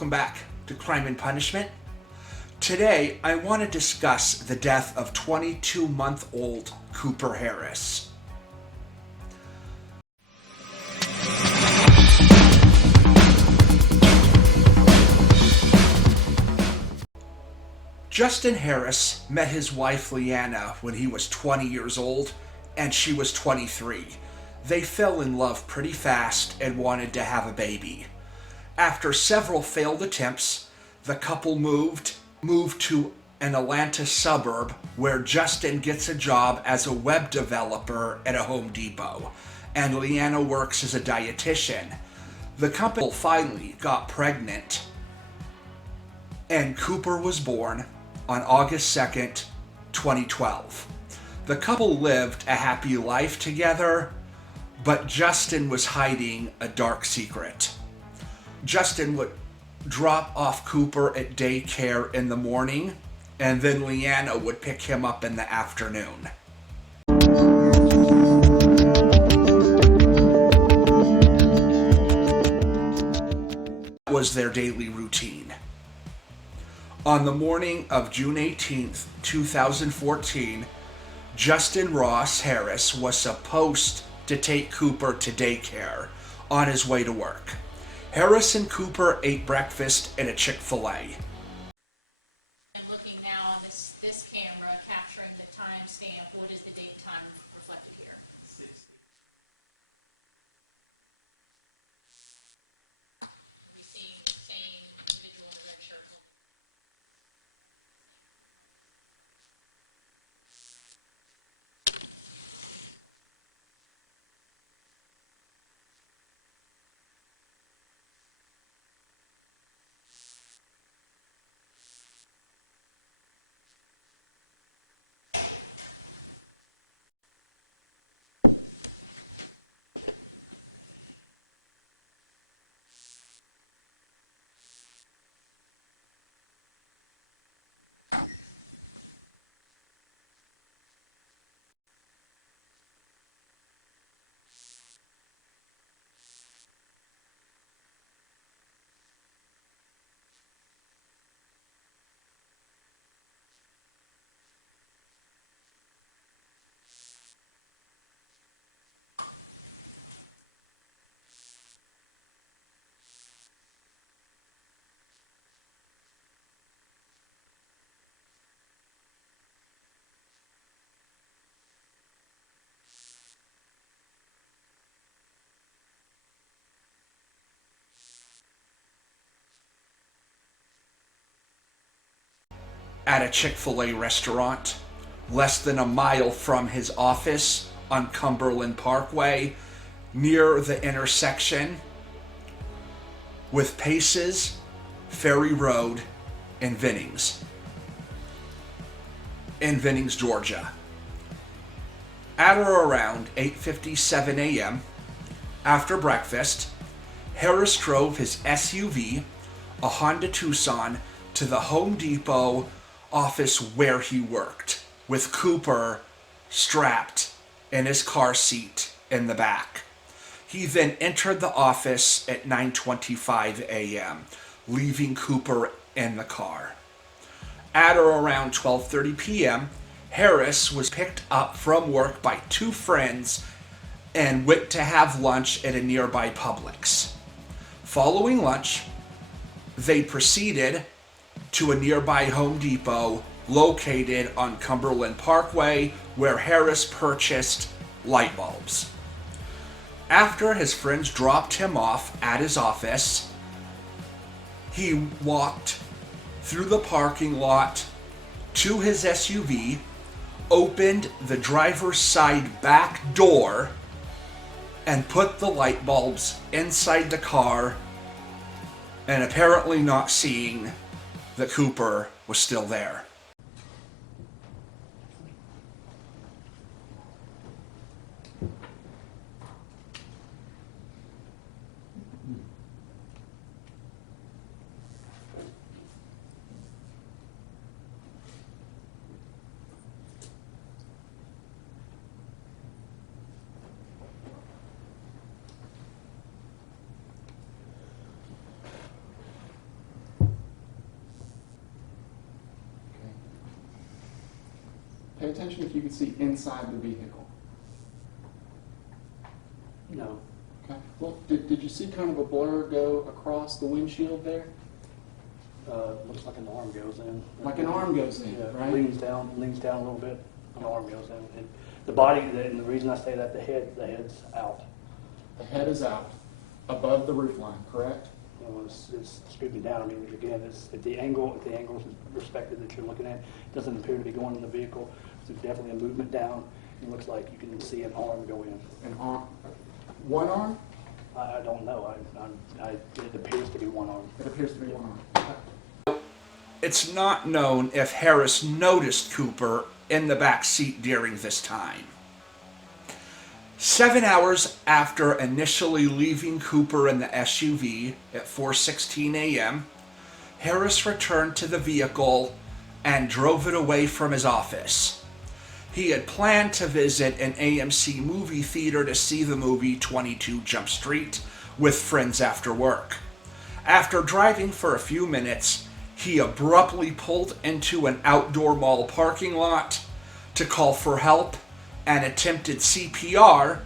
Welcome back to Crime and Punishment. Today, I want to discuss the death of 22-month-old Cooper Harris. Justin Harris met his wife Leanna when he was 20 years old and she was 23. They fell in love pretty fast and wanted to have a baby. After several failed attempts, the couple moved to an Atlanta suburb where Justin gets a job as a web developer at a Home Depot, and Leanna works as a dietitian. The couple finally got pregnant, and Cooper was born on August 2nd, 2012. The couple lived a happy life together, but Justin was hiding a dark secret. Justin would drop off Cooper at daycare in the morning, and then Leanna would pick him up in the afternoon. That was their daily routine. On the morning of June 18th, 2014, Justin Ross Harris was supposed to take Cooper to daycare on his way to work. Harris and Cooper ate breakfast at a Chick-fil-A. I'm looking now on this camera, capturing the time stamp. What is the date and time reflected here? We see same individual in the red shirt. At a Chick-fil-A restaurant, less than a mile from his office on Cumberland Parkway, near the intersection with Paces, Ferry Road, and Vinnings. In Vinnings, Georgia. At or around 8:57 a.m., after breakfast, Harris drove his SUV, a Honda Tucson, to the Home Depot office where he worked, with Cooper strapped in his car seat in the back. He then entered the office at 9:25 a.m., leaving Cooper in the car. At or around 12:30 p.m., Harris was picked up from work by two friends and went to have lunch at a nearby Publix. Following lunch, they proceeded to a nearby Home Depot located on Cumberland Parkway, where Harris purchased light bulbs. After his friends dropped him off at his office, he walked through the parking lot to his SUV, opened the driver's side back door, and put the light bulbs inside the car, and apparently not seeing that Cooper was still there. Pay attention if you can see inside the vehicle. No. Okay. Well, did you see kind of a blur go across the windshield there? Looks like an arm goes in. Like an arm goes in, Yeah, right? leans down a little bit. An arm goes in. And the body, and the reason I say that, the head's out. The head is out above the roof line, correct? You know, it's scooting down. I mean, again, it's if the angle respective that you're looking at, it doesn't appear to be going in the vehicle. There's definitely a movement down. It looks like you can see an arm go in. An arm, one arm? I don't know. It appears to be one arm. It appears to be one arm. Okay. It's not known if Harris noticed Cooper in the back seat during this time. 7 hours after initially leaving Cooper in the SUV at 4:16 a.m., Harris returned to the vehicle and drove it away from his office. He had planned to visit an AMC movie theater to see the movie 22 Jump Street with friends after work. After driving for a few minutes, he abruptly pulled into an outdoor mall parking lot to call for help and attempted CPR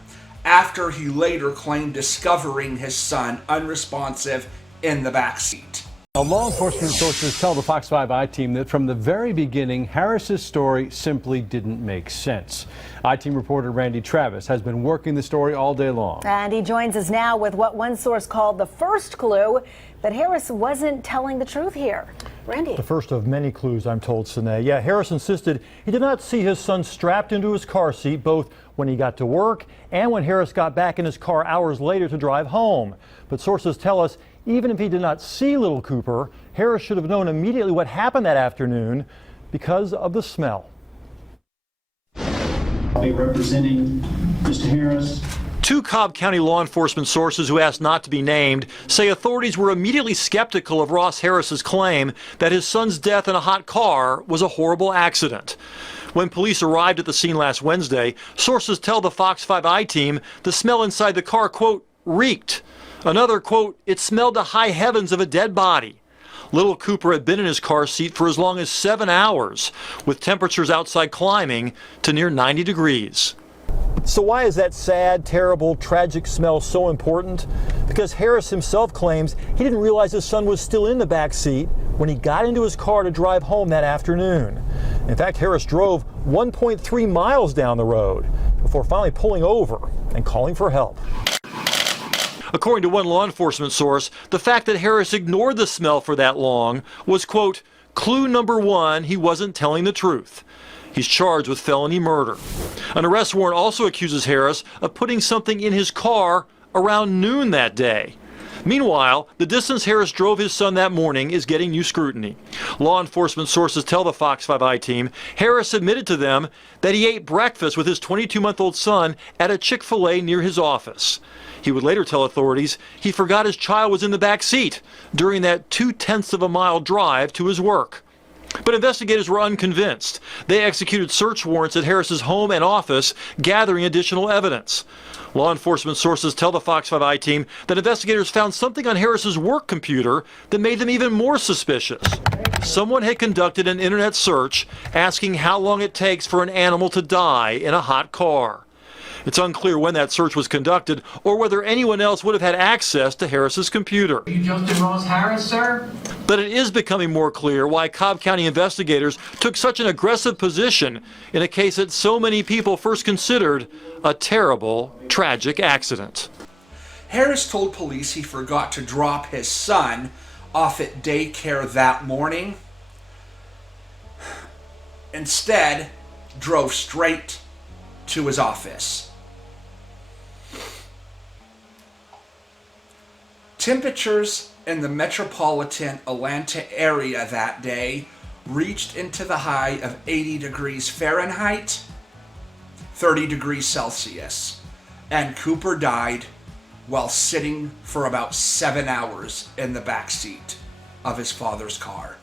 after he later claimed discovering his son unresponsive in the backseat. Law enforcement sources tell the Fox 5 I-Team that from the very beginning, Harris's story simply didn't make sense. I-Team reporter Randy Travis has been working the story all day long. And he joins us now with what one source called the first clue that Harris wasn't telling the truth here. Randy. The first of many clues, I'm told, Sine. Yeah, Harris insisted he did not see his son strapped into his car seat, both when he got to work and when Harris got back in his car hours later to drive home. But sources tell us even if he did not see little Cooper, Harris should have known immediately what happened that afternoon because of the smell. I'll be representing Mr. Harris. Two Cobb County law enforcement sources who asked not to be named say authorities were immediately skeptical of Ross Harris's claim that his son's death in a hot car was a horrible accident. When police arrived at the scene last Wednesday, sources tell the Fox 5 I-Team the smell inside the car, quote, reeked. Another, quote, it smelled to high heavens of a dead body. Little Cooper had been in his car seat for as long as 7 hours, with temperatures outside climbing to near 90 degrees. So why is that sad, terrible, tragic smell so important? Because Harris himself claims he didn't realize his son was still in the back seat when he got into his car to drive home that afternoon. In fact, Harris drove 1.3 miles down the road before finally pulling over and calling for help. According to one law enforcement source, the fact that Harris ignored the smell for that long was, quote, clue number one, he wasn't telling the truth. He's charged with felony murder. An arrest warrant also accuses Harris of putting something in his car around noon that day. Meanwhile, the distance Harris drove his son that morning is getting new scrutiny. Law enforcement sources tell the Fox 5 I-Team Harris admitted to them that he ate breakfast with his 22-month-old son at a Chick-fil-A near his office. He would later tell authorities he forgot his child was in the back seat during that 0.2 of a mile drive to his work. But investigators were unconvinced. They executed search warrants at Harris's home and office, gathering additional evidence. Law enforcement sources tell the Fox 5 I-Team that investigators found something on Harris's work computer that made them even more suspicious. Someone had conducted an internet search asking how long it takes for an animal to die in a hot car. It's unclear when that search was conducted or whether anyone else would have had access to Harris's computer. Are you Justin Ross Harris, sir? But it is becoming more clear why Cobb County investigators took such an aggressive position in a case that so many people first considered a terrible, tragic accident. Harris told police he forgot to drop his son off at daycare that morning. Instead, drove straight to his office. Temperatures in the metropolitan Atlanta area that day reached into the high of 80 degrees Fahrenheit, 30 degrees Celsius, and Cooper died while sitting for about 7 hours in the back seat of his father's car.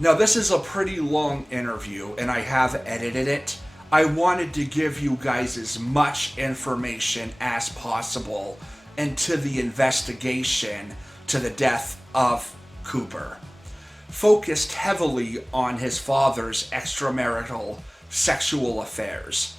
Now, this is a pretty long interview, and I have edited it. I wanted to give you guys as much information as possible into the investigation to the death of Cooper. focused heavily on his father's extramarital sexual affairs.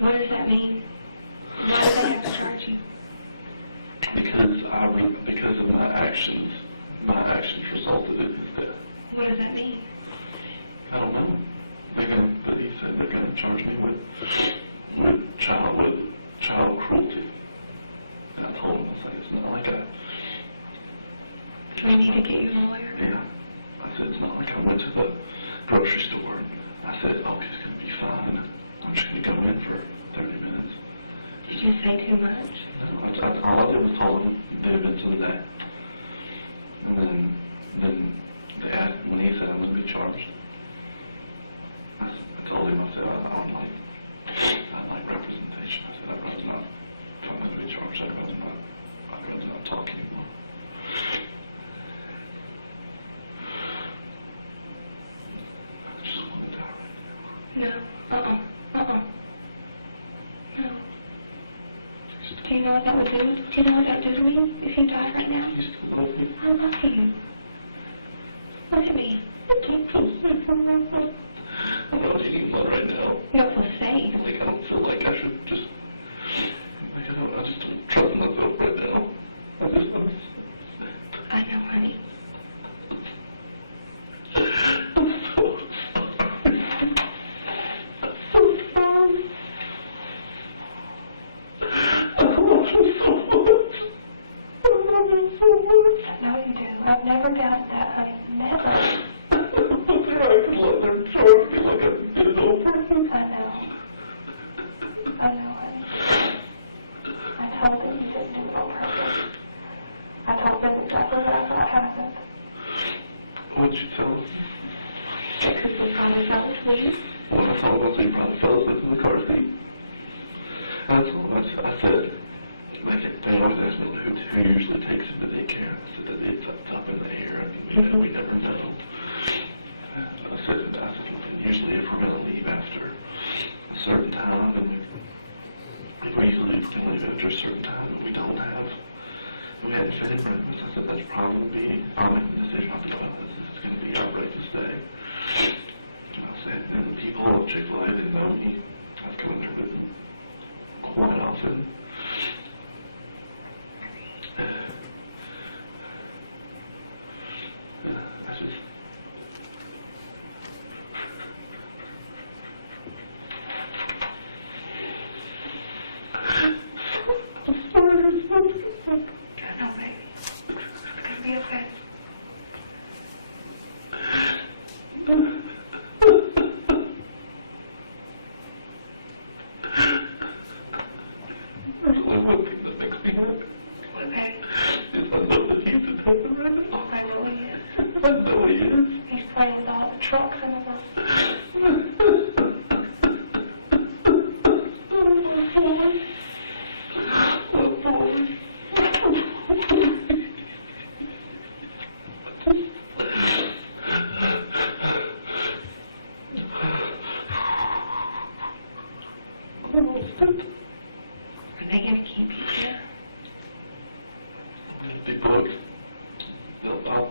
What does that mean? Why do I have to charge you? Because of my actions resulted in his death. What does that mean? I don't know. But he said they're going to charge me with child cruelty. And I told him, I said, it's not like Do we need to get you a lawyer? Yeah. I said, it's not like I went to the grocery store. I said, oh, it's going to be fine. I'm just going to go in for 30 minutes. Did you say too much? No, all I did was told them they had been to the day. And then they asked, when he said I was going to be charged, I told him, I said, I don't like representation. I said, I'd rather not, if I'm going to be charged, I'd rather not talk anymore. I just want to die right now. No. No. Do you know what that would do? Do you know what that would do to me if you died right now? You still love me? I love you. Look at me. I'm not thinking about right now. You don't feel safe. I don't feel like I should just, I just don't trust myself right now. I know, honey. probably fell asleep. When I saw him, he probably fell asleep in the car seat. That's all. I said, they always ask me who usually takes him to daycare. I said that it's up in the air. I mean, we never know. I said, usually if we're going to leave after a certain time, and we usually can leave after a certain time, and we don't have. We hadn't fed him breakfast. I said, that's probably our decision. I thought it's going to be our break to stay. I said, and the people of Chick-fil-A, they know me. I've come to with them quite often. He's playing with all the trucks and all that. Are they going to keep you here? Big boys. I'll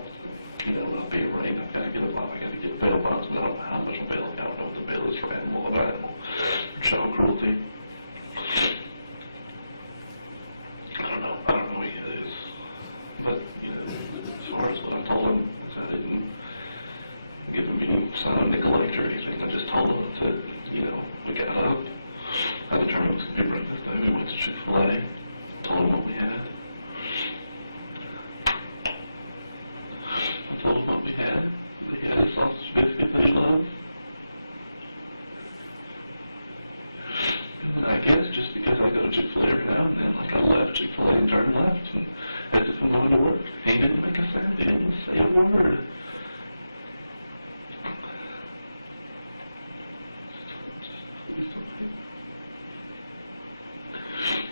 be running back in the box. I got to get bail bonds. I don't know how much bail. I don't know what the bail is for animal child cruelty. I don't know what it is. But, as far as what I told him, I didn't give him some neglect or anything. I just told him that, we got up. I determined it was going to be breakfast time. We went to Chick-fil-A. Told him what we had. I told him what we had. We had a sausage biscuit fish love. And I guess just because I go to Chick-fil-A every now and then, like I left Chick-fil-A and turned left and as if I'm going to work. He didn't make a sound. He didn't say a word.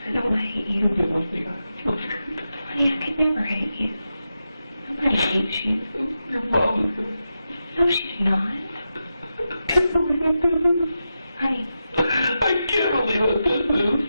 I don't hate you. Honey, I could never hate you. Nobody hates you. No, she's not. Honey. I can't believe what this is.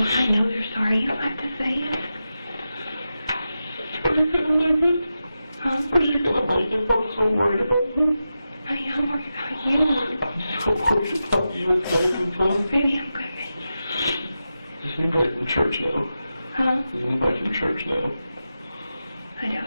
I know you're sorry. You don't have to say it. Honey, I'm worried about you. Baby, I'm good. Is anybody in church now? Huh? Is anybody in church now? I know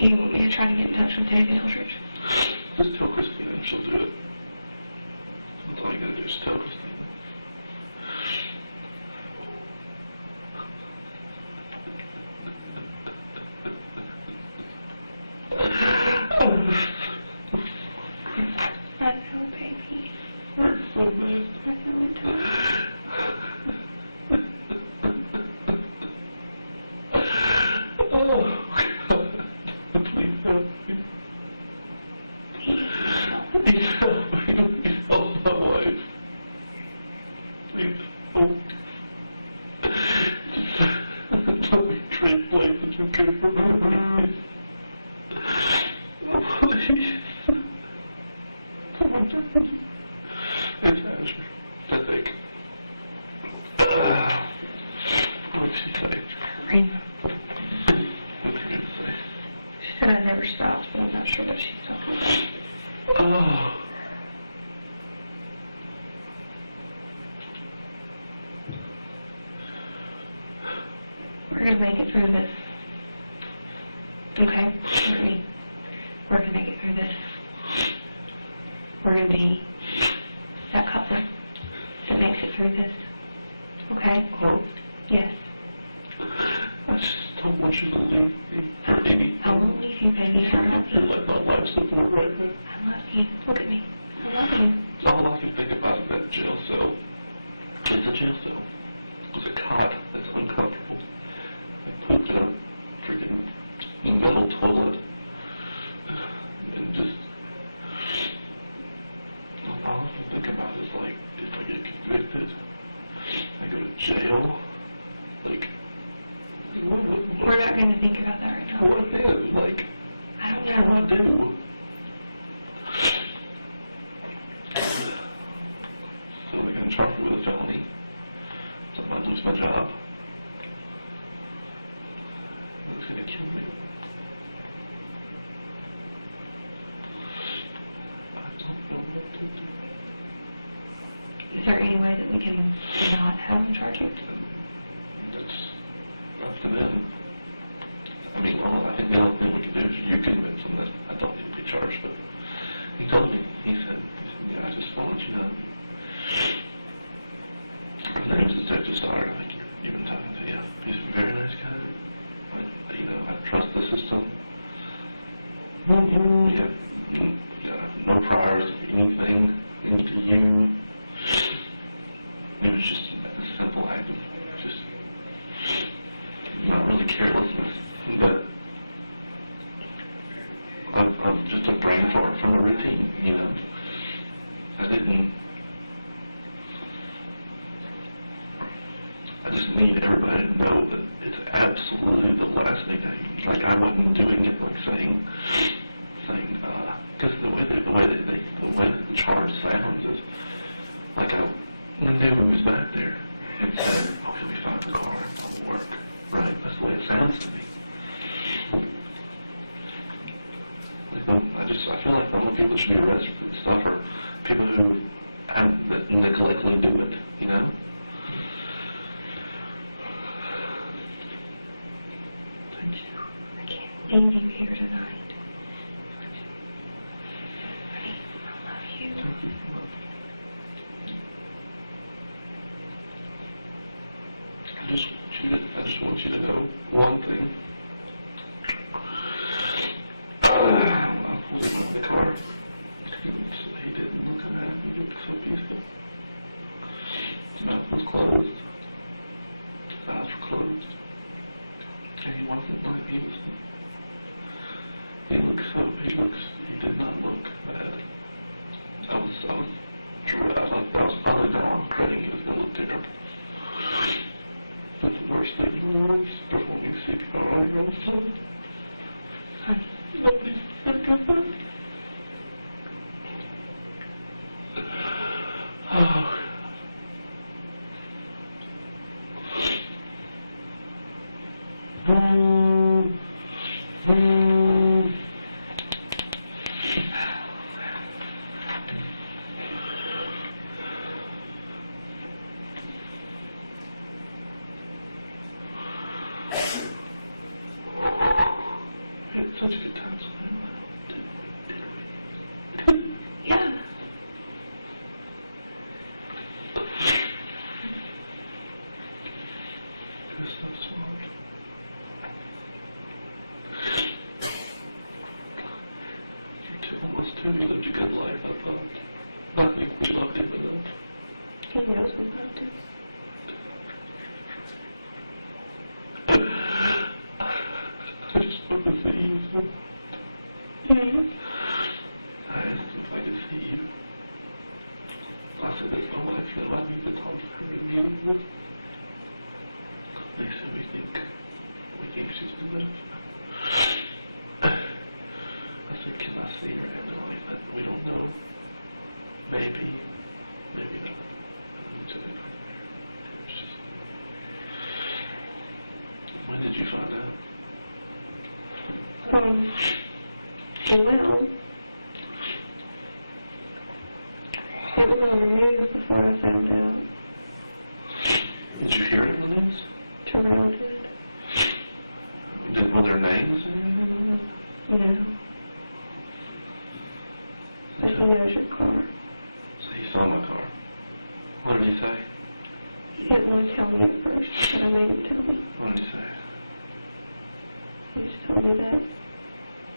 Do you want me to try to get in touch with David Eldridge? Just tell Christine and she'll do it. That's all you gotta do is tell Christine. That's so baby. That's so baby. She said I never stopped, but I'm not sure what she's talking about. We're gonna make it through this. Okay? We're gonna make it through this. We're gonna be that couple that makes it through this. Okay? Yes. That's so much of that. I won't leave you, baby. I love you. I love you. Look at me. I love you. So all I can think about is that jail cell. It's a jail cell. It's a cot that's uncomfortable. They put a freaking metal toilet. And just all I can think about is like if I get convicted, I go to jail. Like We're not going to think about that right now. what is like I don't know what to do. So I got in trouble with a felony. So I'm gonna lose my job. It's gonna kill me. I don't know what to do. Is there any way that we can not have him charged? That's up to them. I mean, all I think the only thing we can do is you convince them that I don't need to be charged, but he told me, he said, yeah, I just want to let you know. Our name's Detective Sawyer, I think you've been talking to you. He's a very nice guy. But, you know, I trust the system. Yeah. No priors, anything, into you. It was just a simple act of just not really carelessness, but I'm just a brain fart from a routine, you know. I just need everybody to know that it's absolutely the last thing like I wasn't doing it like saying, because the way the charge sounds is like when David was back there and said, oh, he'll be fine in the car, it'll work, right? That's the way it sounds to me. I feel like other people should be arrested for this stuff, or people who that neglectfully do it, you know? I can't leave you here tonight. I love you. I just want you to know one thing. The car, he didn't look at it. He looked so peaceful. His mouth was closed. His eyes were closed. And he wasn't like he was. He did not look bad. I was trying to, I was praying he was going to look different. But the first thing was performing CPR on the floor. It's such a good said you lived a good life. I thought. Not like you loved it, but He knows we loved him. I just want to see you. Mm-hmm. I could see you. I said, that's not what I feel like. We've been talking for everything. They said we think she's to live. I said, can I see her in the life that we don't know? Maybe not. When did you find out? He will. I was on the news before I found out. Did you hear it in the news? Toronto. Did know their names? Yeah. I saw it as your car. So you saw my car. What did he say? He didn't want to tell me at first, but I made him tell me. What did he say? He just told me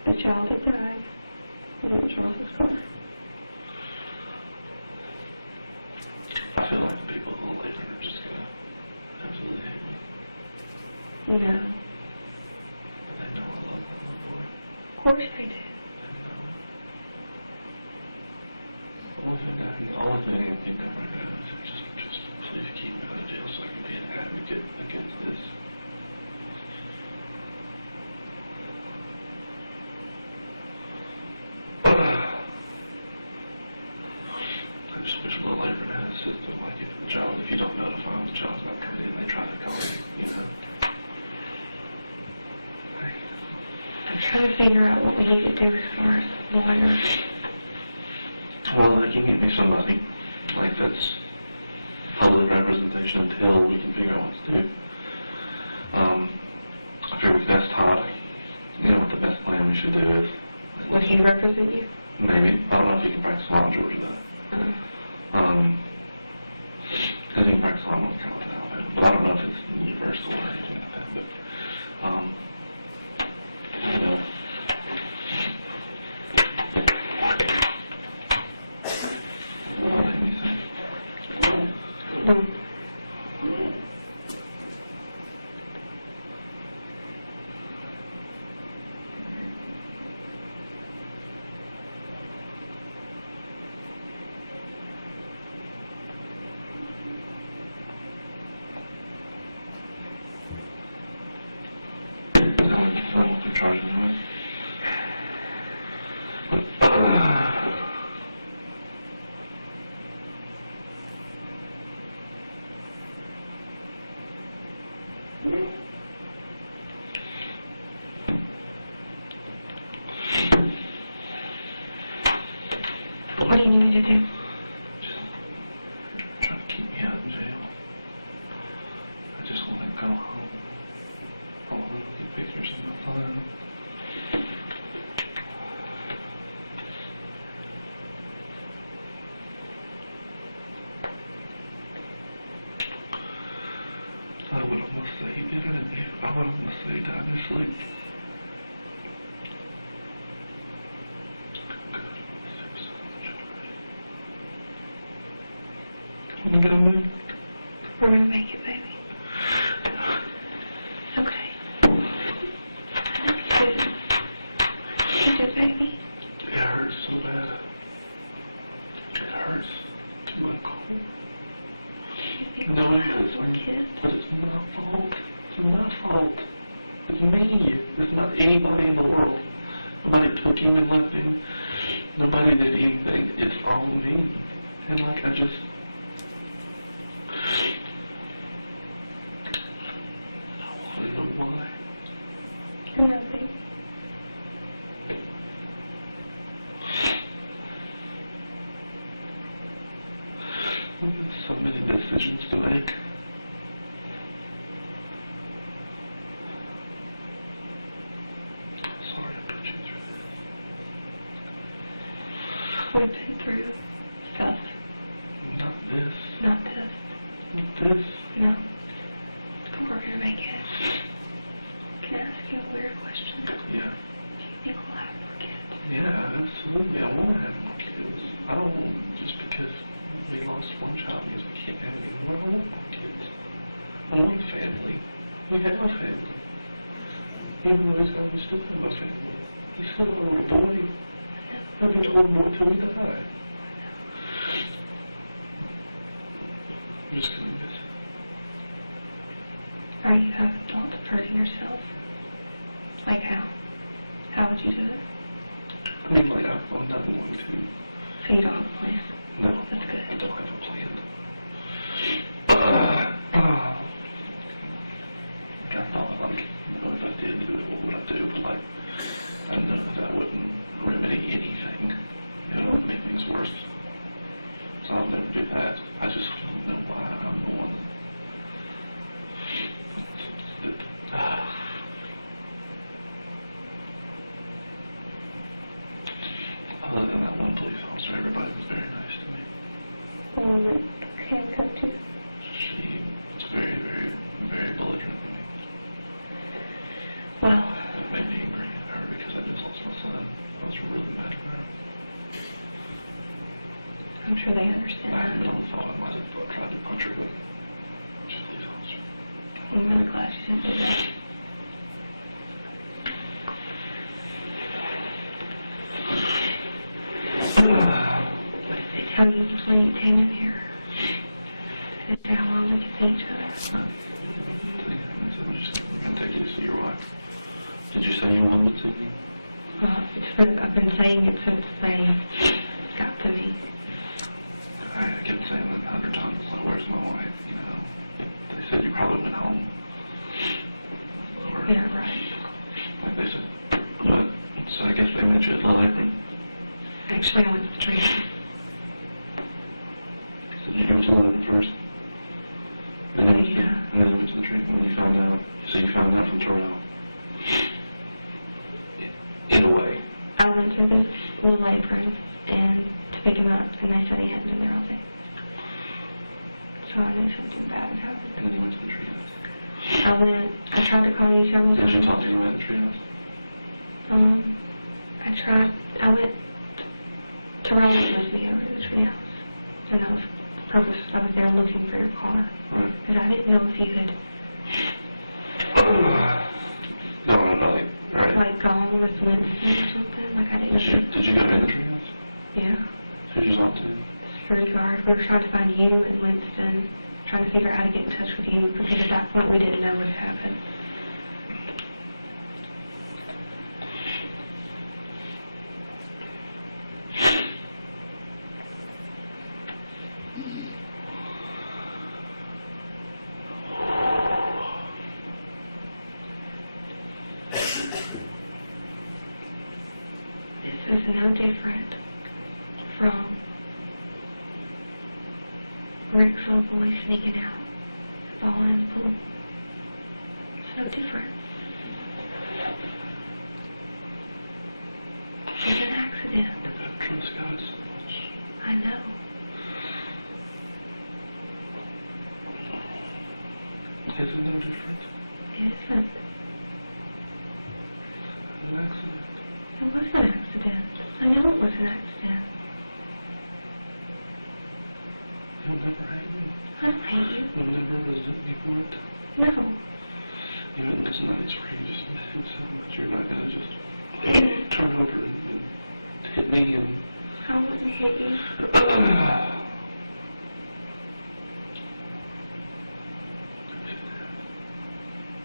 that Charles had died. And that Charles's car. I feel like the people a little later are just gonna absolutely hate me. Yeah. They know I love them. Of course they did. The only thing I think I would have is just please keep me out of jail so I can be an advocate against this. I just wish my life would have a system like if the child, if you don't notify them, the child's not coming in, they try to come in, you know. I'm trying to figure out what we need to do as far as lawyers. Well, like you can be somebody, like that's fully representation of Taylor, we can figure out what to do. I figured we asked Todd, you know what the best plan we should do is. Would he represent you? Maybe, I don't know if you can practice law in Georgia though. I think practice law in North Carolina, but I don't know if it's universal or anything like that, but, what can you say? What do you need me to do? Trying to keep me out of jail. I just want to go home. I want to get pictures of my father. I wouldn't want to say he did it again. I wouldn't want to say he died in his sleep. We're gonna make it, baby. It's okay. It's just baby. It hurts so bad. It hurts to let go. No, it hurts. We're kids. But it's not fault. It's not fault. It's me. It's not anybody in the world. Nobody took you and nothing. Nobody did anything. It's wrong with me. And like I just... I don't know why. You're right, baby. So many decisions to make. Sorry I put you through that. I've been through stuff. Not this. Not this. Not this. No. We're gonna make it. Can I ask you a weird question? Even though this guy was stupid about me. He's still not going to believe. I've been told him until he died. I'm just going to miss it. Are you having thoughts of hurting yourself? Like how? How would you do it? I mean, like, I'm not going to. So you don't have a plan? No, That's good. I don't have a plan. God, no, like, you know, if I did do it, what would I do? But, like, I know that wouldn't remedy anything. It would make things worse. So I'll never do that. I just don't know why I'm the one. Other than that one police officer, everybody was very nice to me. Handcuffed you? She was very, very, very belligerent with me. Well, It made me angry at her because I just lost my son. It was really bad for her. I'm sure they understand. I don't thought it was. I thought I tried to punch her with she police officer. I'm really glad you didn't do that. How you explain came in here? Sit down, how long did you say each other? I'm taking this to your wife. Did you say you wanted to see me? I've been saying it since they got to me. I kept saying like 100 times, like, where's my wife? You know, they said you probably went home. Or, Yeah, right. like they said, what? So I guess they went you alive. Actually, I went straight. Did you go to them first? And then you went to the drink when you found out. So you found out from Toronto. Either way. I went to this little apron and to pick him up, and they said he hadn't been there all day. So I knew something bad had happened. And you went to the treehouse. I tried to call you several Did you times. talk to him at the treehouse? I went to Ronald with me over to the treehouse. And I was there looking for your car. Right. And I didn't know if you could, I don't know, right? like, go on with Winston or something. Like, I didn't know. Did you go to the treehouse? Yeah. Who did you talk to? Security guard. We were trying to find you and Winston, trying to figure out how to get in touch with you, because at that point we didn't know what had happened. This is no different from Rick's little boy sneaking out, ball in the pool. It's no different. It's an accident. I trust God so much. I know. Is it no different? It isn't. An accident. It was an accident. I know it was an accident. You'll never hate me. I don't hate you. You'll never listen if you want to. No. Even this night's ring just means that you're not going to just turn over and hit me and... I wouldn't hit you.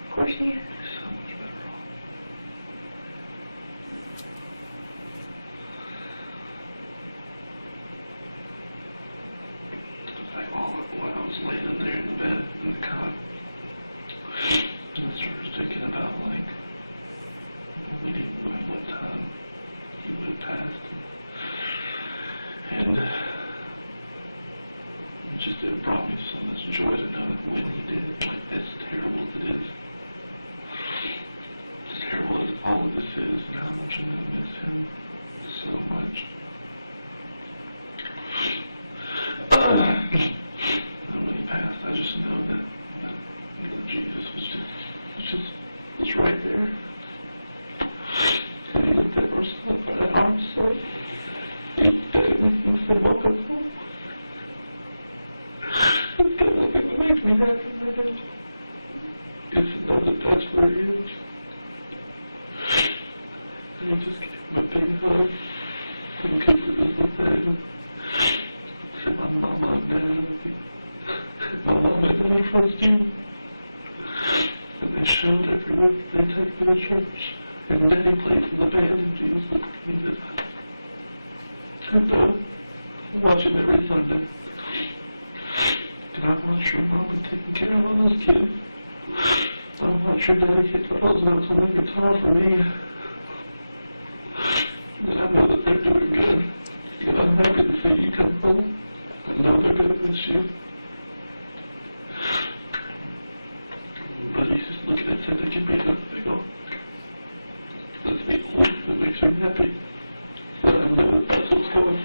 Of course you did. So much better off. Like, when I was laying there in bed in the cot, I was thinking about, like, we didn't win one time, you went past. And just did a promise so much joy to know that when you did, like, as terrible as it is, Watching every Sunday. I'm not sure Mom would take care of all those kids. I'm not sure that I get the those ones on the guitar for me. But I know that they're doing good. And I'm happy to see you come home. I know they're going to miss you. But he's just looking at something you made up. They go, let's be one that makes her happy. And I know that that's what's going on.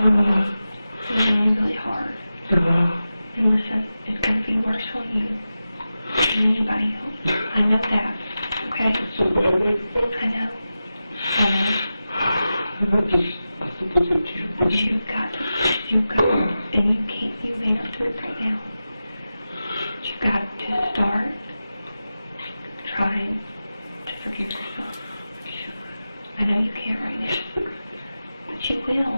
Really hard. And listen, it's going to be worse for you than anybody else. I know that. Okay? I know. You've got, and you can't, you may not do it right now. You've got to start trying to forgive yourself. I know you can't right now, but you will.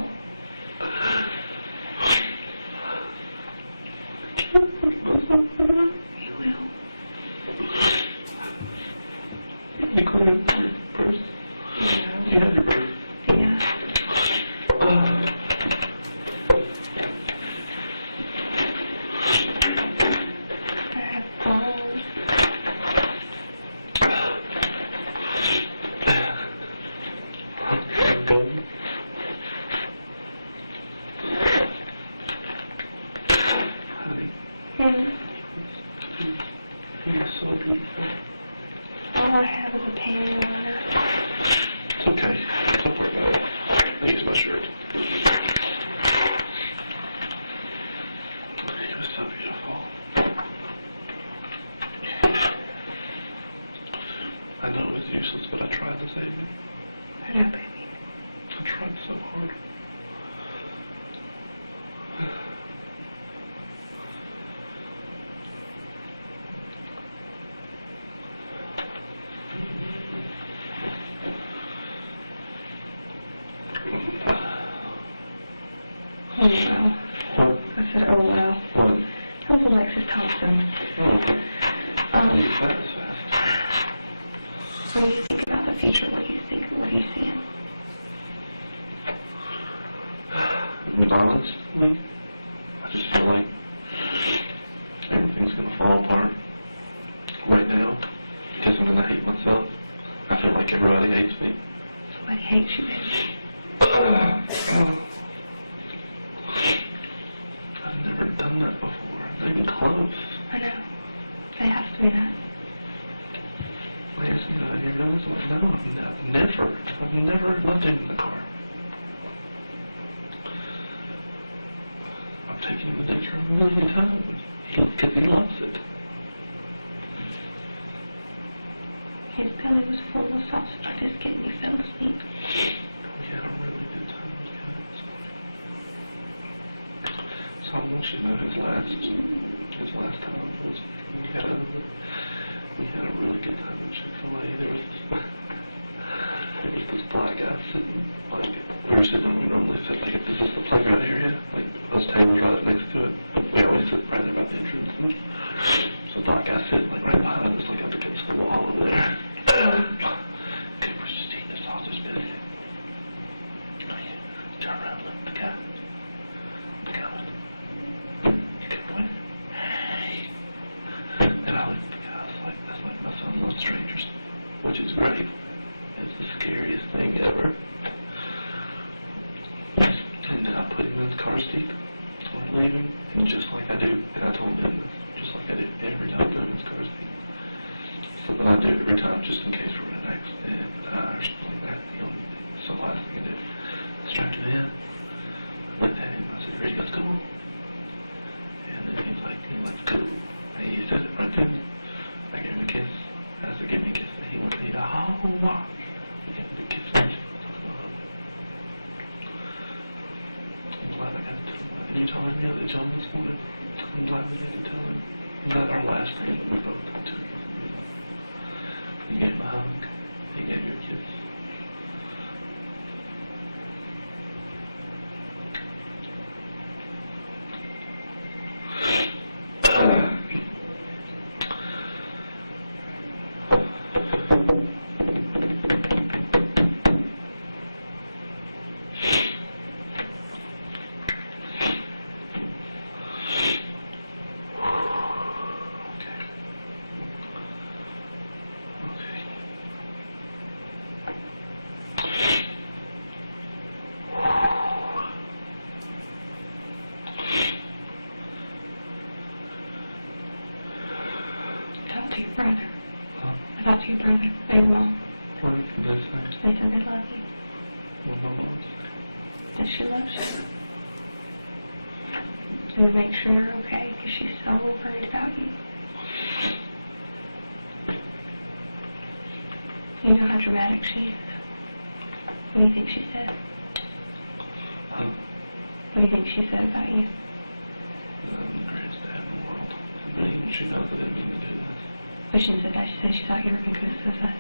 Oh no. I said, oh no. How's Alexis Thompson? What do you think about the future? What do you think? What do you see? Regardless, I just feel like everything's gonna fall apart right now. Just when I hate you. I've never done that before. Not even close. I know. They have to be that. I guess I was myself. I've never loved it in the car. I'm taking him a picture of him every time. Because he loves it. His belly was full of sausage biscuit and he fell asleep. Yeah, I don't really get time. So I want you to know his last time was we had a really good time at Chick-fil-A. There was this black guy sitting, like, we were sitting, we normally sit like, this is the playground area, like, us tables right next to it. We always sit right about the entrance. So the black guy sitting, like, right behind us, like, up against the wall over there. Okay, we're just eating a sausage biscuit. Turn around, look, the guy. The guy went, he kept pointing. And I looked at the guy, I was like, that's like my son loves strangers, which is great. It's the scariest thing ever. And I put him in his car seat. Leaving, just like I do. And I told him, just like I do every time I put him in his car seat. Something I do every time, just in case we're in an accident, or something like that. So last thing I did, I strapped him in, looked at him, I said, ready, let's go. And then he's like, let's go. And he said it right there. I gave him a kiss. And I said, give me a kiss. And he went, oh, wow. He gave me a kiss. I'm glad I got to. I think you told him the other job this morning. I'm glad we didn't tell him. That's our last thing we wrote to him. He gave him a hug. He gave you a kiss. Talk to your brother. I talked to your brother. They will. They said they love you. That she loves you. You'll make sure, okay? Because she's so worried about you. You know how dramatic she is. What do you think she said? What do you think she said about you? But she said that. She said she thought you were going to commit suicide.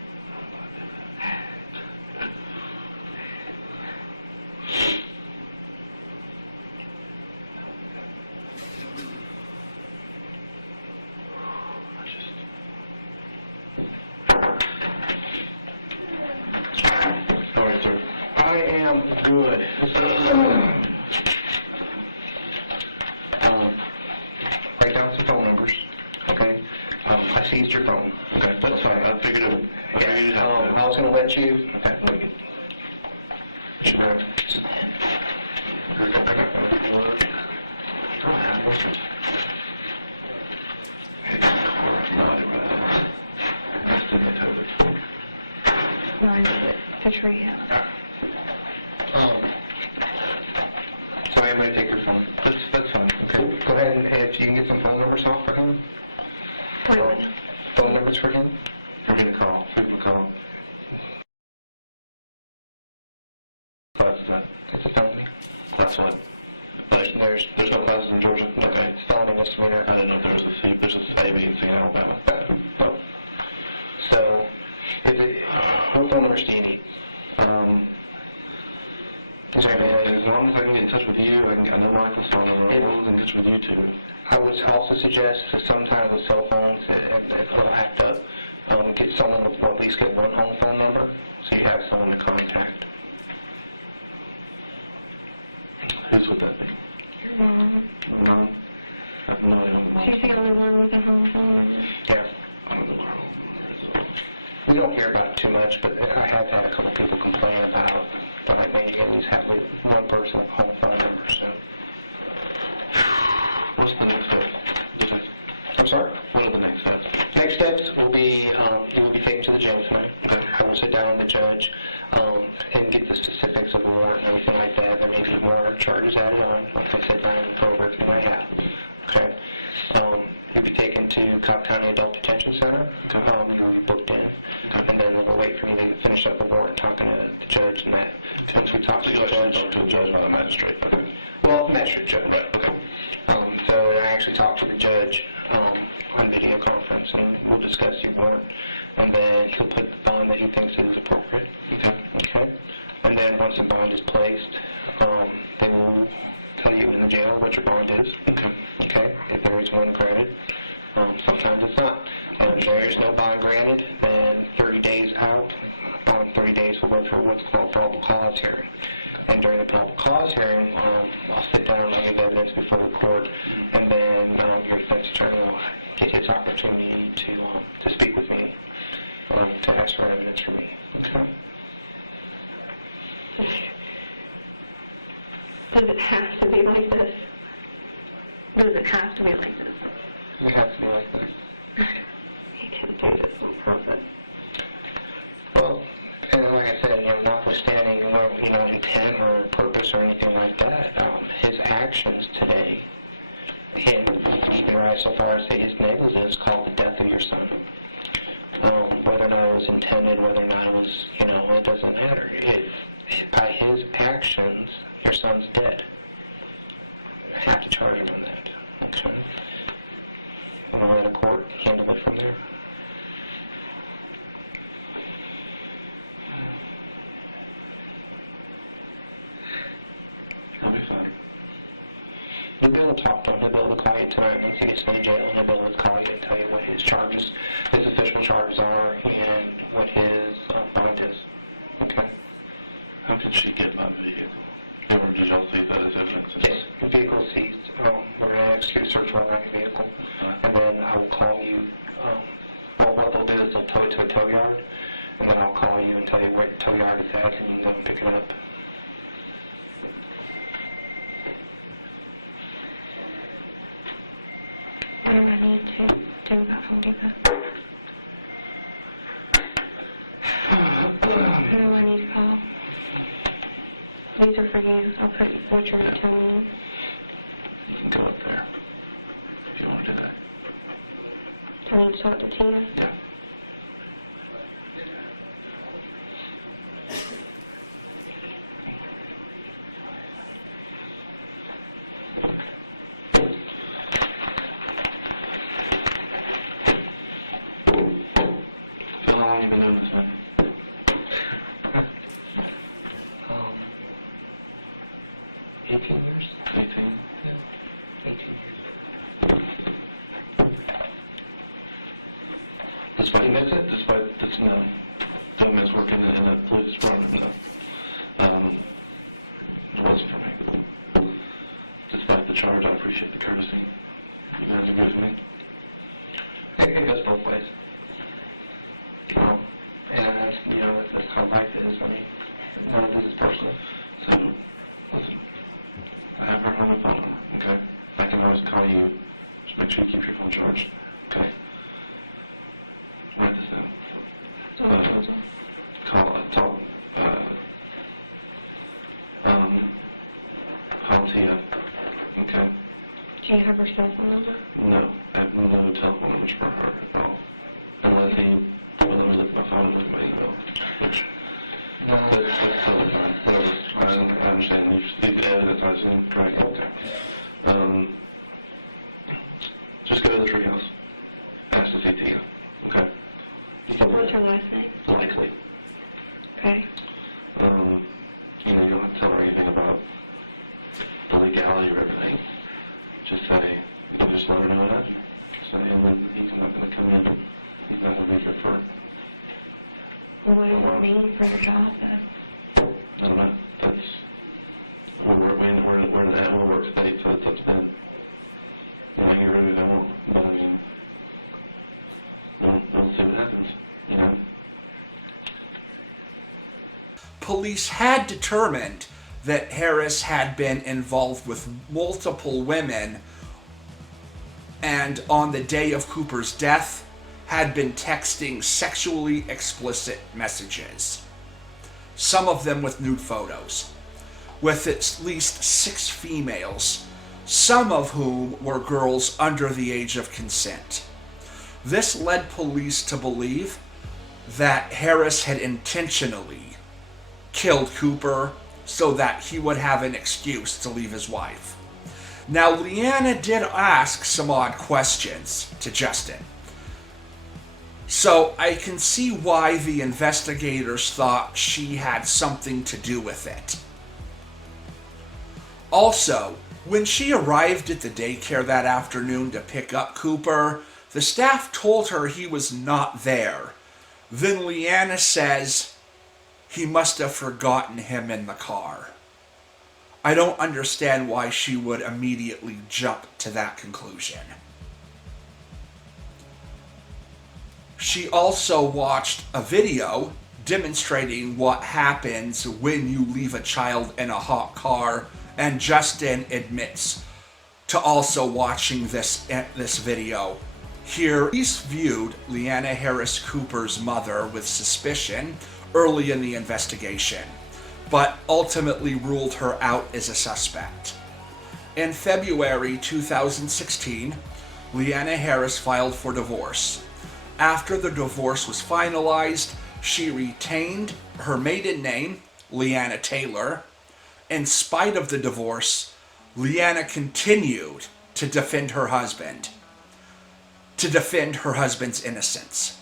Sorry, sir. I am good. Break out some phone numbers. Okay? I seized your phone. Okay, that's fine. I figured it out. I was going to let you. Okay, look it. Sure. Katrina. So everybody take your phone. That's fine. Okay. Go ahead and if you can get some phone numbers off for him. Phone numbers for him. We're gonna call. We're gonna call. It's a felony. That's what. There's no classes in Georgia. Okay. It's felony misdemeanor. I don't know if there's a savings, you know, about that. But, so, what phone numbers do you need? As long as I can get in touch with you, I know my wife is on in touch with you too. I would also suggest that sometimes with cell phones, if I have to get someone to at least get one home phone number, so you have someone to contact. Who's would that be? Your mom. Mom? I have no idea. She's the only one with a home phone. Yeah. We don't hear about it too much, but I have had a couple people complain about to the home phone number, so. What's the next step? I'm sorry? What are the next steps? Next steps will be, he will be taken to the jail tonight. I will sit down with the judge, and get the specifics of the warrant and everything like that. There may be more charges added on, like I said, down in the work he might have. Okay? He'll be taken to Cobb County Adult Detention Center. He'll be booked in. And then we'll wait for me to finish up the warrant, talking to the judge and that. Once we talk to the judge, not the magistrate. Well, the magistrate judge, right, okay. So I actually talked to the judge on video conference, and we'll discuss the warrant. And then he'll put the bond that he thinks is appropriate. Okay? And then once the bond is placed, they will tell you in the jail what your bond is. Okay? If there is one granted. Sometimes it's not. If there is no bond granted, then 30 days out, 30 days we'll go through what's called probable cause hearing. And during the probable cause hearing, I'll sit down and give evidence before the court, and then your defense attorney will get his opportunity to speak with me, to ask for evidence from me. Okay. Does it have to be like this? Does it have to be like this? It has to be like this. You can't do this on purpose. Well, and like I said, notwithstanding intent or purpose or anything like that, his actions today hit the right so far as his negligence called the death of your son. Whether or not it was intended, whether or not it was, it doesn't matter. By his actions, your son's dead. I have to charge him on that. Okay. And we'll let the court handle it from there. That'll be fine. You'll be able to talk to him. He'll be able to call you tonight once he gets to the jail. He'll be able to call you and tell you what his charges, his official charges are, and what his bond is. Okay. How can she get my vehicle? Or did y'all say that as evidence? Yes, the vehicle is seized. We're going to execute a search warrant on your vehicle. And then I'll call you. What they'll do is they'll tow it to a tow yard, and then I'll call you and tell you where the tow yard is at, and you can go and pick it up. What do I need to do about holding that? Who do I need to call? These are for you. I'll put what you're telling me. You can go up there if you want to do that. I need to talk to Tina. Yeah. So how long have you been doing this, man? 18 years. 18? Yeah. 18 years. That's why he does it. That's why Doug is working in the police department. It was for me. Despite the charge, I appreciate the courtesy. You guys agree with me? It goes both ways. And that's how life is. None of this is personal. So, listen, I have her on my phone, okay? I can always call you. Just make sure you keep your phone charged, okay? Write this down. Call Tia, okay? Do you have her cell phone number? No, I have no telephone number for her at all. Unless he left my phone with my email. That's totally fine. I understand. You just leave the evidence, I assume, correct? Okay. Just go to the treehouse. Ask to see Tia, okay? What's her last name? Likely. Okay. You don't have to tell her anything about the legality of everything. Just say, just let her know that. So he's not going to come in. He's not going to be good for it. Well, what does it mean for the job then? Doesn't matter. That's we're in the whole work state, so it's up to them. They want to get rid of it, they won't. But I mean, we'll see what happens, Police had determined that Harris had been involved with multiple women, and on the day of Cooper's death had been texting sexually explicit messages, some of them with nude photos, with at least 6 females, some of whom were girls under the age of consent. This led police to believe that Harris had intentionally killed Cooper so that he would have an excuse to leave his wife. Now, Leanna did ask some odd questions to Justin, so I can see why the investigators thought she had something to do with it. Also, when she arrived at the daycare that afternoon to pick up Cooper, the staff told her he was not there. Then Leanna says he must have forgotten him in the car. I don't understand why she would immediately jump to that conclusion. She also watched a video demonstrating what happens when you leave a child in a hot car, and Justin admits to also watching this video. Here, police viewed Leanna Harris Cooper's mother with suspicion early in the investigation, but ultimately ruled her out as a suspect. In February 2016, Leanna Harris filed for divorce. After the divorce was finalized, she retained her maiden name, Leanna Taylor. In spite of the divorce, Leanna continued to defend her husband's innocence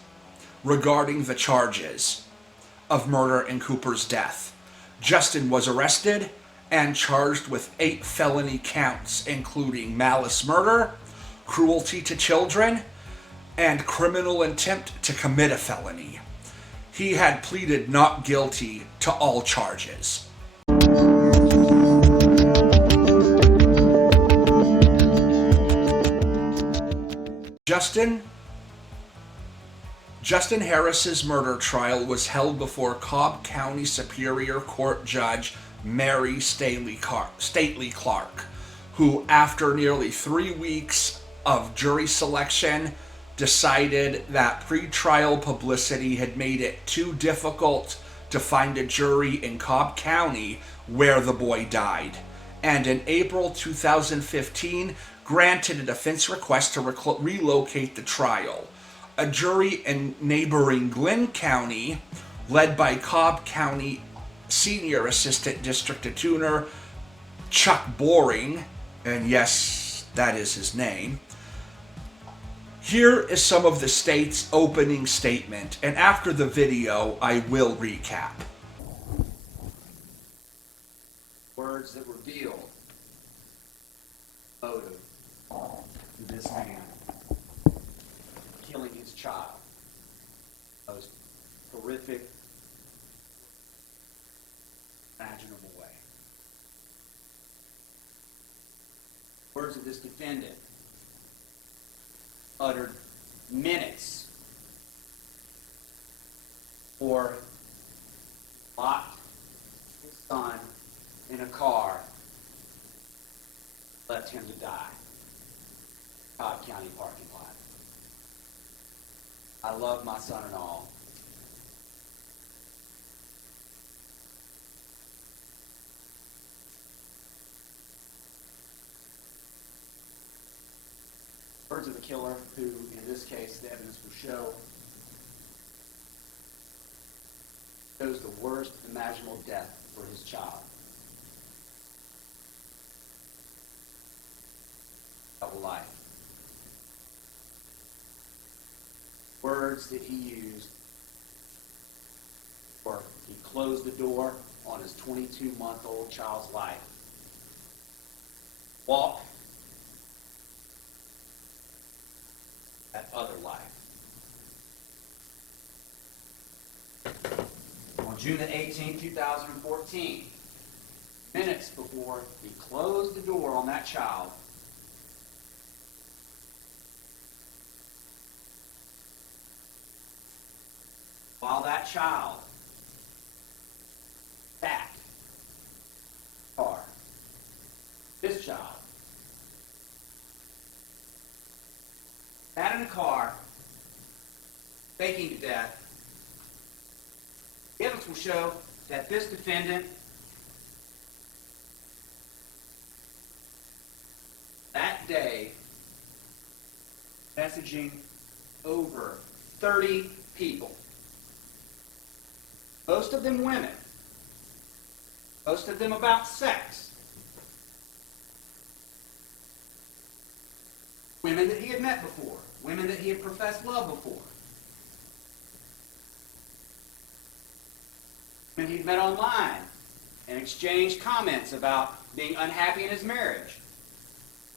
regarding the charges of murder in Cooper's death. Justin was arrested and charged with 8 felony counts, including malice murder, cruelty to children, and criminal intent to commit a felony. He had pleaded not guilty to all charges. Justin Harris's murder trial was held before Cobb County Superior Court Judge Mary Stately Clark, who, after nearly 3 weeks of jury selection, decided that pre-trial publicity had made it too difficult to find a jury in Cobb County where the boy died, and in April 2015 granted a defense request to relocate the trial. A jury in neighboring Glenn County, led by Cobb County Senior Assistant District Attorney Chuck Boring, and yes, that is his name. Here is some of the state's opening statement, and after the video, I will recap. Words that reveal motive to this man killing his child. Most horrific, imaginable way. Words of this defendant uttered minutes or locked his son in a car, left him to die. Cobb County parking lot. I love my son and all. Words of the killer, who, in this case, the evidence will show, chose the worst imaginable death for his child. Of life. Words that he used, or he closed the door on his 22-month-old child's life. Walk that other life. On June the 18th, 2014, minutes before he closed the door on that child, while that child sat faking to death. The evidence will show that this defendant that day messaging over 30 people, most of them women, most of them about sex, women that he had met before, women that he had professed love before, women he'd met online and exchanged comments about being unhappy in his marriage,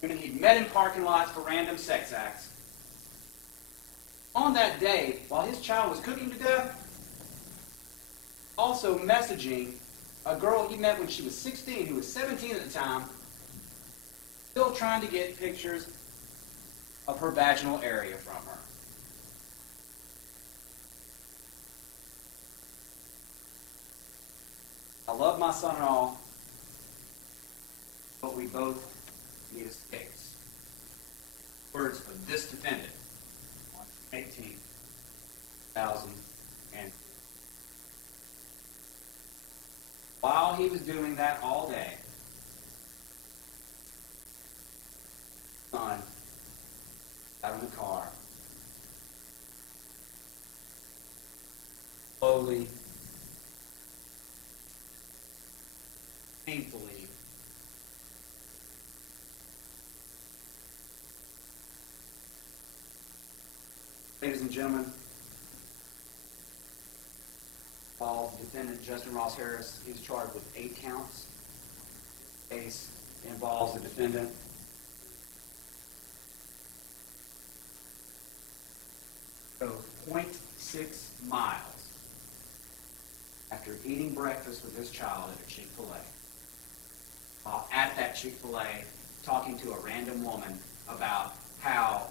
women he'd met in parking lots for random sex acts. On that day, while his child was cooking to death, also messaging a girl he met when she was 16, who was 17 at the time, still trying to get pictures of her vaginal area from her. I love my son and all, but we both need escapes. Words of this defendant on 18,000 and while he was doing that all day, son out in the car, slowly, painfully, ladies and gentlemen, while defendant Justin Ross Harris is charged with 8 counts, the case involves the defendant drove 0.6 miles after eating breakfast with his child at a Chick-fil-A. While at that Chick-fil-A, talking to a random woman about how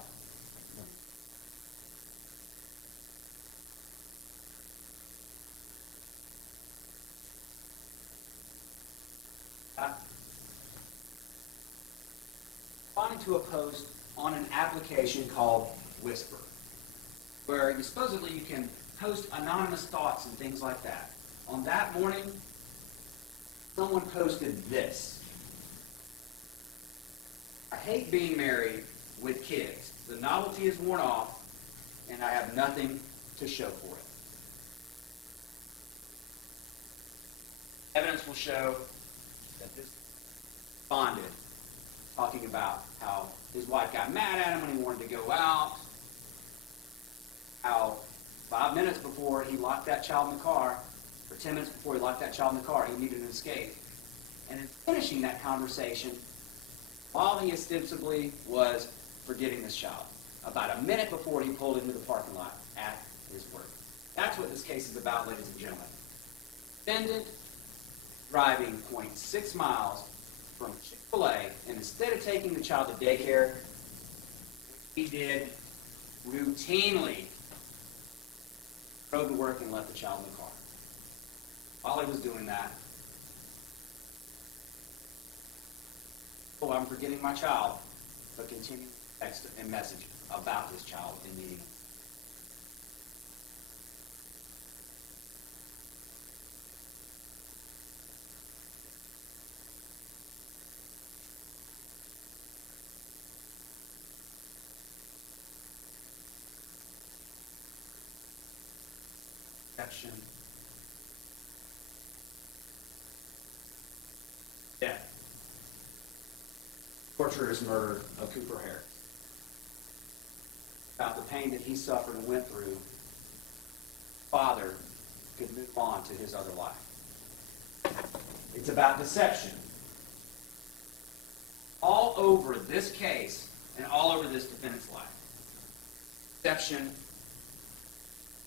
responding to a post on an application called Whisper, where you can post anonymous thoughts and things like that. On that morning, someone posted this: I hate being married with kids. The novelty is worn off, and I have nothing to show for it. Evidence will show that this bonded, talking about how his wife got mad at him when he wanted to go out, how 5 minutes before he locked that child in the car, or 10 minutes before he locked that child in the car, he needed an escape. And in finishing that conversation, while he ostensibly was forgetting this child, about a minute before he pulled into the parking lot at his work. That's what this case is about, ladies and gentlemen. Defendant driving 0.6 miles from Chick-fil-A, and instead of taking the child to daycare, he did routinely drove to work and left the child in the car. While he was doing that, I'm forgetting my child, but continued to text and message about this child in meeting. Death. Torturous murder of Cooper Harris. About the pain that he suffered and went through, father could move on to his other life. It's about deception. All over this case and all over this defendant's life. Deception,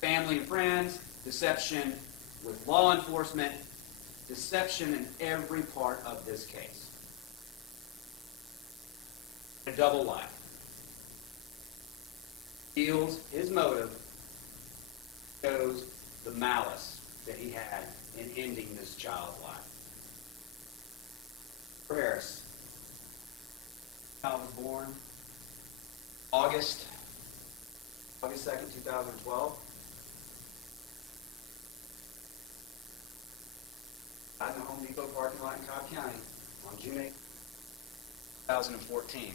family and friends, deception with law enforcement, deception in every part of this case. A double life. Reveals his motive, shows the malice that he had in ending this child's life. Harris. Child was born August 2nd, 2012. out in the Home Depot parking lot in Cobb County on June 8, 2014.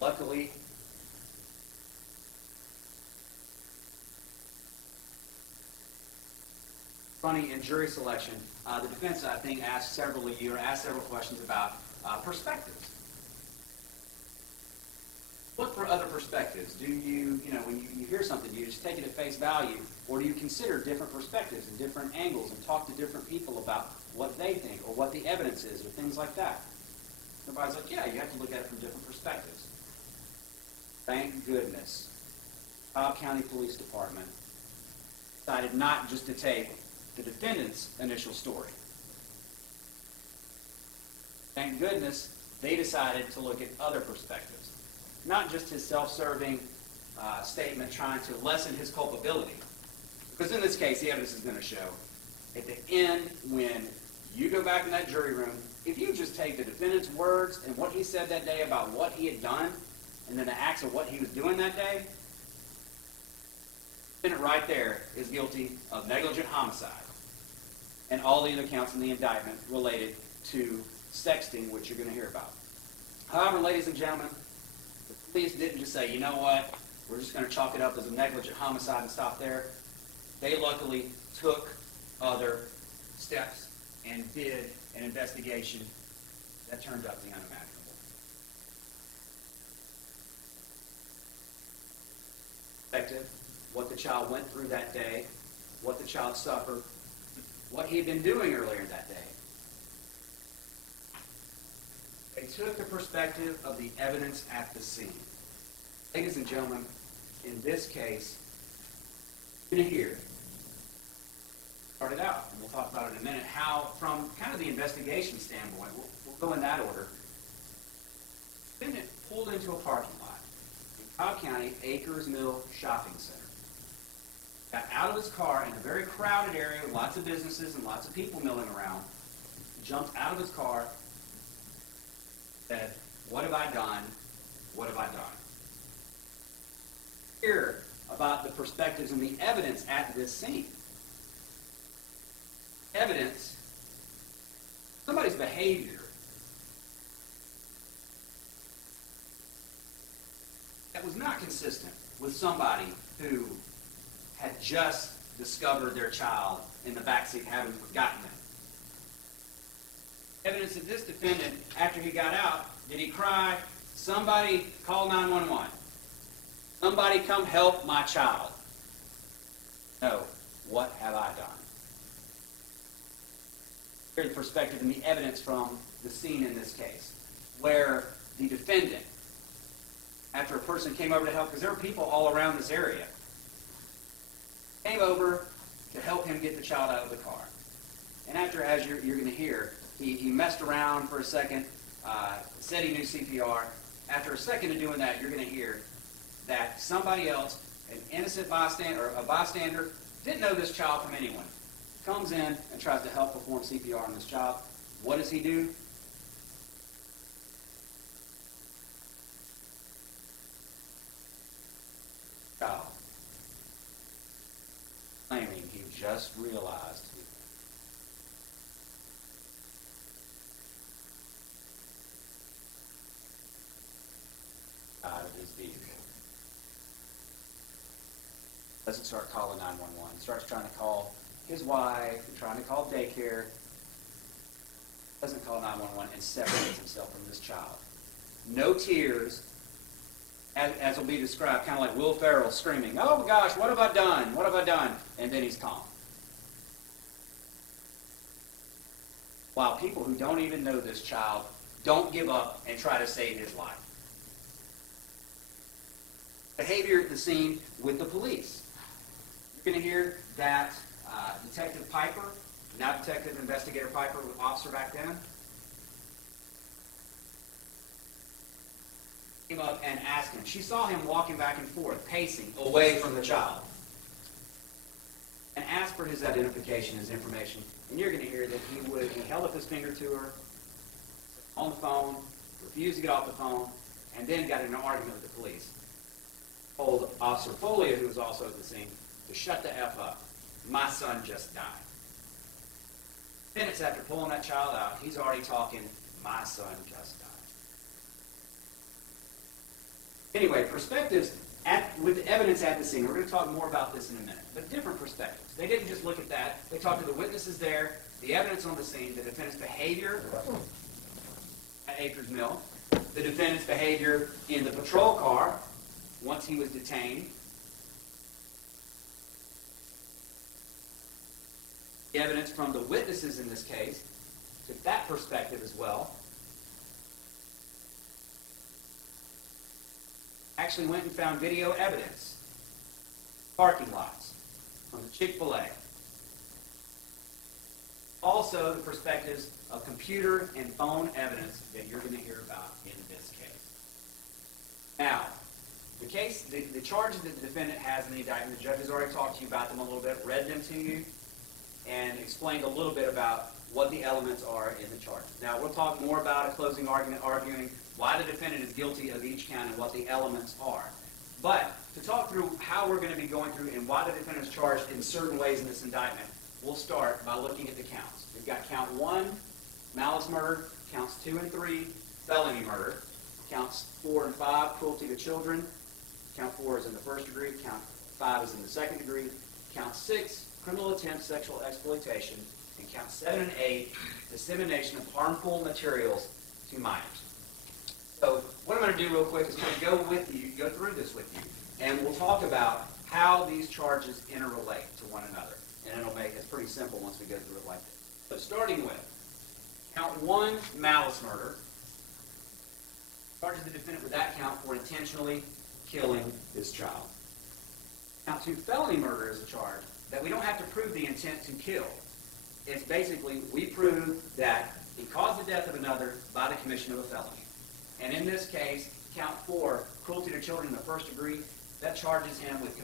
Luckily, funny in jury selection, the defense, I think, asked several questions about perspectives. Look for other perspectives. Do you, when you hear something, do you just take it at face value, or do you consider different perspectives and different angles and talk to different people about what they think or what the evidence is or things like that? Everybody's like, yeah, you have to look at it from different perspectives. Thank goodness, Cobb County Police Department decided not just to take the defendant's initial story. Thank goodness they decided to look at other perspectives. Not just his self-serving statement trying to lessen his culpability. Because in this case, the evidence is going to show, at the end, when you go back in that jury room, if you just take the defendant's words and what he said that day about what he had done, and then the acts of what he was doing that day, the defendant right there is guilty of negligent homicide. And all the other counts in the indictment related to sexting, which you're going to hear about. However, ladies and gentlemen, the police didn't just say, you know what, we're just going to chalk it up as a negligent homicide and stop there. They luckily took other steps and did an investigation that turned up the unimaginable. What the child went through that day, what the child suffered, what he had been doing earlier that day. They took the perspective of the evidence at the scene. Ladies and gentlemen, in this case, you're going to hear, started out, and we'll talk about it in a minute, how from kind of the investigation standpoint, we'll go in that order, the defendant pulled into a parking lot in Cobb County Acres Mill Shopping Center. Got out of his car in a very crowded area with lots of businesses and lots of people milling around, jumped out of his car, said, what have I done? What have I done? Hear about the perspectives and the evidence at this scene. Evidence, somebody's behavior that was not consistent with somebody who had just discovered their child in the backseat having forgotten them. Evidence that this defendant, after he got out, did he cry, somebody call 911. Somebody come help my child. No, what have I done? Here's the perspective and the evidence from the scene in this case, where the defendant, after a person came over to help, because there were people all around this area, came over to help him get the child out of the car. And after, as you're going to hear, he messed around for a second, said he knew CPR. After a second of doing that, you're going to hear that somebody else, an innocent bystander, or a bystander, didn't know this child from anyone, comes in and tries to help perform CPR on this child. What does he do? Child. Claiming he just realized out of his vehicle. Doesn't start calling 911. Starts trying to call his wife and trying to call daycare. Doesn't call 911 and separates himself from this child. No tears, as will be described, kind of like Will Ferrell screaming, oh my gosh, what have I done? What have I done? And then he's calm. While people who don't even know this child don't give up and try to save his life. Behavior at the scene with the police. You're going to hear that Detective Piper, now Detective Investigator Piper, was officer back then, came up and asked him. She saw him walking back and forth, pacing away from the child, and asked for his identification, his information. And you're going to hear that he held up his finger to her on the phone, refused to get off the phone, and then got in an argument with the police. told Officer Folia, who was also at the scene, to shut the F up. My son just died. Minutes after pulling that child out, he's already talking, my son just died. Anyway, perspectives with the evidence at the scene. We're going to talk more about this in a minute, but different perspectives. They didn't just look at that. They talked to the witnesses there, the evidence on the scene, the defendant's behavior at Acres Mill, the defendant's behavior in the patrol car once he was detained, the evidence from the witnesses in this case, took that perspective as well. Actually went and found video evidence, parking lots from the Chick-fil-A. Also, the perspectives of computer and phone evidence that you're going to hear about in this case. Now, the charges that the defendant has in the indictment, the judge has already talked to you about them a little bit, read them to you, and explained a little bit about what the elements are in the charges. Now, we'll talk more about a closing argument, arguing why the defendant is guilty of each count and what the elements are. But to talk through how we're going to be going through and why the defendant is charged in certain ways in this indictment, we'll start by looking at the counts. We've got count 1, malice murder, counts 2 and 3, felony murder, counts 4 and 5, cruelty to children, count 4 is in the first degree, count 5 is in the second degree, count 6, criminal attempt sexual exploitation, and count 7 and 8, dissemination of harmful materials to minors. So what I'm going to do real quick is kind of go through this with you, and we'll talk about how these charges interrelate to one another. And it's pretty simple once we go through it like this. So starting with count 1, malice murder, charges the defendant with that count for intentionally killing this child. Count 2, felony murder is a charge that we don't have to prove the intent to kill. It's basically, we prove that he caused the death of another by the commission of a felony. And in this case, count 4, cruelty to children in the first degree, that charges him with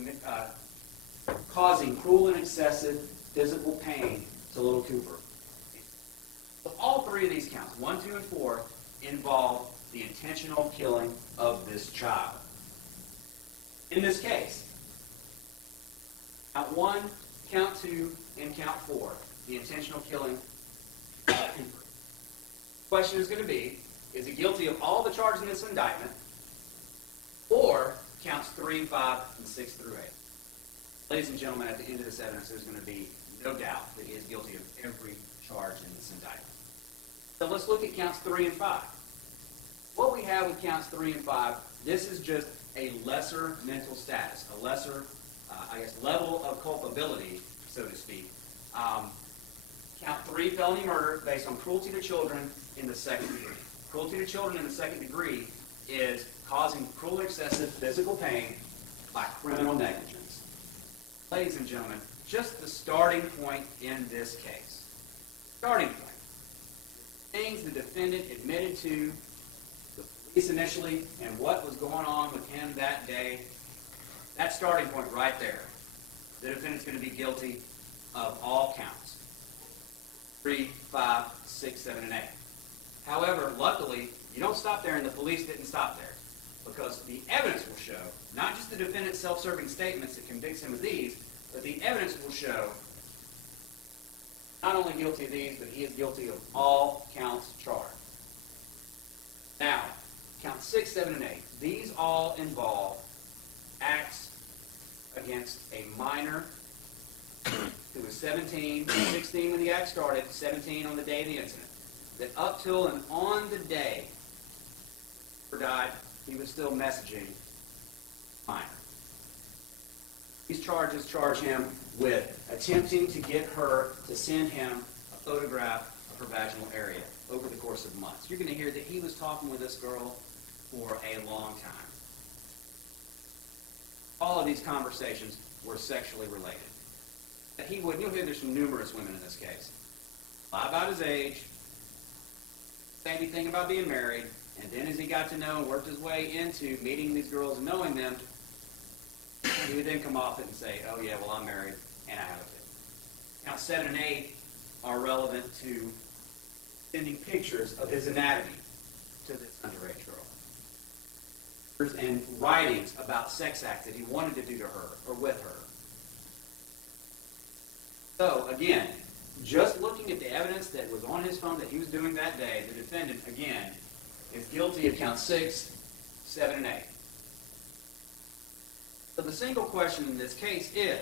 causing cruel and excessive physical pain to little Cooper. So all 3 of these counts, 1, 2, and 4, involve the intentional killing of this child. In this case, count 1, count 2, and count 4, the intentional killing of Cooper. The question is going to be, is he guilty of all the charges in this indictment, or counts 3, 5, and 6 through 8? Ladies and gentlemen, at the end of this evidence, there's going to be no doubt that he is guilty of every charge in this indictment. So let's look at counts 3 and 5. What we have with counts 3 and 5, this is just a lesser mental status, a lesser, level of culpability, so to speak. Count 3, felony murder, based on cruelty to children in the second degree. Cruelty to children in the second degree is causing cruel, excessive physical pain by criminal negligence. Ladies and gentlemen, just the starting point in this case. Starting point. Things the defendant admitted to the police initially and what was going on with him that day, that starting point right there. The defendant's going to be guilty of all counts. 3, 5, 6, 7, and 8. However, luckily, you don't stop there, and the police didn't stop there, because the evidence will show, not just the defendant's self-serving statements that convicts him of these, but the evidence will show not only guilty of these, but he is guilty of all counts charged. Now, counts 6, 7, and 8. These all involve acts against a minor who was 17, 16 when the act started, 17 on the day of the incident. That up till and on the day he died, he was still messaging minor. These charges charge him with attempting to get her to send him a photograph of her vaginal area over the course of months. You're going to hear that he was talking with this girl for a long time. All of these conversations were sexually related. That he would, you'll hear there's some numerous women in this case. Lie about his age, say anything about being married, and then as he got to know and worked his way into meeting these girls and knowing them, he would then come off it and say, oh yeah, well I'm married and I have a kid. Now 7 and 8 are relevant to sending pictures of his anatomy to this underage girl. and writings about sex acts that he wanted to do to her or with her. So, again, just looking at the evidence that was on his phone that he was doing that day, the defendant, again, is guilty of count 6, 7, and 8. So the single question in this case is,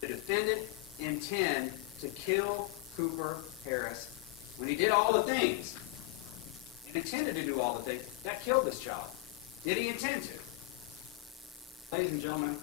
did the defendant intend to kill Cooper Harris when he did all the things and intended to do all the things that killed this child? Did he intend to? Ladies and gentlemen,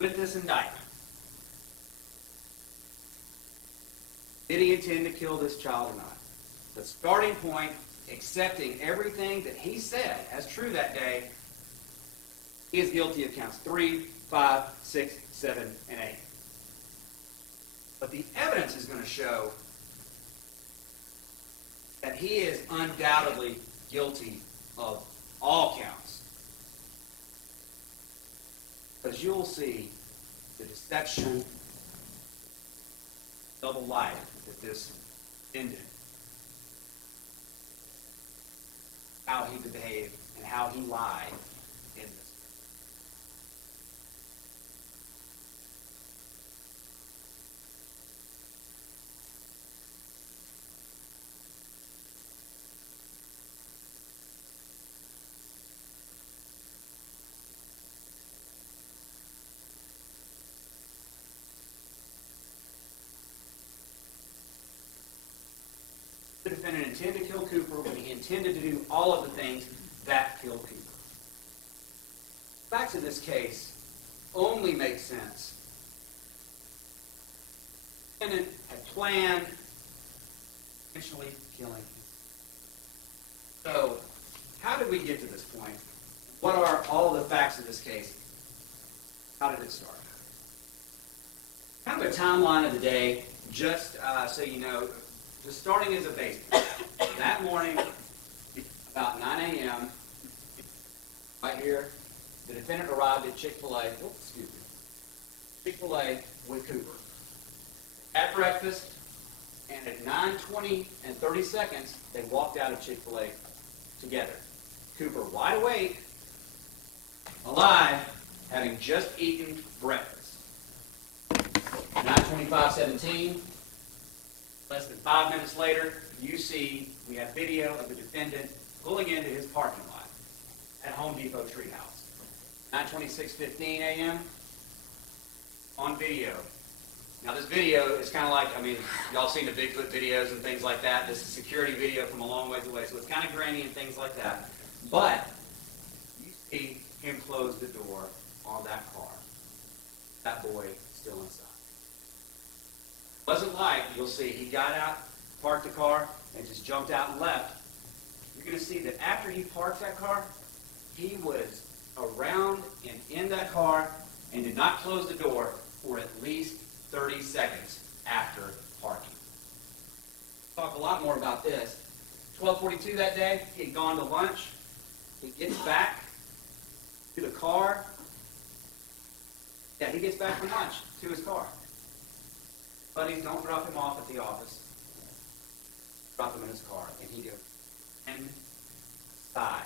with this indictment, did he intend to kill this child or not? The starting point, accepting everything that he said as true that day, he is guilty of counts 3, 5, 6, 7, and 8. But the evidence is going to show that he is undoubtedly guilty of all counts. Because you'll see the deception, double life that this ended, how he behaved and how he lied in this. The defendant intended to kill Cooper when he intended to do all of the things that killed Cooper. The facts of this case only make sense. The defendant had planned intentionally killing him. So, how did we get to this point? What are all of the facts of this case? How did it start? Kind of a timeline of the day, just so you know. Just starting as a baseline. That morning, about 9 a.m., right here, the defendant arrived at Chick-fil-A with Cooper. At breakfast, and at 9:20 and 30 seconds, they walked out of Chick-fil-A together. Cooper wide awake, alive, having just eaten breakfast. 9:25:17. Less than 5 minutes later, you see we have video of the defendant pulling into his parking lot at Home Depot Treehouse. 9:26:15 a.m. on video. Now this video is kind of like, y'all seen the Bigfoot videos and things like that. This is security video from a long ways away, so it's kind of grainy and things like that. But you see him close the door on that car. That boy still inside. Wasn't like, you'll see, he got out, parked the car, and just jumped out and left. You're going to see that after he parked that car, he was around and in that car and did not close the door for at least 30 seconds after parking. Talk a lot more about this. 12:42 that day, he had gone to lunch. He gets back to the car. Yeah, he gets back from lunch to his car. Buddies don't drop him off at the office. Drop him in his car, and he goes inside.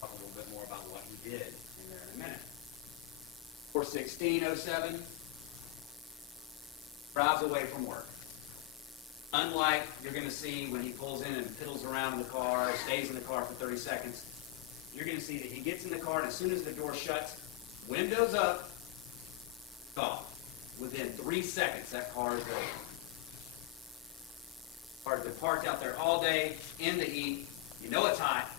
Talk a little bit more about what he did in there in a minute. 4:16:07, drives away from work. Unlike you're going to see when he pulls in and fiddles around in the car, stays in the car for 30 seconds, you're going to see that he gets in the car, and as soon as the door shuts, windows up, off. Within 3 seconds, that car is over. Car's been parked out there all day in the heat. You know it's hot.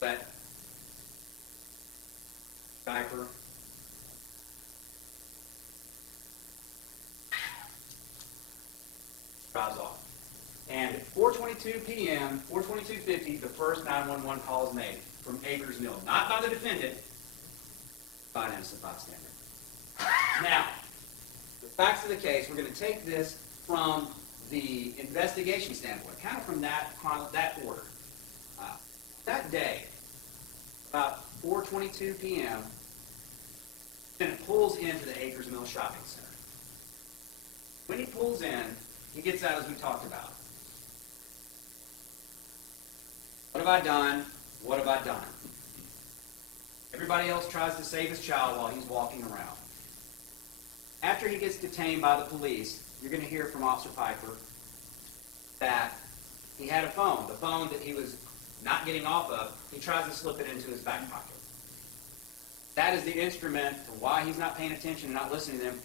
But diaper. 4:22 p.m., 4:22:50, the first 911 call is made from Acres Mill, not by the defendant, by an innocent bystander. Now, the facts of the case, we're going to take this from the investigation standpoint, kind of from that order. That day, about 4:22 p.m., it pulls into the Acres Mill Shopping Center. When he pulls in, he gets out as we talked about. What have I done? What have I done? Everybody else tries to save his child while he's walking around. After he gets detained by the police, you're going to hear from Officer Piper that he had a phone. The phone that he was not getting off of, he tries to slip it into his back pocket. That is the instrument for why he's not paying attention and not listening to them.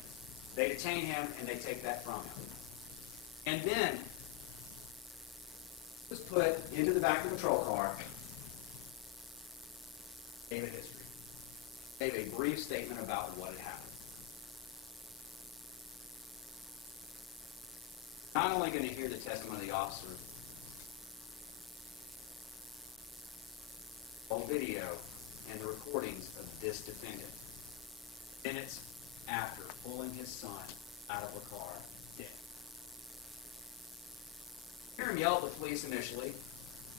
They detain him and they take that from him. And then he was put into the back of the patrol car, gave a history, gave a brief statement about what had happened. Not only going to hear the testimony of the officer, all video and the recordings of this defendant, minutes after pulling his son out of a car, dead. Hear him yell at the police initially,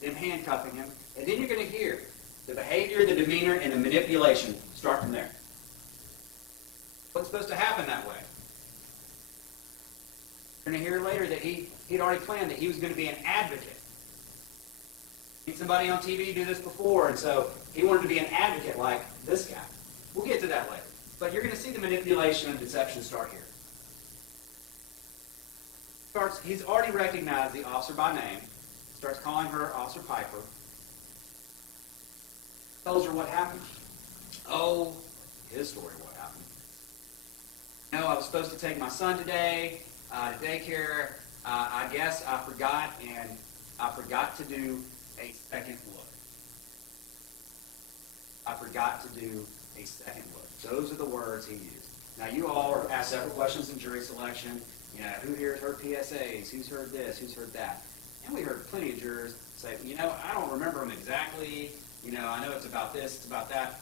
them handcuffing him, and then you're going to hear the behavior, the demeanor, and the manipulation start from there. What's supposed to happen that way? You're going to hear later that he'd already planned that he was going to be an advocate. Seen somebody on TV do this before, and so he wanted to be an advocate like this guy. We'll get to that later. But you're going to see the manipulation and deception start here. He's already recognized the officer by name, starts calling her Officer Piper, tells her what happened. Oh, his story, what happened. No, I was supposed to take my son today to daycare. I guess I forgot, and I forgot to do a second look. I forgot to do a second look. Those are the words he used. Now, you all are asked several questions in jury selection. You know, who here has heard PSAs? Who's heard this? Who's heard that? And we heard plenty of jurors say, you know, I don't remember them exactly. You know, I know it's about this, it's about that.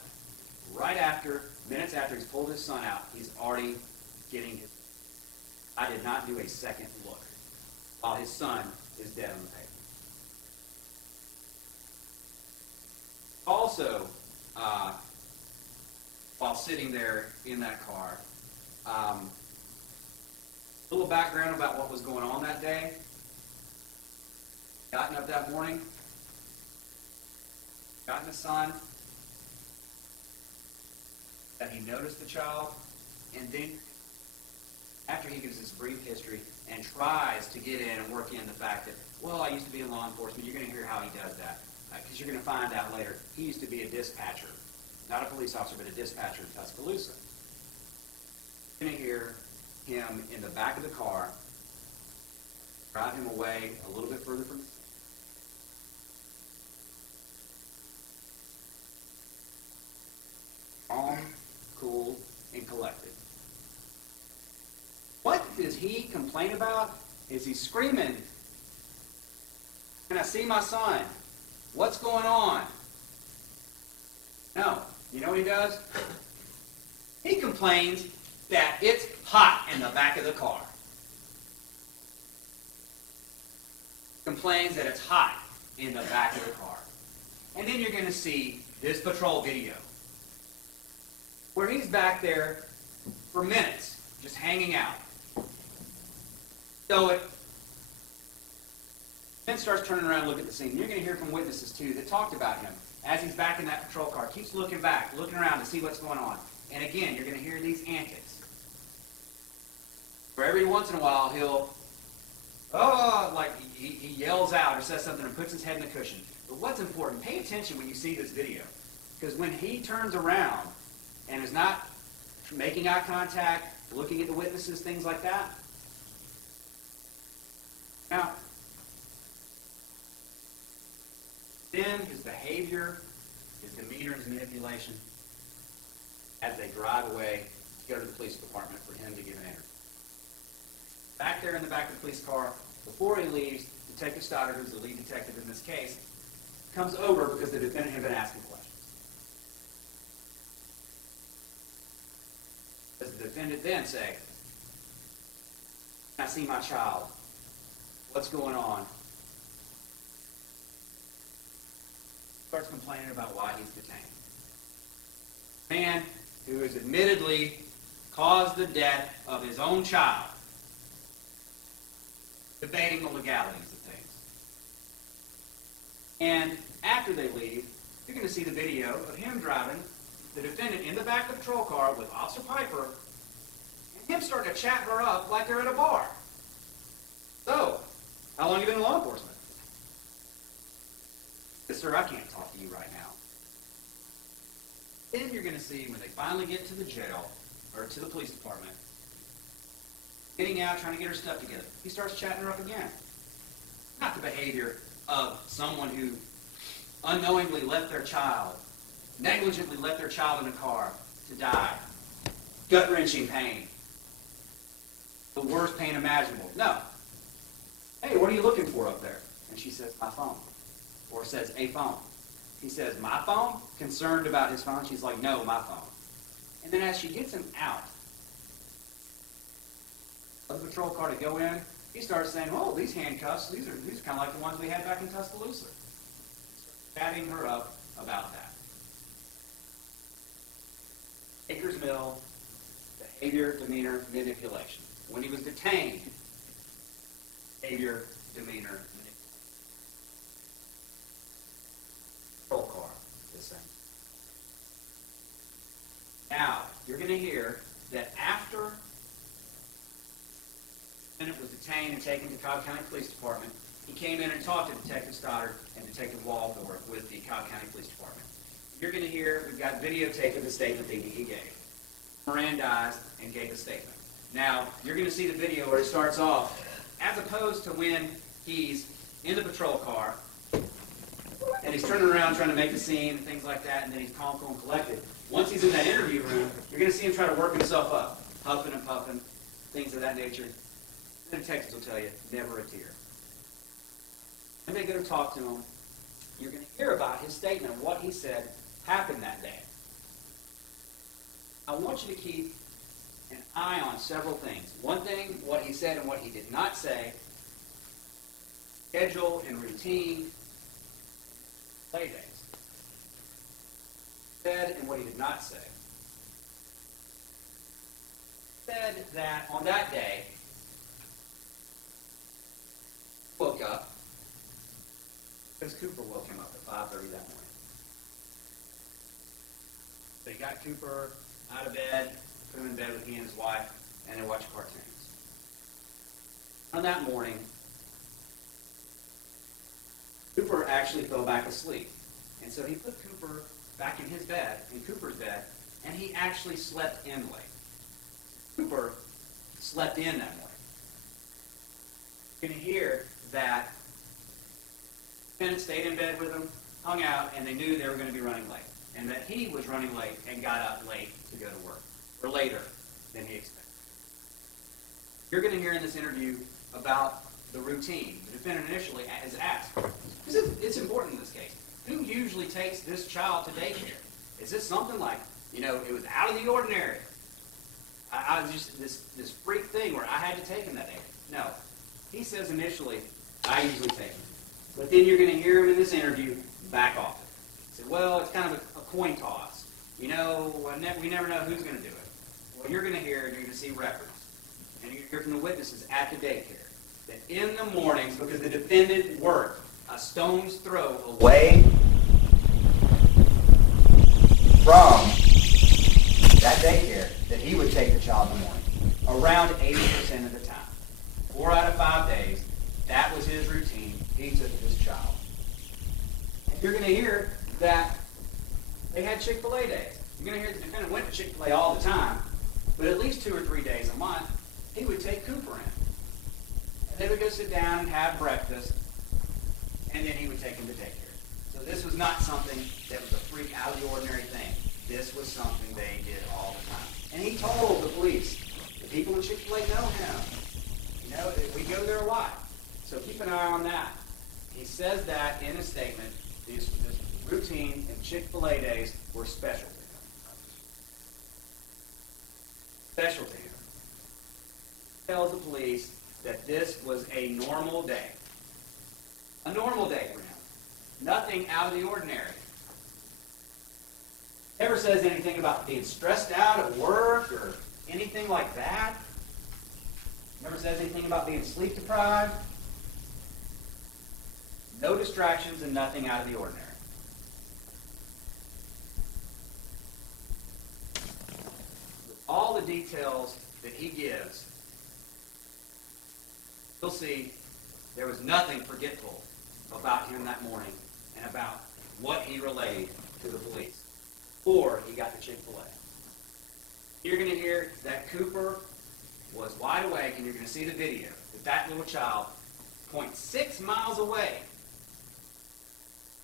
Right after, minutes after he's pulled his son out, he's already getting his. I did not do a second look while his son is dead on the pavement. Also, while sitting there in that car, a little background about what was going on that day. Gotten up that morning, gotten his son, that he noticed the child, and then after he gives this brief history and tries to get in and work in the fact that, well, I used to be in law enforcement, you're going to hear how he does that. Because you're going to find out later, he used to be a dispatcher. Not a police officer, but a dispatcher in Tuscaloosa. You're going to hear him in the back of the car, drive him away a little bit further from calm, cool, and collected. What does he complain about? Is he screaming, "Can I see my son? What's going on?" No. You know what he does? He complains that it's hot in the back of the car. Complains that it's hot in the back of the car. And then you're going to see this patrol video where he's back there for minutes, just hanging out. So it then starts turning around and looking at the scene. You're going to hear from witnesses, too, that talked about him. As he's back in that patrol car, keeps looking back, looking around to see what's going on. And again, you're going to hear these antics. Where every once in a while, he'll, like he yells out or says something and puts his head in the cushion. But what's important, pay attention when you see this video. Because when he turns around and is not making eye contact, looking at the witnesses, things like that. Now, then his behavior, his demeanor, his manipulation, as they drive away to go to the police department for him to give an interview. Back there in the back of the police car, before he leaves, the Detective Stoddard, who's the lead detective in this case, comes over because the defendant had been asking questions. Does the defendant then say, "I see my child. What's going on?" Starts complaining about why he's detained. Man who has admittedly caused the death of his own child, debating the legalities of things. And after they leave, you're going to see the video of him driving the defendant in the back of the patrol car with Officer Piper, and him starting to chat her up like they're at a bar. So, how long have you been in law enforcement? Sir, I can't talk to you right now. Then you're going to see when they finally get to the jail, or to the police department, getting out, trying to get her stuff together. He starts chatting her up again. Not the behavior of someone who unknowingly left their child, negligently left their child in a car to die. Gut-wrenching pain. The worst pain imaginable. No. "Hey, what are you looking for up there?" And she says, "My phone." Or says, "A phone." He says, "My phone?" Concerned about his phone. She's like, "No, my phone." And then as she gets him out of the patrol car to go in, he starts saying, "Oh, these handcuffs, these are kind of like the ones we had back in Tuscaloosa." Chatting her up about that. Akers Mill, behavior, demeanor, manipulation. When he was detained, behavior, demeanor, manipulation. Patrol car, the same. Now, you're going to hear that after the defendant was detained and taken to Cobb County Police Department, he came in and talked to Detective Stoddard and Detective Waldorf with the Cobb County Police Department. You're going to hear, we've got videotape of the statement that he gave. Mirandized and gave a statement. Now, you're going to see the video where it starts off, as opposed to when he's in the patrol car, and he's turning around trying to make a scene and things like that, and then he's calm, cool, and collected. Once he's in that interview room, you're going to see him try to work himself up, huffing and puffing, things of that nature. The detectives will tell you, never a tear. When they go to talk to him, you're going to hear about his statement of what he said happened that day. I want you to keep an eye on several things. One thing, what he said and what he did not say, schedule and routine, play days. Said and what he did not say. Said that on that day, woke up, because Cooper woke him up at 5:30 that morning. So he got Cooper out of bed, put him in bed with he and his wife, and they watched cartoons. On that morning, Cooper actually fell back asleep. And so he put Cooper back in his bed, in Cooper's bed, and he actually slept in late. Cooper slept in that morning. You're going to hear that the defendant stayed in bed with him, hung out, and they knew they were going to be running late. And that he was running late and got up late to go to work, or later than he expected. You're going to hear in this interview about the routine. The defendant initially is asked, because it's important in this case, who usually takes this child to daycare? Is this something like, it was out of the ordinary? I was just this freak thing where I had to take him that day. No. He says initially, I usually take him. But then you're going to hear him in this interview back off it. He said, well, it's kind of a coin toss. We never know who's going to do it. Well, you're going to hear, and you're going to see records. And you're going to hear from the witnesses at the daycare that in the mornings, because the defendant worked a stone's throw away from that daycare, that he would take the child in the morning, around 80% of the time. 4 out of 5 days, that was his routine. He took his child. And you're going to hear that they had Chick-fil-A days. You're going to hear the defendant went to Chick-fil-A all the time, but at least 2 or 3 days a month, he would take Cooper in. And they would go sit down and have breakfast, and then he would take him to daycare. So this was not something that was a freak out of the ordinary thing. This was something they did all the time. And he told the police, the people in Chick-fil-A know him. We go there a lot. So keep an eye on that. He says that in his statement, this routine and Chick-fil-A days were special to him. Special to him. He tells the police that this was a normal day. A normal day for him. Nothing out of the ordinary. Never says anything about being stressed out at work or anything like that. Never says anything about being sleep deprived. No distractions and nothing out of the ordinary. With all the details that he gives, you'll see there was nothing forgetful about him that morning and about what he relayed to the police before he got to Chick-fil-A. You're going to hear that Cooper was wide awake, and you're going to see the video that little child, 0.6 miles away,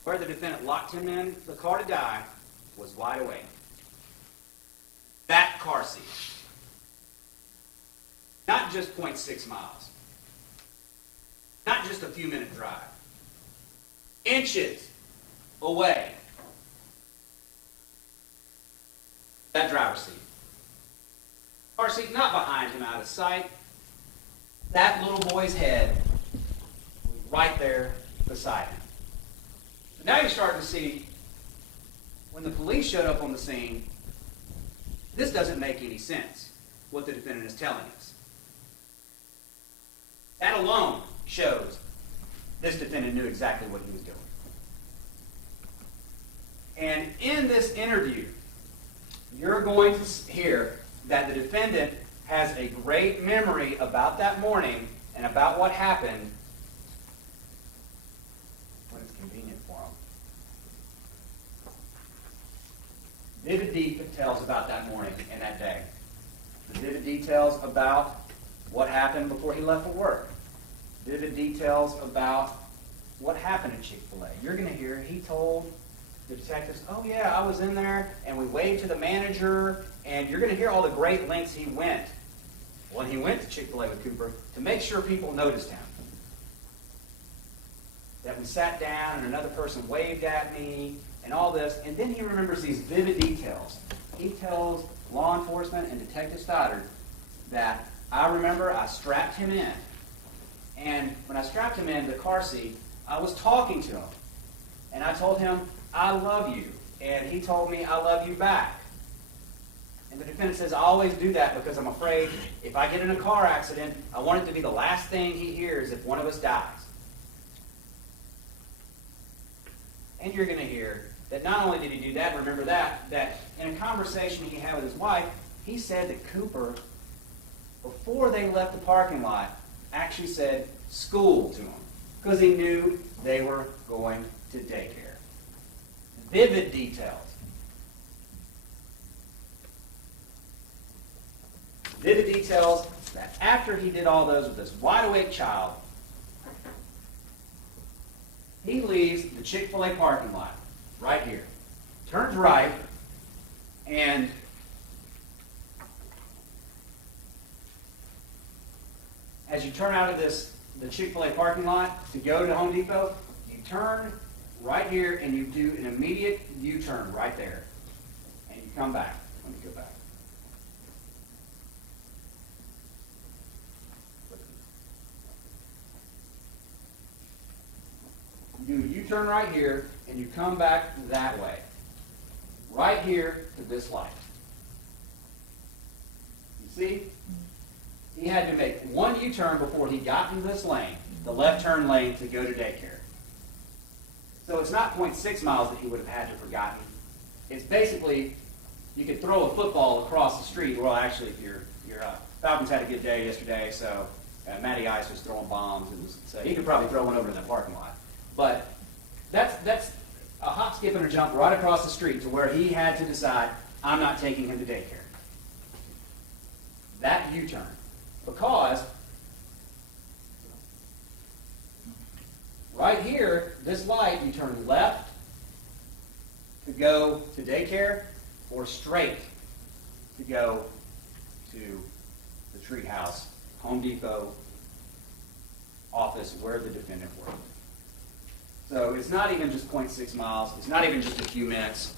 where the defendant locked him in the car to die, was wide awake. That car seat. Not just 0.6 miles. Not just a few minute drive. Inches away. That driver's seat. Car seat not behind him, out of sight. That little boy's head was right there beside him. But now you're starting to see, when the police showed up on the scene, this doesn't make any sense, what the defendant is telling us. That alone shows this defendant knew exactly what he was doing. And in this interview, you're going to hear that the defendant has a great memory about that morning and about what happened when it's convenient for him. Vivid details about that morning and that day. The vivid details about what happened before he left for work. Vivid details about what happened at Chick-fil-A. You're going to hear he told the detectives, oh yeah, I was in there and we waved to the manager, and you're going to hear all the great lengths he went when he went to Chick-fil-A with Cooper to make sure people noticed him. That we sat down and another person waved at me and all this, and then he remembers these vivid details. He tells law enforcement and Detective Stoddard that I remember I strapped him in, and when I strapped him in the car seat, I was talking to him, and I told him, I love you, and he told me, I love you back. And the defendant says, I always do that because I'm afraid if I get in a car accident, I want it to be the last thing he hears if one of us dies. And you're going to hear that not only did he do that, remember that in a conversation he had with his wife, he said that Cooper, before they left the parking lot, actually said school to him because he knew they were going to daycare. Vivid details. Vivid details that after he did all those with this wide-awake child, he leaves the Chick-fil-A parking lot right here, turns right, and as you turn out of the Chick-fil-A parking lot to go to Home Depot, you turn right here and you do an immediate U-turn right there. And you come back. Let me go back. You do a U-turn right here and you come back that way. Right here to this light. You see? He had to make one U-turn before he got into this lane, the left turn lane to go to daycare. So it's not 0.6 miles that he would have had to have forgotten. It's basically, you could throw a football across the street. Well, actually, if your Falcons had a good day yesterday, so Matty Ice was throwing bombs, so he could probably throw one over in the parking lot. But that's a hop, skip, and a jump right across the street to where he had to decide, I'm not taking him to daycare. That U-turn. Because right here, this light, you turn left to go to daycare or straight to go to the Treehouse, Home Depot, office where the defendant worked. So it's not even just 0.6 miles. It's not even just a few minutes.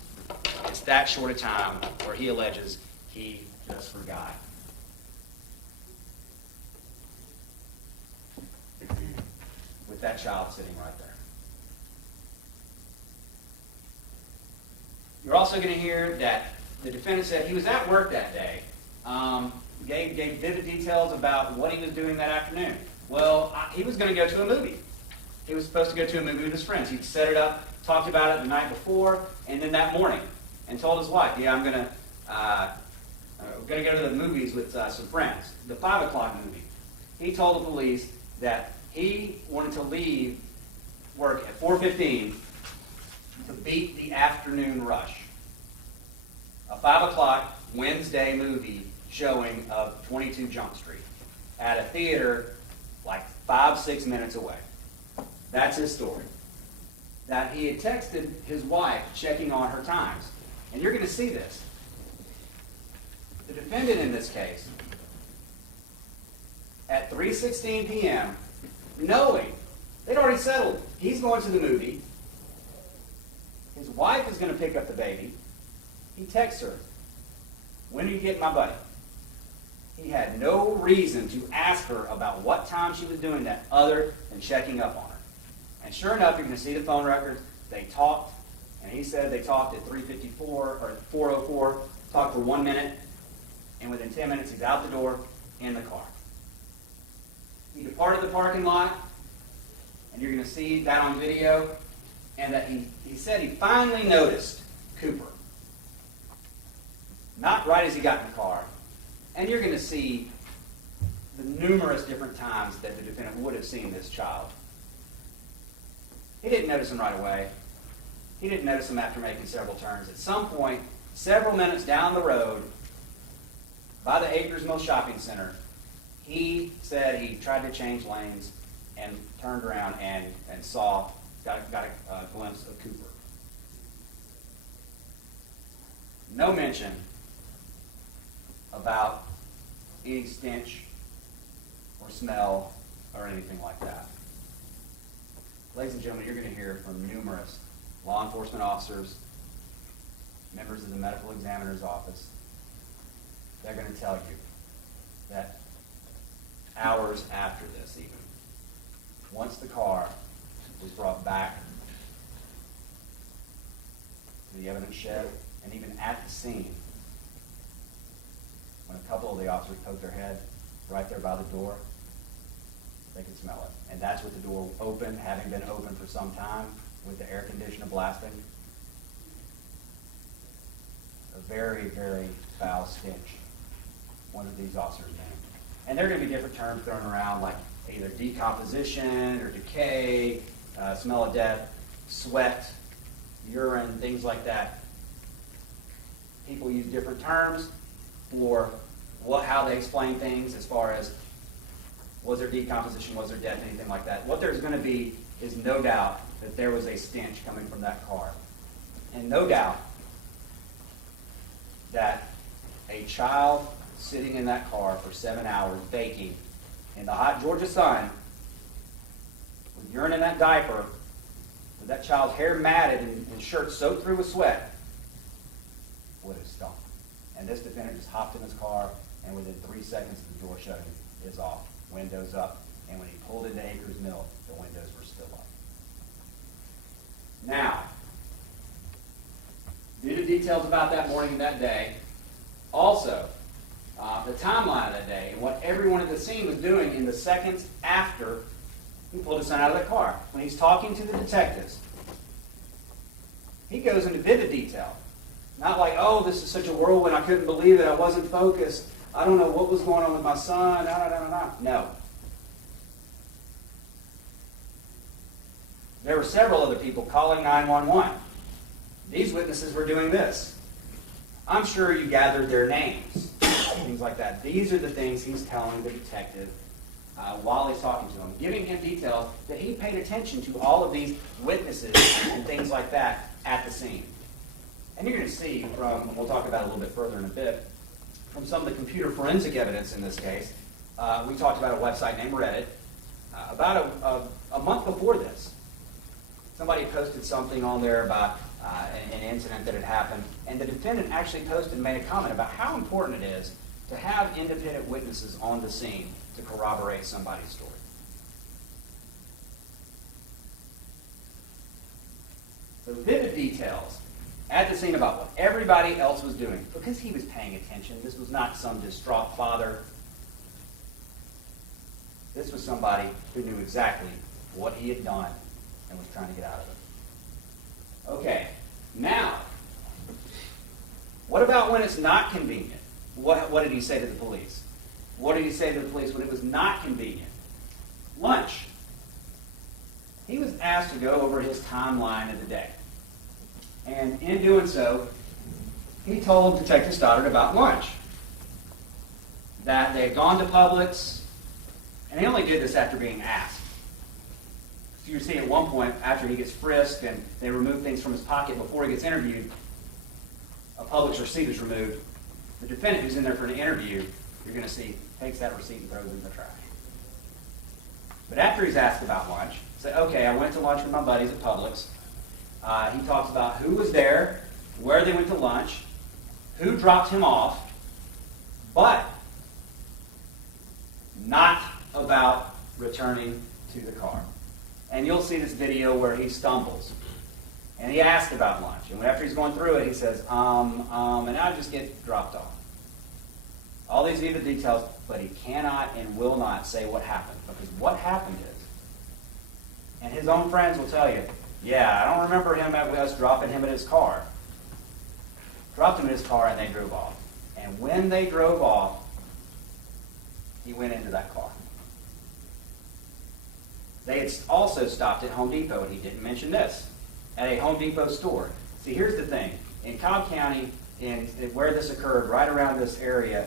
It's that short a time where he alleges he just forgot. With that child sitting right there. You're also going to hear that the defendant said he was at work that day. Gave vivid details about what he was doing that afternoon. Well, he was going to go to a movie. He was supposed to go to a movie with his friends. He'd set it up, talked about it the night before, and then that morning, and told his wife, "Yeah, I'm going to go to the movies with some friends." The 5 o'clock movie. He told the police that he wanted to leave work at 4:15 to beat the afternoon rush. A 5 o'clock Wednesday movie showing of 22 Jump Street at a theater like 5-6 minutes away. That's his story. That he had texted his wife checking on her times. And you're going to see this. The defendant in this case, at 3:16 p.m., knowing they'd already settled, he's going to the movie, his wife is going to pick up the baby, he texts her, "When are you getting my buddy?" He had no reason to ask her about what time she was doing that other than checking up on her. And sure enough, you're going to see the phone records. They talked, and he said they talked at 3:54 or 4:04, talked for 1 minute, and within 10 minutes he's out the door in the car. He departed the parking lot, and you're going to see that on video, and that he said he finally noticed Cooper. Not right as he got in the car. And you're going to see the numerous different times that the defendant would have seen this child. He didn't notice him right away. He didn't notice him after making several turns. At some point, several minutes down the road, by the Acres Mill Shopping Center, he said he tried to change lanes and turned around and got a glimpse of Cooper. No mention about any stench or smell or anything like that. Ladies and gentlemen, you're going to hear from numerous law enforcement officers, members of the medical examiner's office. They're going to tell you that hours after this even, once the car was brought back to the evidence shed, and even at the scene, when a couple of the officers poked their head right there by the door, they could smell it. And that's with the door open, having been open for some time, with the air conditioner blasting. A very, very foul stench, one of these officers named. And there are going to be different terms thrown around, like either decomposition or decay, smell of death, sweat, urine, things like that. People use different terms for how they explain things as far as was there decomposition, was there death, anything like that. What there's going to be is no doubt that there was a stench coming from that car. And no doubt that a child sitting in that car for 7 hours baking in the hot Georgia sun with urine in that diaper, with that child's hair matted and shirt soaked through with sweat, would have stunk. And this defendant just hopped in his car, and within 3 seconds of the door shutting is off, windows up, and when he pulled into Acres Mill, the windows were still up. Now, due to details about that morning and that day, also the timeline of that day and what everyone at the scene was doing in the seconds after he pulled his son out of the car. When he's talking to the detectives, he goes into vivid detail. Not like, "Oh, this is such a whirlwind, I couldn't believe it, I wasn't focused, I don't know what was going on with my son, No. There were several other people calling 911. These witnesses were doing this. I'm sure you gathered their names, things like that. These are the things he's telling the detective while he's talking to him, giving him details that he paid attention to all of these witnesses and things like that at the scene. And you're going to see from, we'll talk about it a little bit further in a bit, from some of the computer forensic evidence in this case. We talked about a website named Reddit. about a month before this, somebody posted something on there about an incident that had happened, and the defendant actually posted and made a comment about how important it is to have independent witnesses on the scene to corroborate somebody's story. The vivid details at the scene about what everybody else was doing, because he was paying attention. This was not some distraught father. This was somebody who knew exactly what he had done and was trying to get out of it. Okay, now, what about when it's not convenient? What did he say to the police? What did he say to the police when it was not convenient? Lunch. He was asked to go over his timeline of the day. And in doing so, he told Detective Stoddard about lunch. That they had gone to Publix, and he only did this after being asked. So you see at one point, after he gets frisked and they remove things from his pocket before he gets interviewed, a Publix receipt is removed. The defendant who's in there for an interview, you're going to see, takes that receipt and throws it in the trash. But after he's asked about lunch, he said, okay, I went to lunch with my buddies at Publix. He talks about who was there, where they went to lunch, who dropped him off, but not about returning to the car. And you'll see this video where he stumbles. And he asked about lunch. And after he's going through it, he says, and I just get dropped off. All these vivid details, but he cannot and will not say what happened. Because what happened is, and his own friends will tell you, yeah, I don't remember him at us dropping him at his car. Dropped him in his car and they drove off. And when they drove off, he went into that car. They had also stopped at Home Depot, and he didn't mention this, at a Home Depot store. See, here's the thing. In Cobb County, where this occurred, right around this area,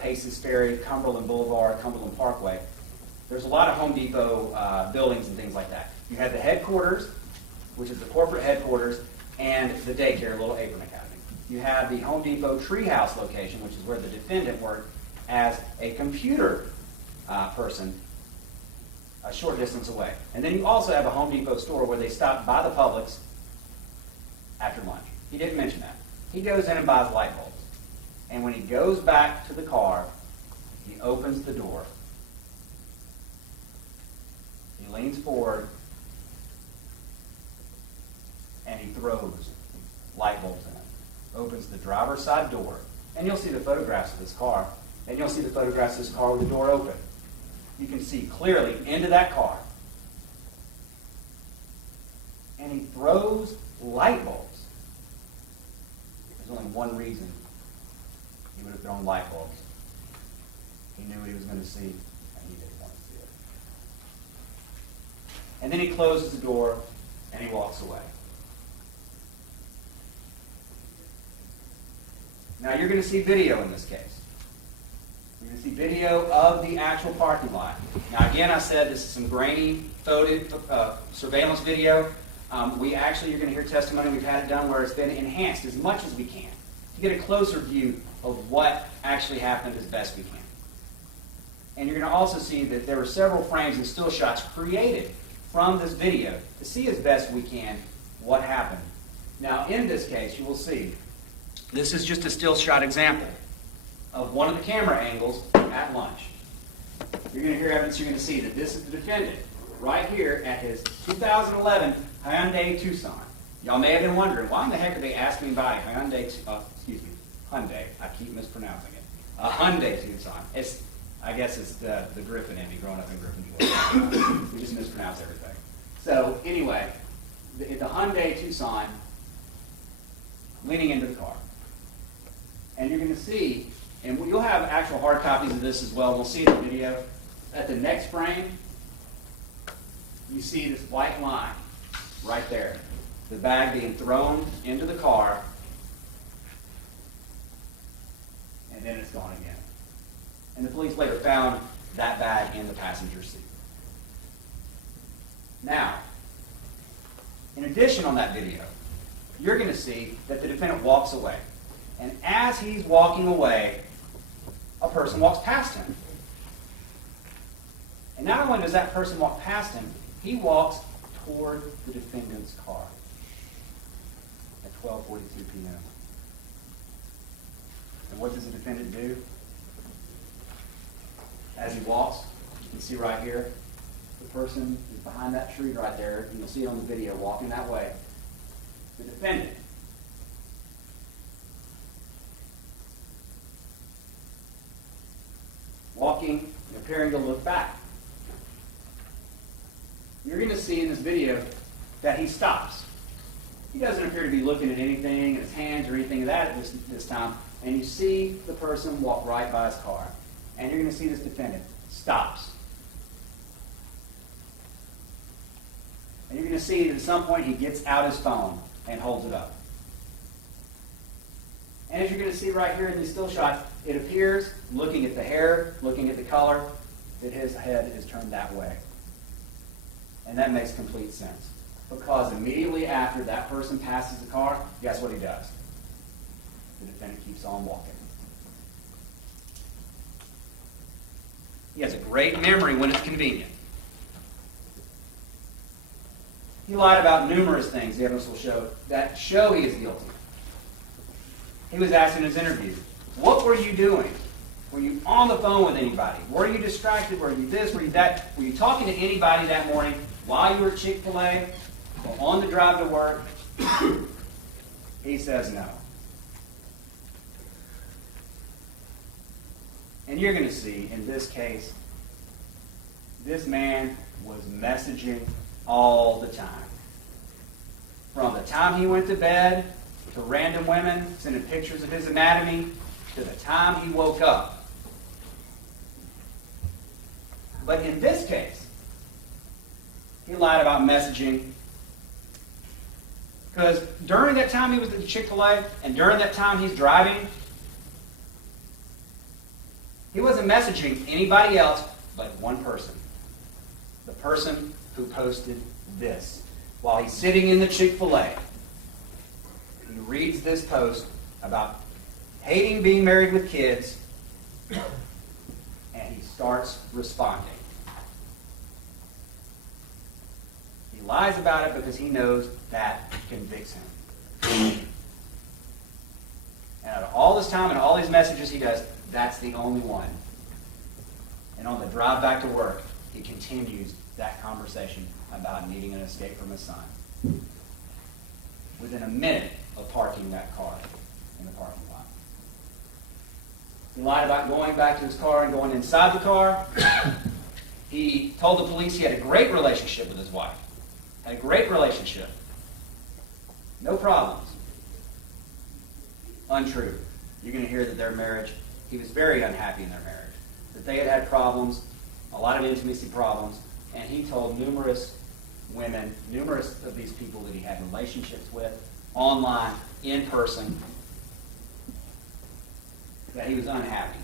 Paces Ferry, Cumberland Boulevard, Cumberland Parkway, there's a lot of Home Depot buildings and things like that. You had the headquarters, which is the corporate headquarters, and the daycare, Little Apron Academy. You have the Home Depot Treehouse location, which is where the defendant worked as a computer person a short distance away. And then you also have a Home Depot store where they stopped by the Publix after lunch. He didn't mention that. He goes in and buys light bulbs. And when he goes back to the car, he opens the door. He leans forward and he throws light bulbs in it. Opens the driver's side door. And you'll see the photographs of this car. And you'll see the photographs of this car with the door open. You can see clearly into that car. And he throws light bulbs. There's only one reason he would have thrown light bulbs. He knew what he was going to see, and he didn't want to see it. And then he closes the door, and he walks away. Now you're going to see video in this case. You're going to see video of the actual parking lot. Now again, I said this is some grainy surveillance video. You're going to hear testimony. We've had it done where it's been enhanced as much as we can to get a closer view of what actually happened as best we can. And you're going to also see that there were several frames and still shots created from this video to see as best we can what happened. Now in this case, you will see this is just a still shot example of one of the camera angles at lunch. You're going to hear evidence. You're going to see that this is the defendant right here at his 2011 Hyundai Tucson. Y'all may have been wondering, why in the heck are they asking me about a Hyundai, Hyundai. I keep mispronouncing it. A Hyundai Tucson. I guess it's the Griffin in me growing up in Griffin, Georgia. We just mispronounce everything. So anyway, the Hyundai Tucson leaning into the car. And you're going to see, and you'll have actual hard copies of this as well. We'll see the video. At the next frame, you see this white line right there. The bag being thrown into the car, and then it's gone again. And the police later found that bag in the passenger seat. Now, in addition on that video, you're going to see that the defendant walks away. And as he's walking away, a person walks past him. And not only does that person walk past him, he walks toward the defendant's car at 12:42 p.m. And what does the defendant do? As he walks, you can see right here, the person is behind that tree right there, and you'll see it on the video, walking that way. The defendant walking and appearing to look back. You're going to see in this video that he stops. He doesn't appear to be looking at anything in his hands or anything of that at this time. And you see the person walk right by his car. And you're going to see this defendant stops. And you're going to see that at some point he gets out his phone and holds it up. And as you're going to see right here in these still shots, it appears, looking at the hair, looking at the color, that his head is turned that way. And that makes complete sense. Because immediately after that person passes the car, guess what he does? The defendant keeps on walking. He has a great memory when it's convenient. He lied about numerous things, the evidence will show, that show he is guilty. He was asked in his interview, what were you doing? Were you on the phone with anybody? Were you distracted? Were you this? Were you that? Were you talking to anybody that morning while you were at Chick-fil-A or on the drive to work? He says no. And you're going to see, in this case, this man was messaging all the time. From the time he went to bed, to random women, sending pictures of his anatomy, to the time he woke up. But in this case, he lied about messaging. Because during that time he was at the Chick-fil-A, and during that time he's driving, he wasn't messaging anybody else but one person. The person who posted this. While he's sitting in the Chick-fil-A, he reads this post about hating being married with kids, and he starts responding. He lies about it because he knows that convicts him. And out of all this time and all these messages he does, that's the only one. And on the drive back to work, he continues that conversation about needing an escape from his son. Within a minute of parking that car in the parking lot. He lied about going back to his car and going inside the car. He told the police he had a great relationship with his wife. Had a great relationship. No problems. Untrue. You're going to hear that their marriage, he was very unhappy in their marriage. That they had problems, a lot of intimacy problems, and he told numerous women, numerous of these people that he had relationships with, online, in person, that he was unhappy.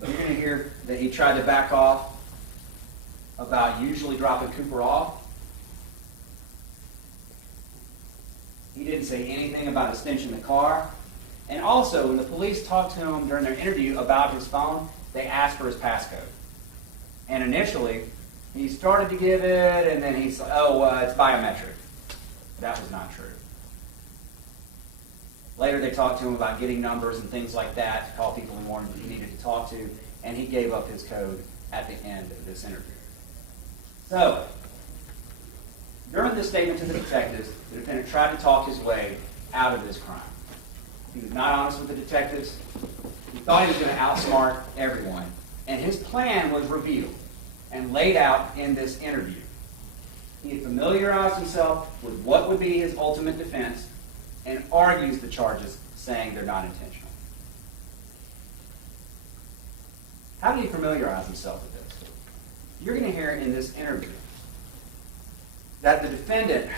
But you're going to hear that he tried to back off about usually dropping Cooper off. He didn't say anything about a stench in the car. And also, when the police talked to him during their interview about his phone, they asked for his passcode. And initially, he started to give it, and then he said, it's biometric. That was not true. Later, they talked to him about getting numbers and things like that to call people he needed to talk to, and he gave up his code at the end of this interview. So, during this statement to the detectives, the defendant tried to talk his way out of this crime. He was not honest with the detectives. He thought he was going to outsmart everyone. And his plan was revealed and laid out in this interview. He had familiarized himself with what would be his ultimate defense and argues the charges, saying they're not intentional. How do you familiarize himself with this? You're going to hear in this interview that the defendant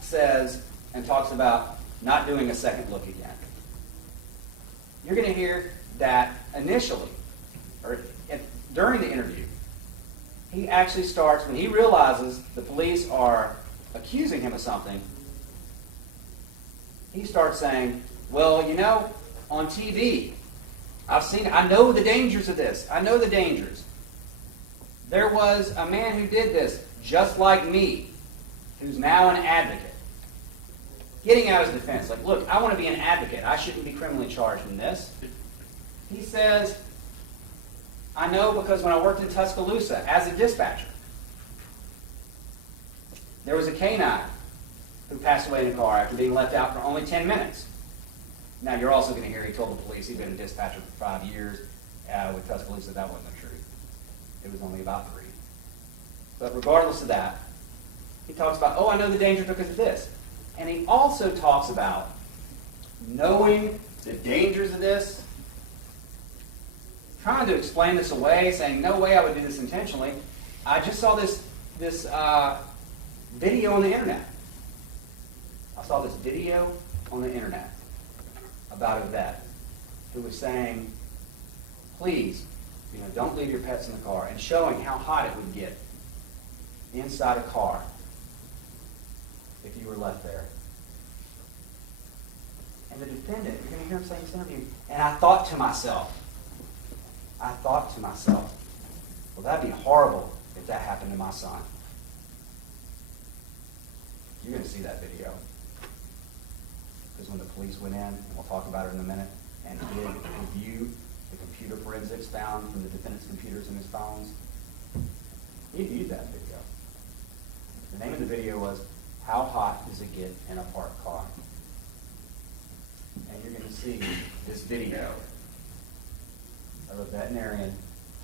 says and talks about not doing a second look again. You're going to hear that initially, or during the interview, he actually starts, when he realizes the police are accusing him of something, he starts saying, well, on TV, I know the dangers of this. I know the dangers. There was a man who did this, just like me, who's now an advocate, getting out his defense. Like, look, I want to be an advocate. I shouldn't be criminally charged in this. He says, I know because when I worked in Tuscaloosa as a dispatcher, there was a canine who passed away in a car after being left out for only 10 minutes. Now, you're also going to hear he told the police he'd been a dispatcher for 5 years. With Tuscaloosa, that wasn't the truth. It was only about 3. But regardless of that, he talks about, oh, I know the danger because of this. And he also talks about knowing the dangers of this, trying to explain this away, saying, no way I would do this intentionally. I just saw this video on the internet. I saw this video on the internet about a vet who was saying, please, don't leave your pets in the car, and showing how hot it would get inside a car if you were left there. And the defendant, you're going to hear him say in this interview, and I thought to myself, well, that'd be horrible if that happened to my son. You're going to see that video. Because when the police went in, and we'll talk about it in a minute, and did review the computer forensics found from the defendant's computers and his phones, he viewed that video. The name of the video was, How Hot Does It Get in a Parked Car? And you're going to see this video of a veterinarian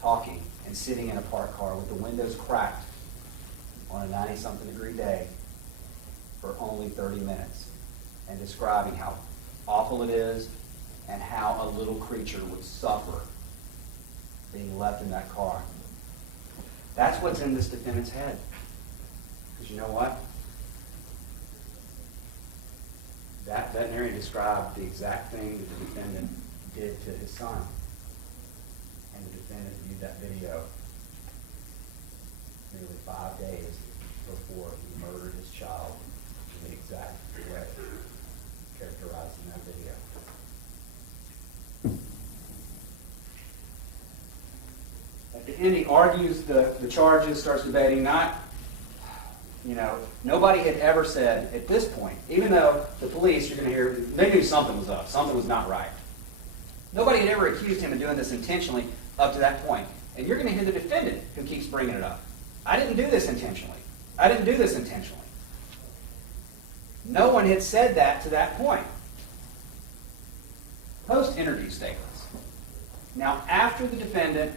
talking and sitting in a parked car with the windows cracked on a 90-something degree day for only 30 minutes, and describing how awful it is and how a little creature would suffer being left in that car. That's what's in this defendant's head. Because you know what? That veterinarian described the exact thing that the defendant did to his son. And the defendant viewed that video nearly 5 days before he murdered his child in the exact way characterized in that video. At the end, he argues the charges, starts debating, nobody had ever said at this point, even though the police, you're going to hear, they knew something was up, something was not right. Nobody had ever accused him of doing this intentionally up to that point. And you're going to hear the defendant who keeps bringing it up. I didn't do this intentionally. I didn't do this intentionally. No one had said that to that point. Post-interview statements. Now, after the defendant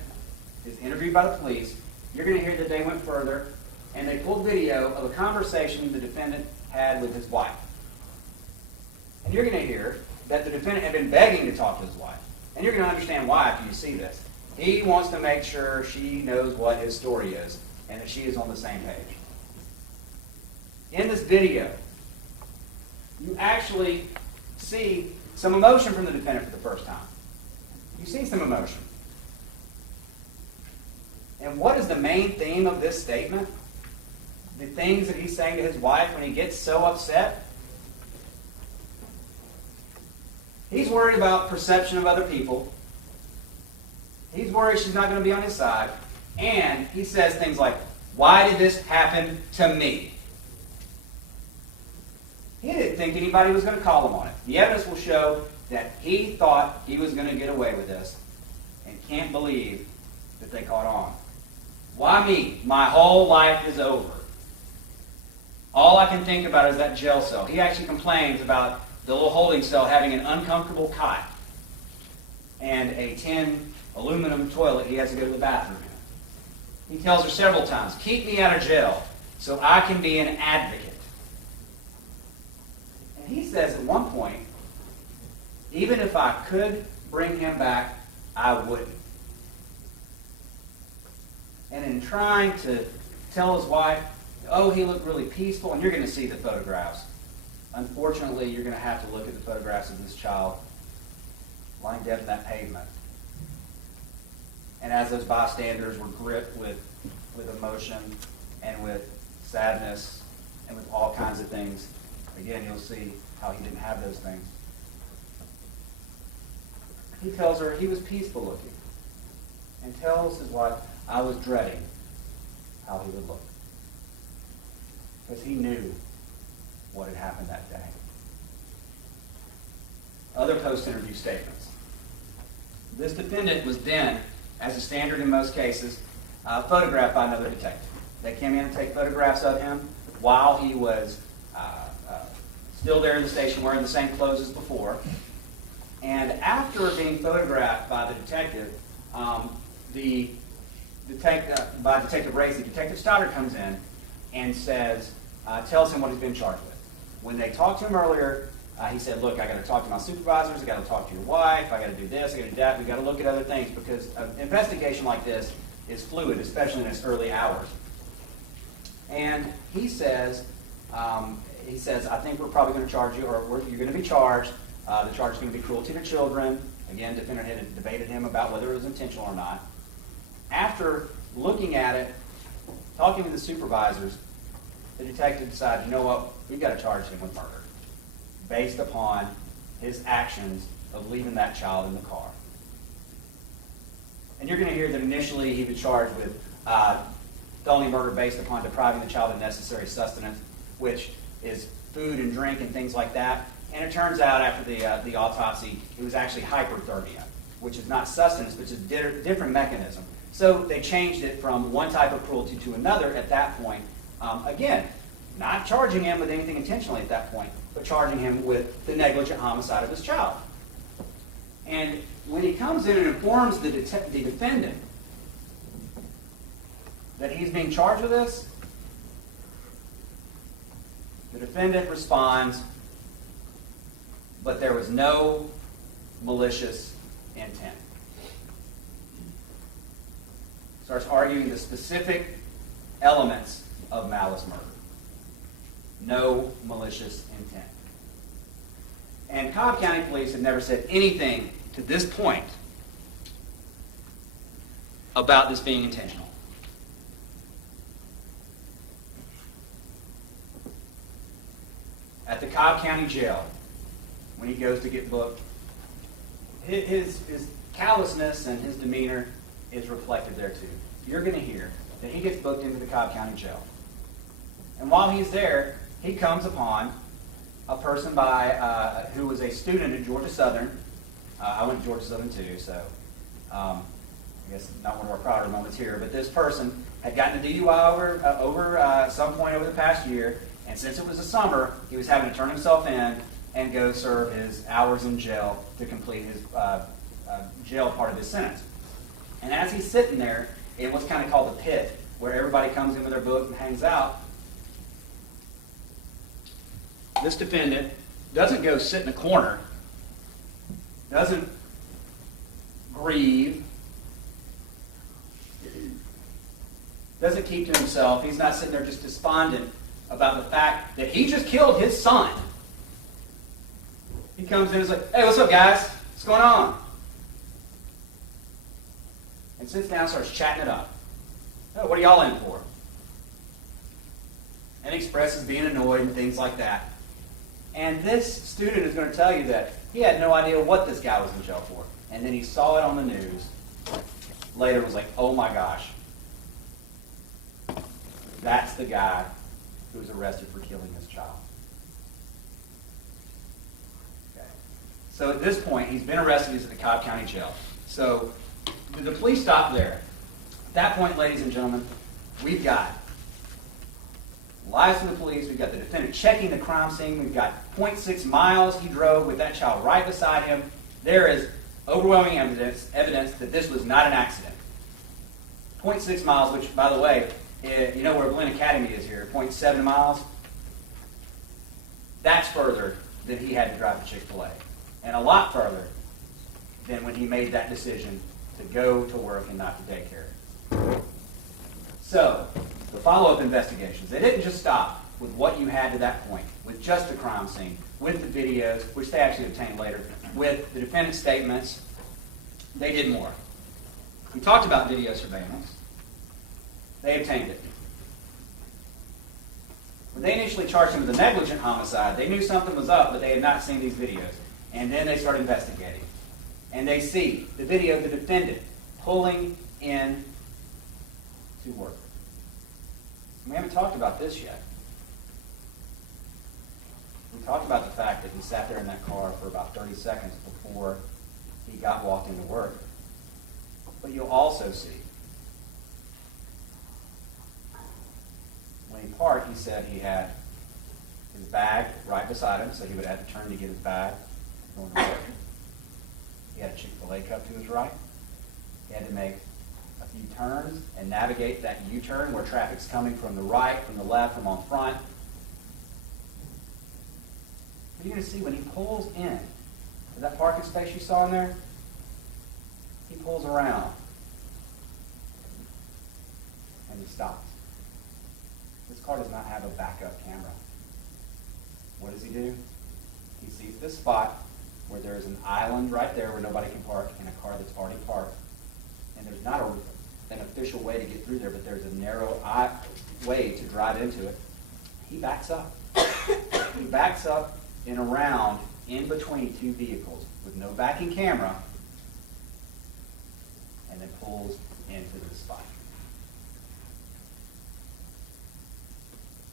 is interviewed by the police, you're going to hear that they went further and they pulled video of a conversation the defendant had with his wife. And you're going to hear that the defendant had been begging to talk to his wife. And you're going to understand why after you see this. He wants to make sure she knows what his story is and that she is on the same page. In this video, you actually see some emotion from the defendant for the first time. You see some emotion. And what is the main theme of this statement? The things that he's saying to his wife when he gets so upset? He's worried about perception of other people. He's worried she's not going to be on his side. And he says things like, why did this happen to me? He didn't think anybody was going to call him on it. The evidence will show that he thought he was going to get away with this and can't believe that they caught on. Why me? My whole life is over. All I can think about is that jail cell. He actually complains about the little holding cell having an uncomfortable cot and a tin aluminum toilet he has to go to the bathroom in. He tells her several times, keep me out of jail so I can be an advocate. And he says at one point, even if I could bring him back, I wouldn't. And in trying to tell his wife, oh, he looked really peaceful, and you're going to see the photographs. Unfortunately, you're going to have to look at the photographs of this child lying dead in that pavement. And as those bystanders were gripped with emotion and with sadness and with all kinds of things, again, you'll see how he didn't have those things. He tells her he was peaceful looking and tells his wife, I was dreading how he would look. Because he knew what had happened that day. Other post-interview statements. This defendant was then, as is standard in most cases, photographed by another detective. They came in to take photographs of him while he was still there in the station wearing the same clothes as before. And after being photographed by the detective, by Detective Racy, Detective Stoddard comes in and says, tells him what he's been charged with. When they talked to him earlier, he said, look, I got to talk to my supervisors, I got to talk to your wife, I got to do this, I got to do that, we got to look at other things, because an investigation like this is fluid, especially in its early hours. And he says, I think we're probably going to charge you, or you're going to be charged. The charge is going to be cruelty to children. Again, defendant had debated him about whether it was intentional or not. After looking at it, talking to the supervisors, the detective decided, you know what, we've got to charge him with murder, based upon his actions of leaving that child in the car. And you're going to hear that initially he was charged with felony murder based upon depriving the child of necessary sustenance, which is food and drink and things like that. And it turns out after the autopsy, it was actually hyperthermia, which is not sustenance, but it's a different mechanism. So they changed it from one type of cruelty to another at that point. Again, not charging him with anything intentionally at that point, but charging him with the negligent homicide of his child. And when he comes in and informs the defendant that he's being charged with this, the defendant responds, but there was no malicious intent. Starts arguing the specific elements of malice murder. No malicious intent. And Cobb County Police have never said anything to this point about this being intentional. At the Cobb County Jail, when he goes to get booked, his callousness and his demeanor is reflected there too. You're going to hear that he gets booked into the Cobb County Jail. And while he's there, he comes upon a person who was a student at Georgia Southern. I went to Georgia Southern too, so I guess not one of our prouder moments here, but this person had gotten a DUI over some point over the past year, and since it was the summer, he was having to turn himself in and go serve his hours in jail to complete his jail part of his sentence. And as he's sitting there, in what's kind of called the pit, where everybody comes in with their book and hangs out, this defendant doesn't go sit in a corner, doesn't grieve, doesn't keep to himself. He's not sitting there just despondent about the fact that he just killed his son. He comes in and is like, hey, what's up, guys? What's going on? And sits down and starts chatting it up. Oh, what are y'all in for? And expresses being annoyed and things like that. And this student is going to tell you that he had no idea what this guy was in jail for. And then he saw it on the news. Later was like, oh my gosh. That's the guy who was arrested for killing his child. Okay. So at this point, he's been arrested. He's at the Cobb County Jail. So the police stop there. At that point, ladies and gentlemen, we've got lies from the police. We've got the defendant checking the crime scene. We've got 0.6 miles he drove with that child right beside him. There is overwhelming evidence that this was not an accident. 0.6 miles, which, by the way, you know where Glen Academy is here, 0.7 miles? That's further than he had to drive to Chick-fil-A. And a lot further than when he made that decision to go to work and not to daycare. So, the follow-up investigations, they didn't just stop with what you had to that point, with just the crime scene, with the videos, which they actually obtained later, with the defendant's statements. They did more. We talked about video surveillance. They obtained it. When they initially charged him with a negligent homicide, they knew something was up, but they had not seen these videos. And then they started investigating. And they see the video of the defendant pulling in to work. We haven't talked about this yet. We talked about the fact that he sat there in that car for about 30 seconds before he got walked into work. But you'll also see, when he parked, he said he had his bag right beside him, so he would have to turn to get his bag going to work. He had a Chick-fil-A cup to his right. He had to make a few turns and navigate that U-turn where traffic's coming from the right, from the left, from on front. But you're going to see when he pulls in to that parking space you saw in there, he pulls around and he stops. This car does not have a backup camera. What does he do? He sees this spot where there's an island right there where nobody can park and a car that's already parked. And there's not an official way to get through there, but there's a narrow way to drive into it. He backs up. He backs up and around in between two vehicles with no backing camera and then pulls into the spot.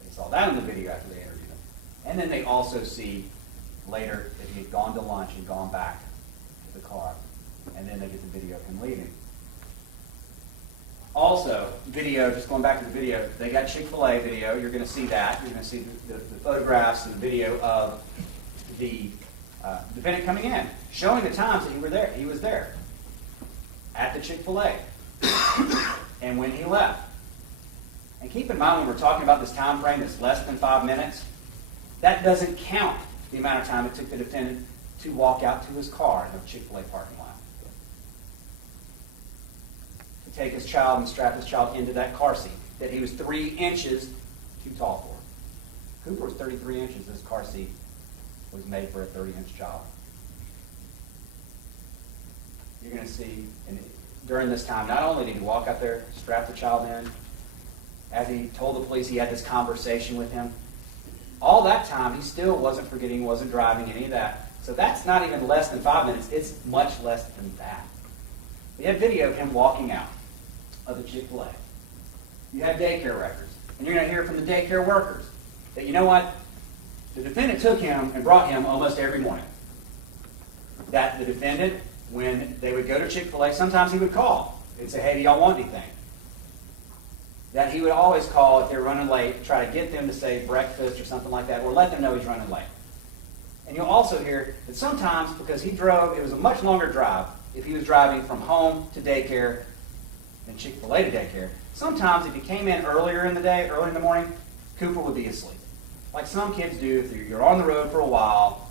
They saw that in the video after they interviewed him. And then they also see later that he had gone to lunch and gone back to the car. And then they get the video of him leaving. Also, video, just going back to the video, they got Chick-fil-A video. You're going to see that. You're going to see the photographs and the video of the defendant coming in, showing the times that he was there at the Chick-fil-A and when he left. And keep in mind when we're talking about this time frame that's less than 5 minutes, that doesn't count the amount of time it took the defendant to walk out to his car in the Chick-fil-A parking lot, to take his child and strap his child into that car seat that he was 3 inches too tall for. Cooper was 33 inches. This car seat was made for a 30-inch child. You're going to see, and during this time, not only did he walk out there, strap the child in, as he told the police he had this conversation with him, all that time he still wasn't forgetting, wasn't driving, any of that. So that's not even less than 5 minutes. It's much less than that. We have video of him walking out of the Chick-fil-A. You have daycare records, and you're going to hear from the daycare workers that, you know what, the defendant took him and brought him almost every morning. That the defendant, when they would go to Chick-fil-A, sometimes he would call and say, hey, do y'all want anything? That he would always call if they were running late, try to get them to say breakfast or something like that, or let them know he's running late. And you'll also hear that sometimes, because he drove, it was a much longer drive if he was driving from home to daycare than Chick-fil-A to daycare. Sometimes if he came in earlier in the day, early in the morning, Cooper would be asleep. Like some kids do if you're on the road for a while,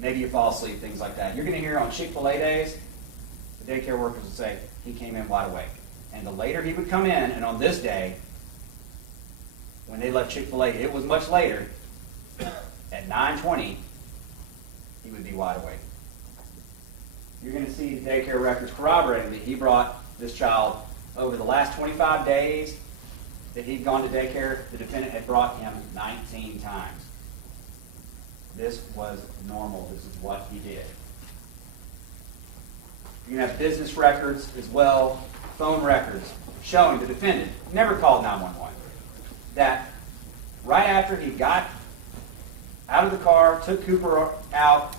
maybe you fall asleep, things like that. You're going to hear on Chick-fil-A days, the daycare workers would say, he came in wide awake. And the later he would come in, and on this day, when they left Chick-fil-A, it was much later, at 9:20, he would be wide awake. You're going to see the daycare records corroborating that he brought this child over the last 25 days that he'd gone to daycare. The defendant had brought him 19 times. This was normal. This is what he did. You're going to have business records as well, phone records, showing the defendant never called 911. That right after he got out of the car, took Cooper out,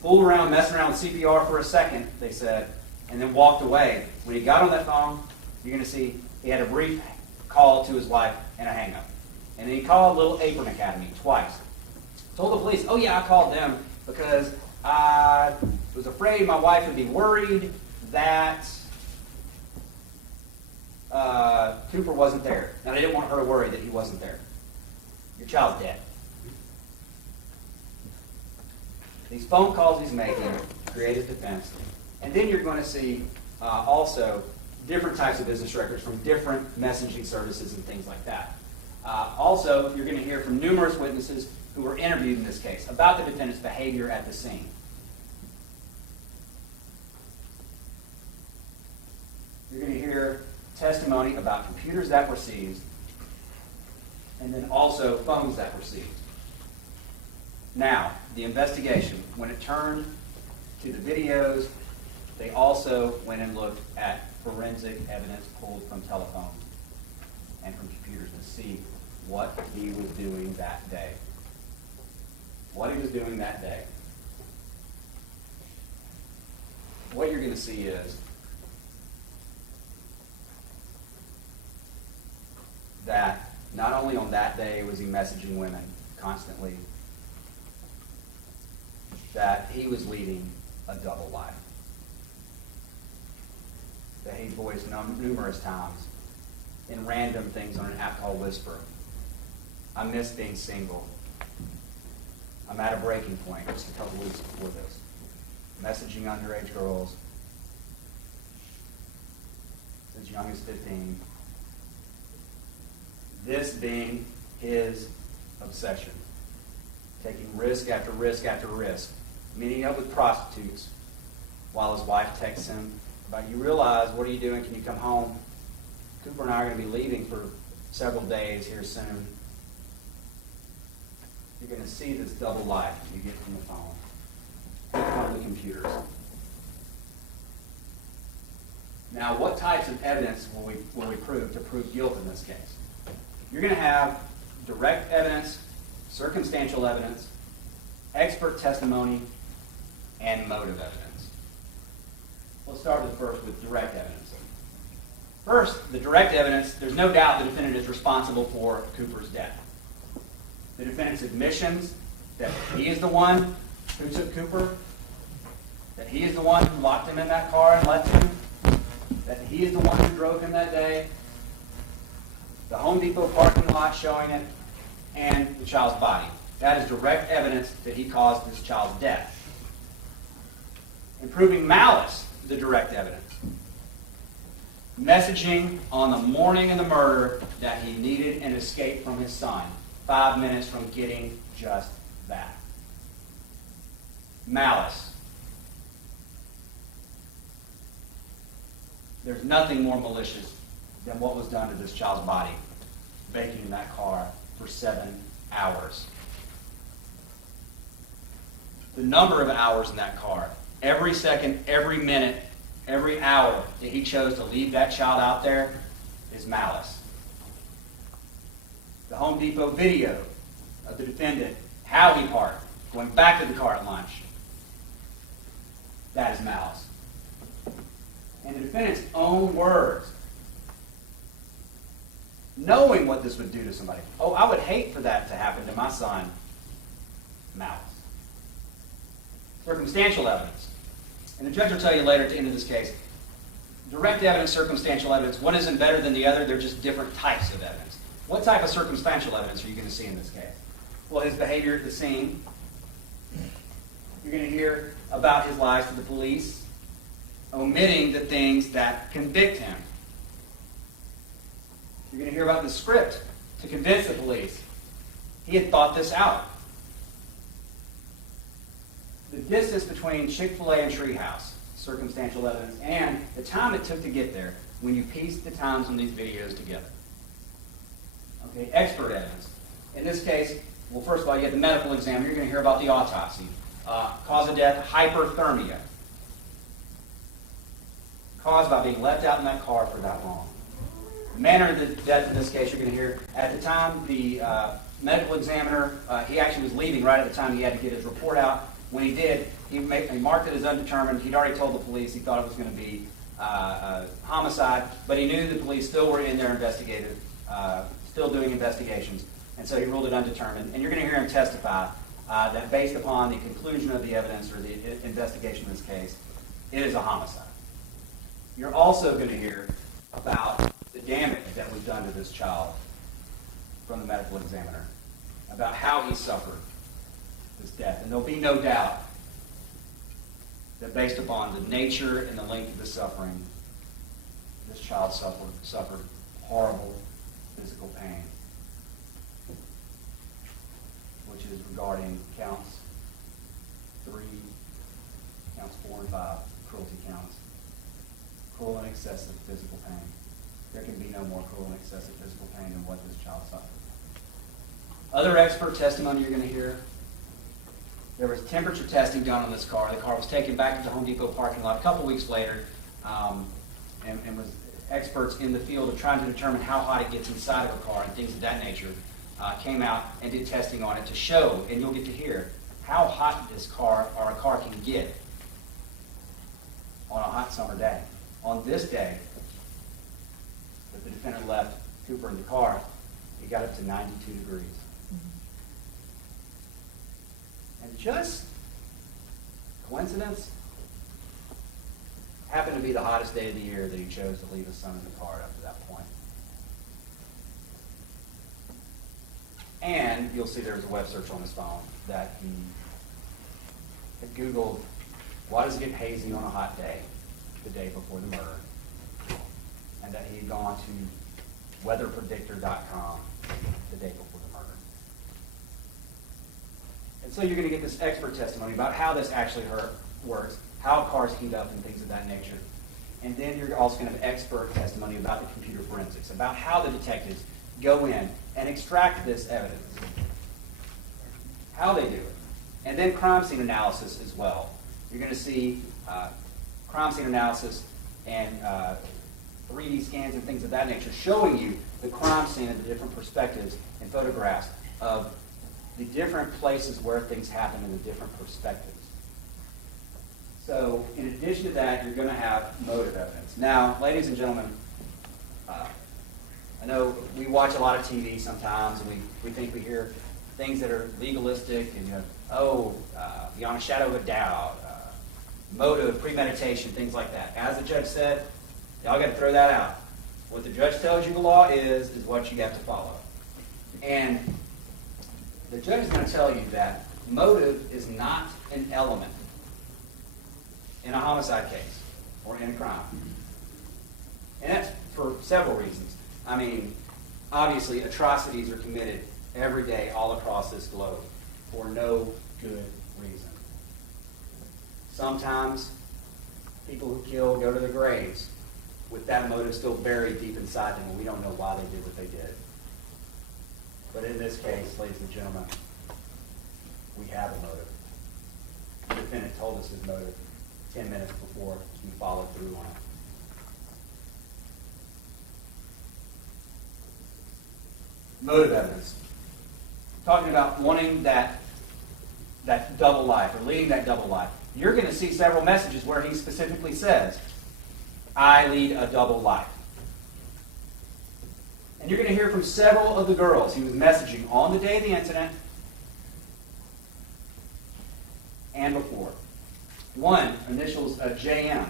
fooled around, messing around with CPR for a second, they said, and then walked away. When he got on that phone, you're going to see he had a brief call to his wife and a hang-up. And then he called Little Apron Academy twice. Told the police, oh yeah, I called them because I was afraid my wife would be worried that Cooper wasn't there. Now, they didn't want her to worry that he wasn't there. Your child's dead. These phone calls he's making create a defense. And then you're going to see also different types of business records from different messaging services and things like that. Also, you're going to hear from numerous witnesses who were interviewed in this case about the defendant's behavior at the scene. You're going to hear testimony about computers that were seized, and then also phones that were seized. Now, the investigation, when it turned to the videos, they also went and looked at forensic evidence pulled from telephones and from computers to see what he was doing that day. What he was doing that day. What you're going to see is that not only on that day was he messaging women constantly, that he was leading a double life. That he voiced numerous times in random things on an app called Whisper. I miss being single. I'm at a breaking point, just a couple weeks before this. Messaging underage girls as young as 15. This being his obsession. Taking risk after risk after risk. Meeting up with prostitutes while his wife texts him about, you realize, what are you doing? Can you come home? Cooper and I are going to be leaving for several days here soon. You're going to see this double life you get from the phone and from the computers. Now, what types of evidence will we prove to prove guilt in this case? You're going to have direct evidence, circumstantial evidence, expert testimony, and motive evidence. Let's start with direct evidence. First, the direct evidence, there's no doubt the defendant is responsible for Cooper's death. The defendant's admissions that he is the one who took Cooper, that he is the one who locked him in that car and left him, that he is the one who drove him that day, the Home Depot parking lot showing it, and the child's body. That is direct evidence that he caused this child's death. And proving malice, the direct evidence. Messaging on the morning of the murder that he needed an escape from his son, 5 minutes from getting just that. Malice. There's nothing more malicious than what was done to this child's body, baking in that car for 7 hours. The number of hours in that car, every second, every minute, every hour that he chose to leave that child out there is malice. The Home Depot video of the defendant, how he parked, going back to the car at lunch, that is malice. And the defendant's own words, knowing what this would do to somebody. Oh, I would hate for that to happen to my son. Malice. Circumstantial evidence. And the judge will tell you later at the end of this case, direct evidence, circumstantial evidence, one isn't better than the other, they're just different types of evidence. What type of circumstantial evidence are you going to see in this case? Well, his behavior at the scene. You're going to hear about his lies to the police, omitting the things that convict him. You're going to hear about the script to convince the police. He had thought this out. The distance between Chick-fil-A and Treehouse, circumstantial evidence, and the time it took to get there when you piece the times on these videos together. Okay, expert evidence. In this case, well, first of all, you have the medical examiner. You're going to hear about the autopsy. Cause of death, hyperthermia. Caused by being left out in that car for that long. Manner of the death in this case, you're going to hear, at the time, the medical examiner, he actually was leaving right at the time he had to get his report out. When he did, he marked it as undetermined. He'd already told the police he thought it was going to be a homicide, but he knew the police still were in there still doing investigations, and so he ruled it undetermined. And you're going to hear him testify that based upon the conclusion of the evidence or the investigation in this case, it is a homicide. You're also going to hear about the damage that was done to this child from the medical examiner, about how he suffered this death. And there'll be no doubt that based upon the nature and the length of the suffering, this child suffered horrible physical pain, which is regarding counts 3, counts 4 and 5, cruelty counts. Cruel and excessive physical pain. There can be no more cruel and excessive physical pain than what this child suffered. Other expert testimony you're going to hear. There was temperature testing done on this car. The car was taken back to the Home Depot parking lot a couple weeks later and was experts in the field of trying to determine how hot it gets inside of a car and things of that nature, came out and did testing on it to show, and you'll get to hear, how hot this car or a car can get on a hot summer day. On this day that the defendant left Cooper in the car, it got up to 92 degrees. And just coincidence, happened to be the hottest day of the year that he chose to leave his son in the car up to that point. And you'll see there was a web search on his phone that he had Googled, why does it get hazy on a hot day, the day before the murder? And that he had gone to weatherpredictor.com the day before the murder. And so you're going to get this expert testimony about how this actually works, how cars heat up and things of that nature. And then you're also going to have expert testimony about the computer forensics, about how the detectives go in and extract this evidence, how they do it. And then crime scene analysis as well. You're going to see crime scene analysis and 3D scans and things of that nature showing you the crime scene and the different perspectives and photographs of the different places where things happen and the different perspectives. So in addition to that, you're going to have motive evidence. Now, ladies and gentlemen, I know we watch a lot of TV sometimes, and we think we hear things that are legalistic and, beyond a shadow of a doubt, motive, premeditation, things like that. As the judge said, y'all got to throw that out. What the judge tells you the law is what you have to follow. And the judge is going to tell you that motive is not an element in a homicide case or in a crime. And that's for several reasons. I mean, obviously, atrocities are committed every day all across this globe for no good reason. Sometimes people who kill go to their graves with that motive still buried deep inside them, and we don't know why they did what they did. But in this case, ladies and gentlemen, we have a motive. The defendant told us his motive 10 minutes before he followed through on it. Motive evidence. Talking about wanting that double life, or leading that double life. You're going to see several messages where he specifically says, I lead a double life. And you're going to hear from several of the girls he was messaging on the day of the incident and before. One, initials JM,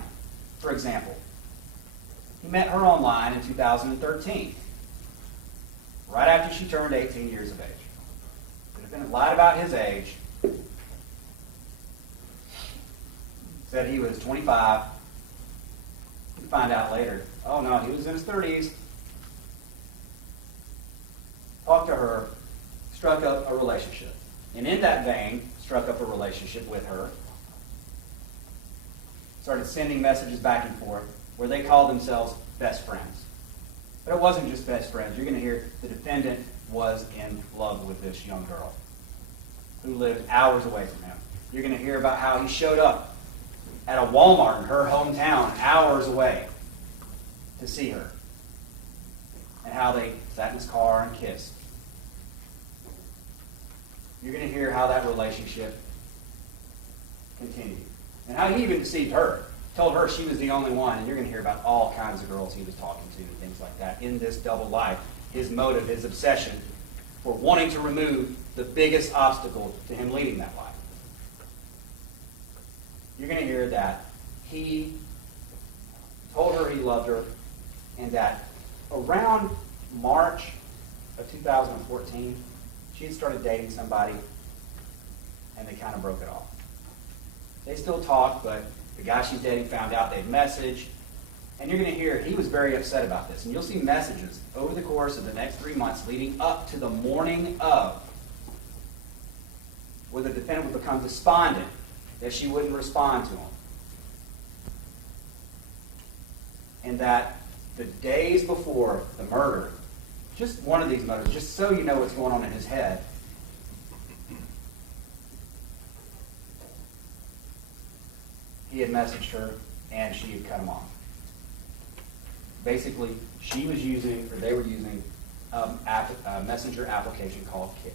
for example. He met her online in 2013, right after she turned 18 years of age. The defendant lied about his age, said he was 25. You find out later, oh no, he was in his 30s. Talked to her, struck up a relationship. And in that vein, struck up a relationship with her. Started sending messages back and forth where they called themselves best friends. But it wasn't just best friends. You're going to hear the defendant was in love with this young girl who lived hours away from him. You're going to hear about how he showed up at a Walmart in her hometown hours away to see her, and how they sat in his car and kissed. You're going to hear how that relationship continued, and how he even deceived her, told her she was the only one, and you're going to hear about all kinds of girls he was talking to and things like that in this double life. His motive, his obsession for wanting to remove the biggest obstacle to him leading that life. You're going to hear that he told her he loved her, and that around March of 2014, she had started dating somebody, and they kind of broke it off. They still talk, but the guy she's dating found out they'd messaged, and you're going to hear he was very upset about this. And you'll see messages over the course of the next 3 months leading up to the morning of, where the defendant would become despondent that she wouldn't respond to him. And that the days before the murder, just one of these motives, just so you know what's going on in his head, he had messaged her and she had cut him off. Basically, she was using, or they were using, a messenger application called Kik.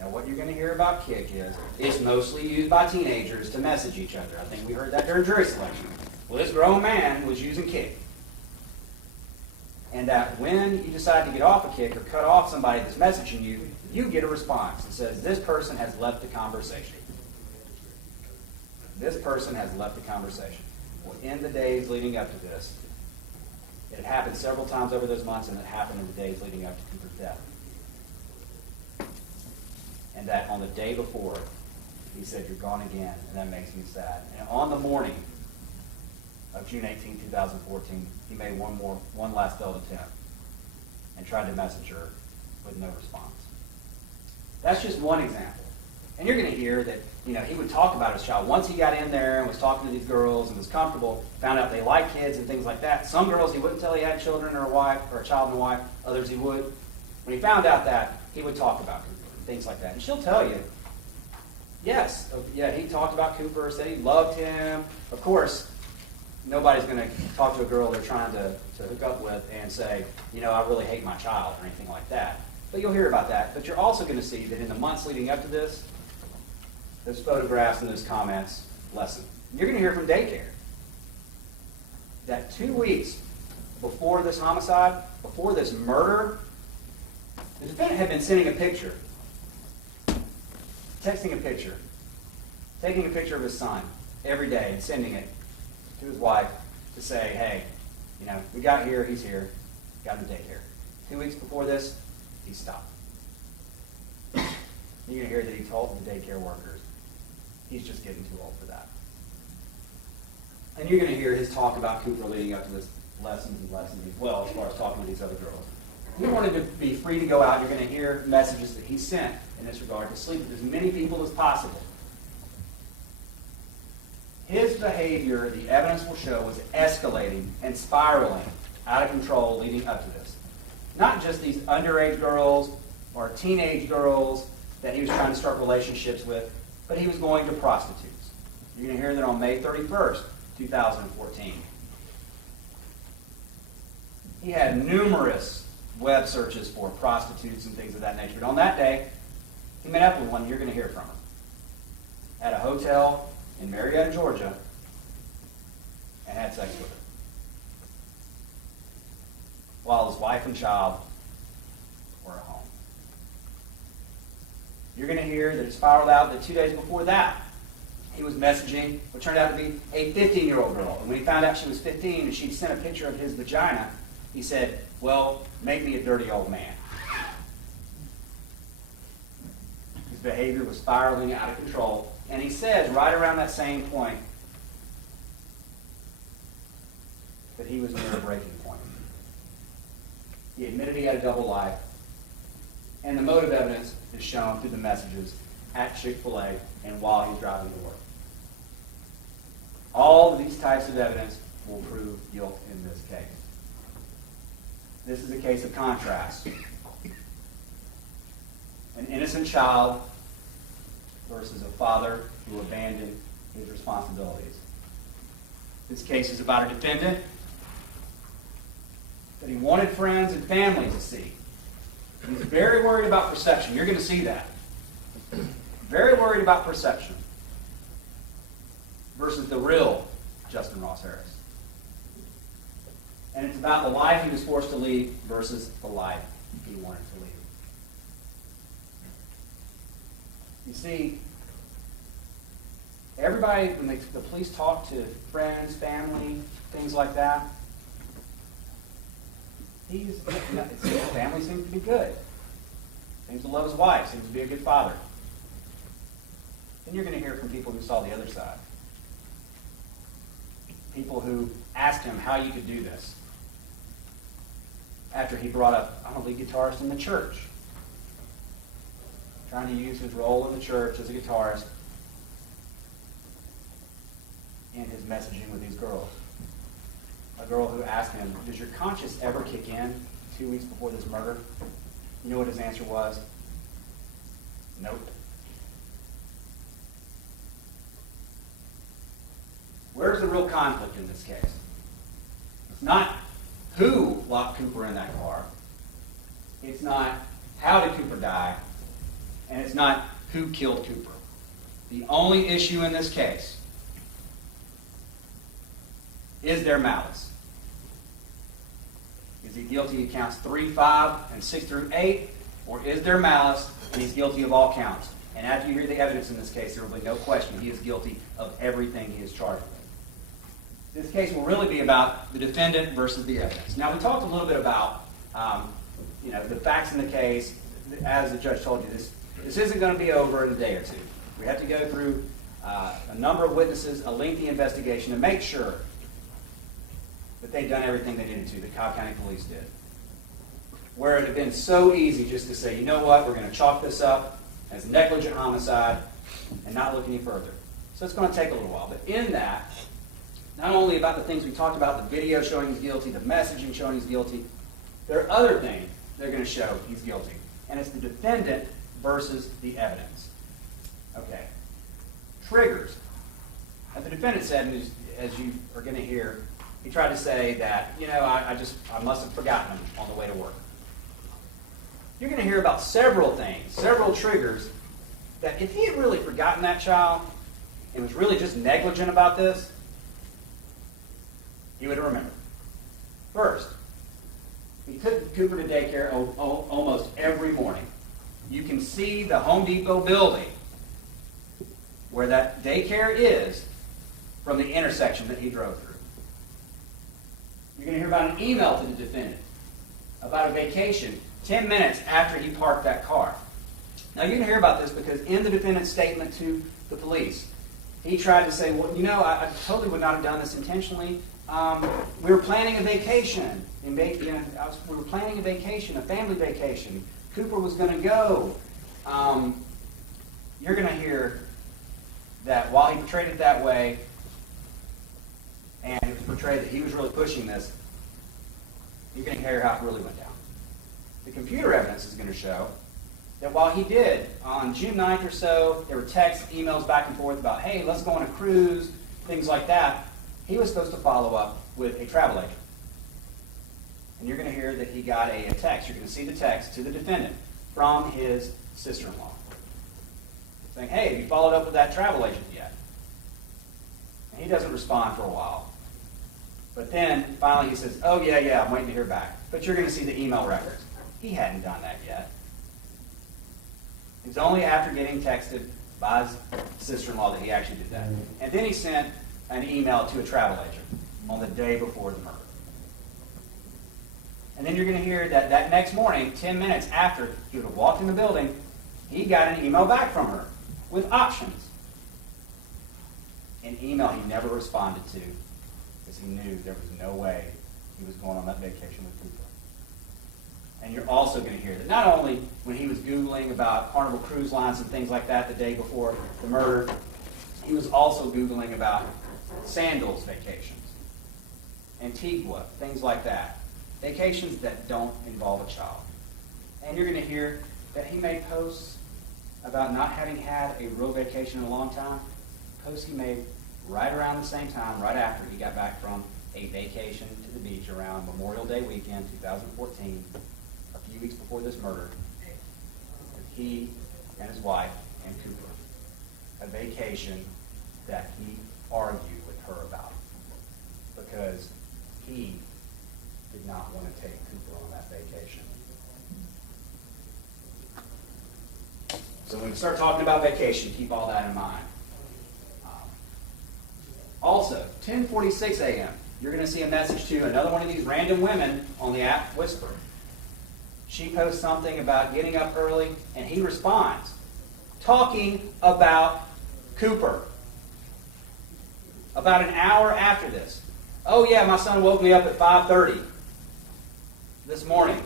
Now, what you're going to hear about Kik is it's mostly used by teenagers to message each other. I think we heard that during jury selection. Well, this grown man was using Kik. And that when you decide to get off a Kik or cut off somebody that's messaging you, you get a response that says, this person has left the conversation. This person has left the conversation. Well, in the days leading up to this, it had happened several times over those months, and it happened in the days leading up to Cooper's death. And that on the day before, he said, you're gone again, and that makes me sad. And on the morning of June 18, 2014, he made one last failed attempt and tried to message her with no response. That's just one example. And you're going to hear that, he would talk about his child. Once he got in there and was talking to these girls and was comfortable, found out they like kids and things like that. Some girls he wouldn't tell he had children or a wife, or a child and a wife. Others he would. When he found out that, he would talk about Cooper and things like that. And she'll tell you, yes, yeah, he talked about Cooper, said he loved him. Of course, nobody's going to talk to a girl they're trying to hook up with and say, I really hate my child or anything like that. But you'll hear about that. But you're also going to see that in the months leading up to this, those photographs and those comments lessen. You're going to hear from daycare that 2 weeks before this homicide, before this murder, the defendant had been sending a picture, texting a picture, taking a picture of his son every day and sending it to his wife to say, hey, we got here, he's here, got him to daycare. 2 weeks before this, he stopped. You're going to hear that he told the daycare workers, he's just getting too old for that. And you're going to hear his talk about Cooper leading up to this lessons and lessons as well, as far as talking to these other girls. He wanted to be free to go out. You're going to hear messages that he sent in this regard to sleep with as many people as possible. His behavior, the evidence will show, was escalating and spiraling out of control leading up to this. Not just these underage girls or teenage girls that he was trying to start relationships with, but he was going to prostitutes. You're going to hear that on May 31st, 2014. He had numerous web searches for prostitutes and things of that nature. But on that day, he met up with one you're going to hear from him at a hotel in Marietta, Georgia, and had sex with her, while his wife and child were at home. You're going to hear that it spiraled out that 2 days before that, he was messaging what turned out to be a 15-year-old girl. And when he found out she was 15 and she'd sent a picture of his vagina, he said, well, make me a dirty old man. His behavior was spiraling out of control. And he says, right around that same point, that he was near a breaking point. He admitted he had a double life. And the motive evidence is shown through the messages at Chick-fil-A and while he's driving to work. All of these types of evidence will prove guilt in this case. This is a case of contrast. An innocent child versus a father who abandoned his responsibilities. This case is about a defendant that he wanted friends and family to see. He's very worried about perception. You're going to see that. Very worried about perception versus the real Justin Ross Harris. And it's about the life he was forced to lead versus the life he wanted to lead. You see, everybody, when the police talk to friends, family, things like that, his family seems to be good. Seems to love his wife, seems to be a good father. Then you're going to hear from people who saw the other side. People who asked him how you could do this. After he brought up, I'm a lead guitarist in the church. Trying to use his role in the church as a guitarist in his messaging with these girls. A girl who asked him, does your conscience ever kick in 2 weeks before this murder? You know what his answer was? Nope. Where's the real conflict in this case? It's not who locked Cooper in that car. It's not how did Cooper die, and it's not who killed Cooper. The only issue in this case is there malice. Is he guilty of counts 3, 5, and 6 through 8, or is there malice and he's guilty of all counts? And after you hear the evidence in this case, there will be no question he is guilty of everything he is charged with. This case will really be about the defendant versus the evidence. Now, we talked a little bit about the facts in the case. As the judge told you, this isn't going to be over in a day or two. We have to go through a number of witnesses, a lengthy investigation to make sure that they've done everything they needed to, the Cobb County Police did. Where it had been so easy just to say, you know what, we're going to chalk this up as negligent homicide and not look any further. So it's going to take a little while. But in that, not only about the things we talked about, the video showing he's guilty, the messaging showing he's guilty, there are other things they're going to show he's guilty. And it's the defendant versus the evidence. Okay. Triggers. As the defendant said, and as you are going to hear, he tried to say that, I must have forgotten him on the way to work. You're going to hear about several things, several triggers, that if he had really forgotten that child and was really just negligent about this, he would have remembered. First, he took Cooper to daycare almost every morning. You can see the Home Depot building where that daycare is from the intersection that he drove through. You're going to hear about an email to the defendant about a vacation 10 minutes after he parked that car. Now, you're going to hear about this because in the defendant's statement to the police, he tried to say, well, I totally would not have done this intentionally. We were planning a vacation. We were planning a vacation, a family vacation. Cooper was going to go. You're going to hear that while he portrayed it that way, and it was portrayed that he was really pushing this, you're going to hear how it really went down. The computer evidence is going to show that while he did, on June 9th or so, there were texts, emails back and forth about, hey, let's go on a cruise, things like that. He was supposed to follow up with a travel agent. And you're going to hear that he got a text. You're going to see the text to the defendant from his sister-in-law saying, hey, have you followed up with that travel agent yet? And he doesn't respond for a while. But then, finally, he says, oh, yeah, I'm waiting to hear back. But you're going to see the email records. He hadn't done that yet. It's only after getting texted by his sister-in-law that he actually did that. And then he sent an email to a travel agent on the day before the murder. And then you're going to hear that that next morning, 10 minutes after he would have walked in the building, he got an email back from her with options. An email he never responded to because he knew there was no way he was going on that vacation with Cooper. And you're also going to hear that not only when he was Googling about Carnival Cruise Lines and things like that the day before the murder, he was also Googling about Sandals vacations, Antigua, things like that. Vacations that don't involve a child. And you're going to hear that he made posts about not having had a real vacation in a long time. Posts he made right around the same time, right after he got back from a vacation to the beach around Memorial Day weekend, 2014, a few weeks before this murder, with he and his wife and Cooper. A vacation that he argued with her about because he did not want to take Cooper on that vacation. So when we start talking about vacation, keep all that in mind. Also, 10:46 a.m., you're going to see a message to another one of these random women on the app Whisper. She posts something about getting up early, and he responds, talking about Cooper. About an hour after this. Oh yeah, my son woke me up at 5:30 this morning.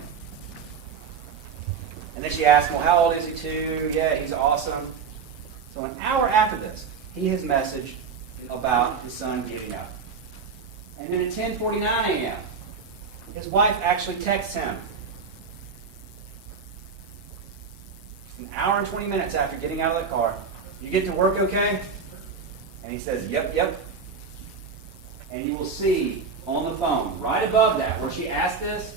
And then she asked him, well, how old is he too? Yeah, he's awesome. So an hour after this, he has messaged about his son getting up. And then at 10:49 a.m., his wife actually texts him. An hour and 20 minutes after getting out of the car, you get to work okay? And he says, yep. And you will see on the phone, right above that, where she asked this,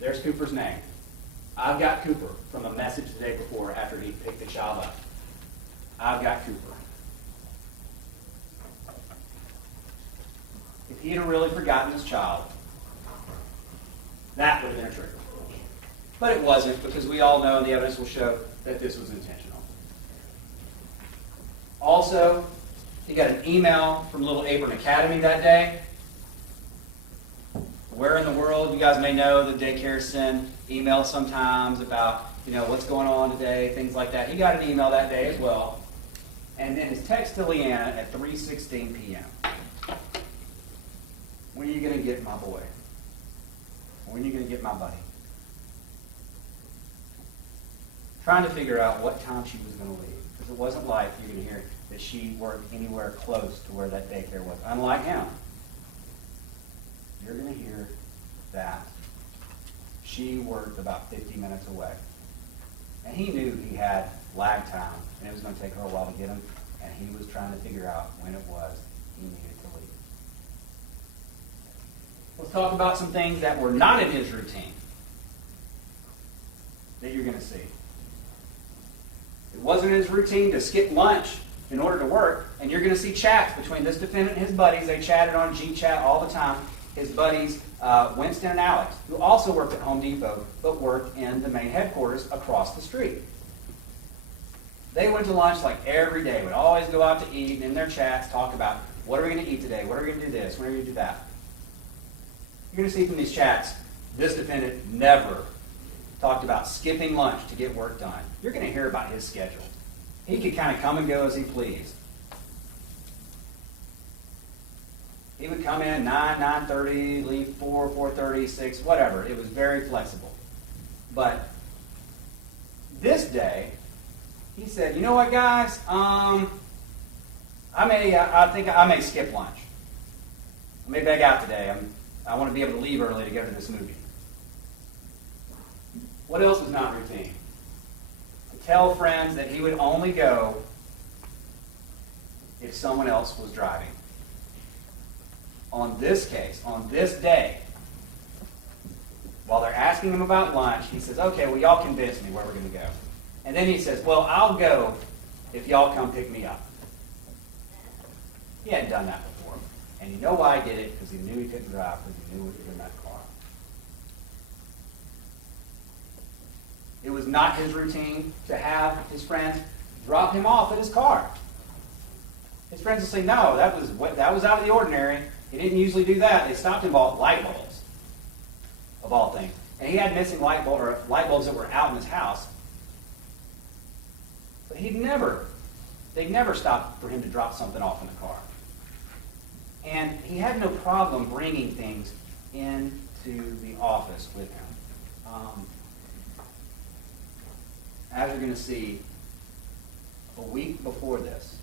there's Cooper's name. I've got Cooper from a message the day before after he picked the child up. I've got Cooper. If he had really forgotten his child, that would have been a trigger. But it wasn't, because we all know, and the evidence will show, that this was intentional. Also, he got an email from Little Apron Academy that day. Where in the world, you guys may know the daycare send emails sometimes about, what's going on today, things like that. He got an email that day as well. And then his text to Leanna at 3:16 p.m. When are you going to get my boy? When are you going to get my buddy? Trying to figure out what time she was going to leave. Because it wasn't like you're going to hear that she worked anywhere close to where that daycare was. Unlike him. You're going to hear that she worked about 50 minutes away. And he knew he had lag time, and it was going to take her a while to get him, and he was trying to figure out when it was he needed to leave. Let's talk about some things that were not in his routine that you're going to see. It wasn't his routine to skip lunch in order to work, and you're going to see chats between this defendant and his buddies. They chatted on G-Chat all the time. His buddies, Winston and Alex, who also worked at Home Depot, but worked in the main headquarters across the street. They went to lunch like every day, would always go out to eat, and in their chats talk about, what are we going to eat today? What are we going to do this? When are we going to do that? You're going to see from these chats, this defendant never talked about skipping lunch to get work done. You're going to hear about his schedule. He could kind of come and go as he pleased. He would come in 9, 9:30, leave 4, 4:30, 6, whatever. It was very flexible. But this day, he said, you know what, guys? I think I may skip lunch. I may beg out today. I want to be able to leave early to go to this movie. What else was not routine? To tell friends that he would only go if someone else was driving. On this case, on this day, while they're asking him about lunch, he says, okay, well, y'all convince me where we're going to go. And then he says, well, I'll go if y'all come pick me up. He hadn't done that before. And you know why he did it? Because he knew he couldn't drive, because he knew what was in that car. It was not his routine to have his friends drop him off at his car. His friends would say, no, that was out of the ordinary. He didn't usually do that. They stopped and bought light bulbs, of all things. And he had missing light bulbs that were out in his house. But they'd never stopped for him to drop something off in the car. And he had no problem bringing things into the office with him. As you're going to see, a week before this,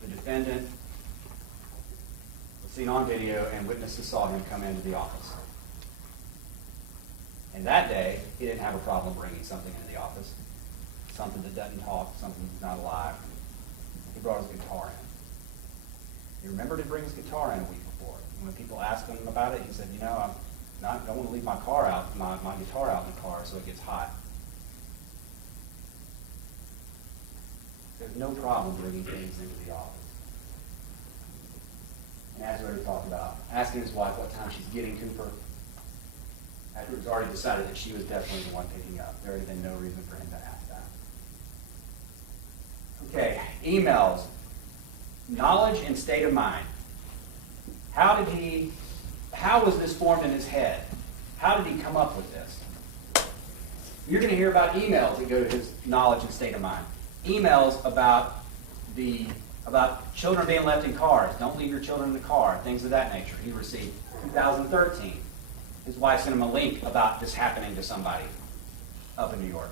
the defendant was seen on video and witnesses saw him come into the office. And that day, he didn't have a problem bringing something into the office. Something that doesn't talk, something that's not alive. He brought his guitar in. He remembered to bring his guitar in a week before. And when people asked him about it, he said, I don't want to leave my guitar out in the car so it gets hot. There's no problem bringing things into the office. And as we already talked about, asking his wife what time she's getting Cooper, after it was already decided that she was definitely the one picking up. There had been no reason for him to ask that. Okay, emails. Knowledge and state of mind. How was this formed in his head? How did he come up with this? You're going to hear about emails that go to his knowledge and state of mind. Emails about children being left in cars. Don't leave your children in the car. Things of that nature. He received 2013. His wife sent him a link about this happening to somebody up in New York.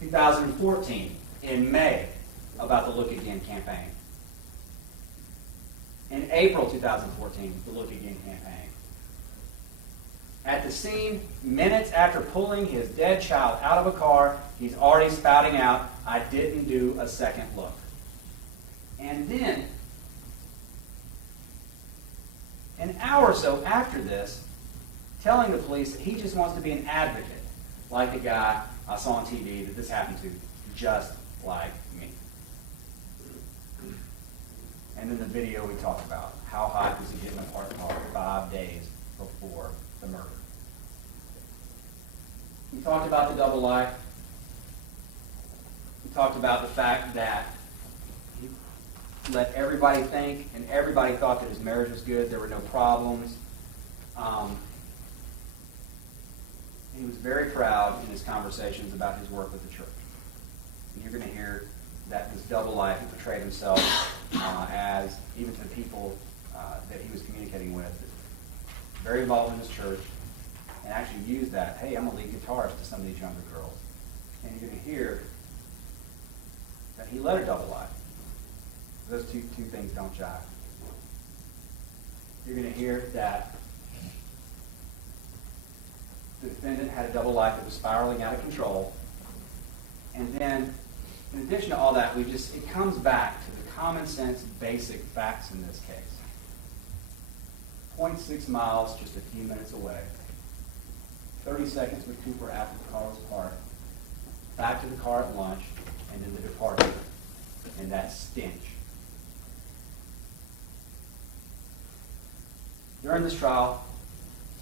2014, in May, about the Look Again campaign. In April 2014, the Look Again campaign. At the scene, minutes after pulling his dead child out of a car, he's already spouting out, I didn't do a second look. And then, hour or so after this, telling the police that he just wants to be an advocate, like the guy I saw on TV that this happened to, just like me. And then the video we talked about, how high was he getting a parked car 5 days before the murder. We talked about the double life. We talked about the fact that he let everybody think, and everybody thought that his marriage was good, there were no problems. He was very proud in his conversations about his work with the church. And you're going to hear that this double life, he portrayed himself as, even to the people that he was communicating with, very involved in his church, and actually used that, hey, I'm a lead guitarist to some of these younger girls. And you're going to hear that he led a double life. Those two things don't jive. You're going to hear that the defendant had a double life that was spiraling out of control. And then, in addition to all that, it comes back to the common sense, basic facts in this case. 0.6 miles, just a few minutes away. 30 seconds with Cooper after the car was parked. Back to the car at lunch, and then the departure. And that stench. During this trial,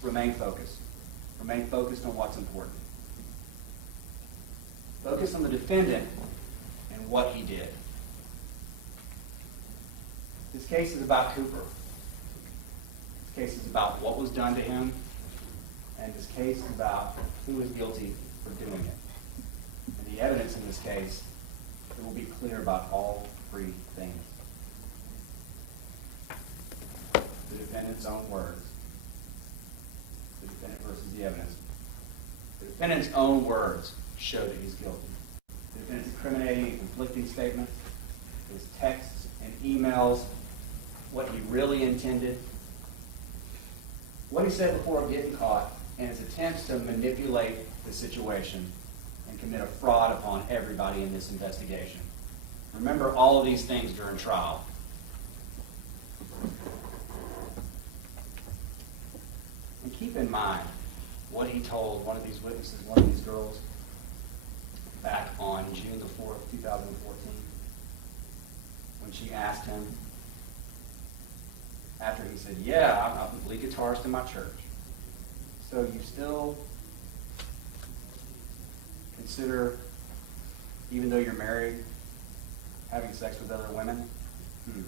remain focused. Remain focused on what's important. Focus on the defendant and what he did. This case is about Cooper. This case is about what was done to him. And this case is about who is guilty for doing it. And the evidence in this case, it will be clear about all three things. The defendant's own words. The defendant versus the evidence. The defendant's own words show that he's guilty. The defendant's incriminating and conflicting statements, his texts and emails, what he really intended, what he said before getting caught, and his attempts to manipulate the situation and commit a fraud upon everybody in this investigation. Remember all of these things during trial. And keep in mind what he told one of these witnesses, one of these girls, back on June the 4th, 2014, when she asked him, after he said, yeah, I'm the lead guitarist in my church. So you still consider, even though you're married, having sex with other women? He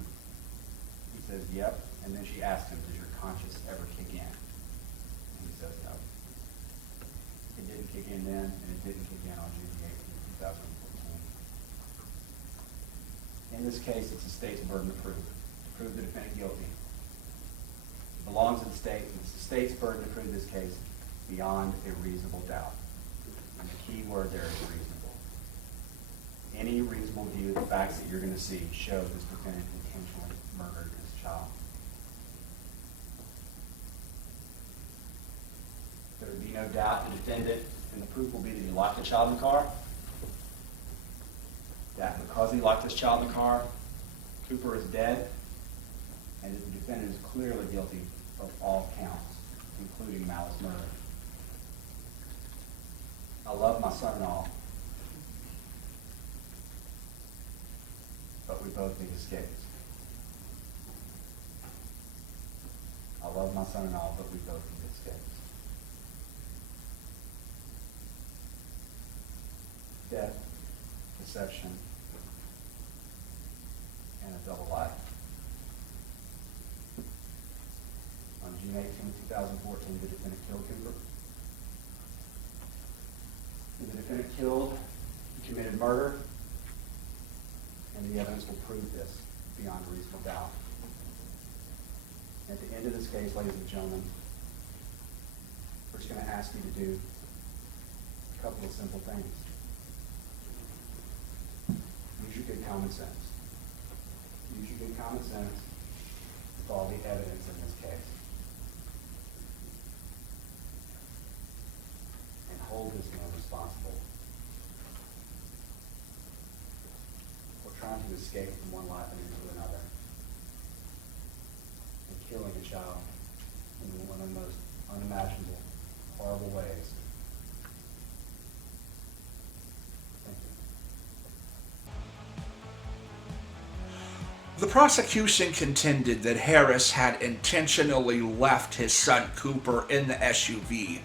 says, yep. And then she asked him, does your conscience ever kick in? And he says, no. It didn't kick in then, and it didn't kick in on June 18th, 2014. In this case, it's the state's burden to prove the defendant guilty. It belongs to the state, and it's the state's burden to prove this case beyond a reasonable doubt. And the key word there is reasonable. Any reasonable view of the facts that you're going to see show this defendant intentionally murdered his child. There would be no doubt the defendant, and the proof will be that he locked the child in the car. That because he locked his child in the car, Cooper is dead, and the defendant is clearly guilty of all counts, including malice murder. I love my son-in-law, but we both need escapes. I love my son-in-law, but we both need escapes. Death, deception, and a double life. On June 18, 2014, the defendant killed Cooper. The defendant killed, he committed murder, and the evidence will prove this beyond a reasonable doubt. At the end of this case, ladies and gentlemen, we're just going to ask you to do a couple of simple things. Use your good common sense. Use your good common sense with all the evidence in this case. And hold this man responsible for trying to escape from one life and into another, and killing a child The prosecution contended that Harris had intentionally left his son Cooper in the SUV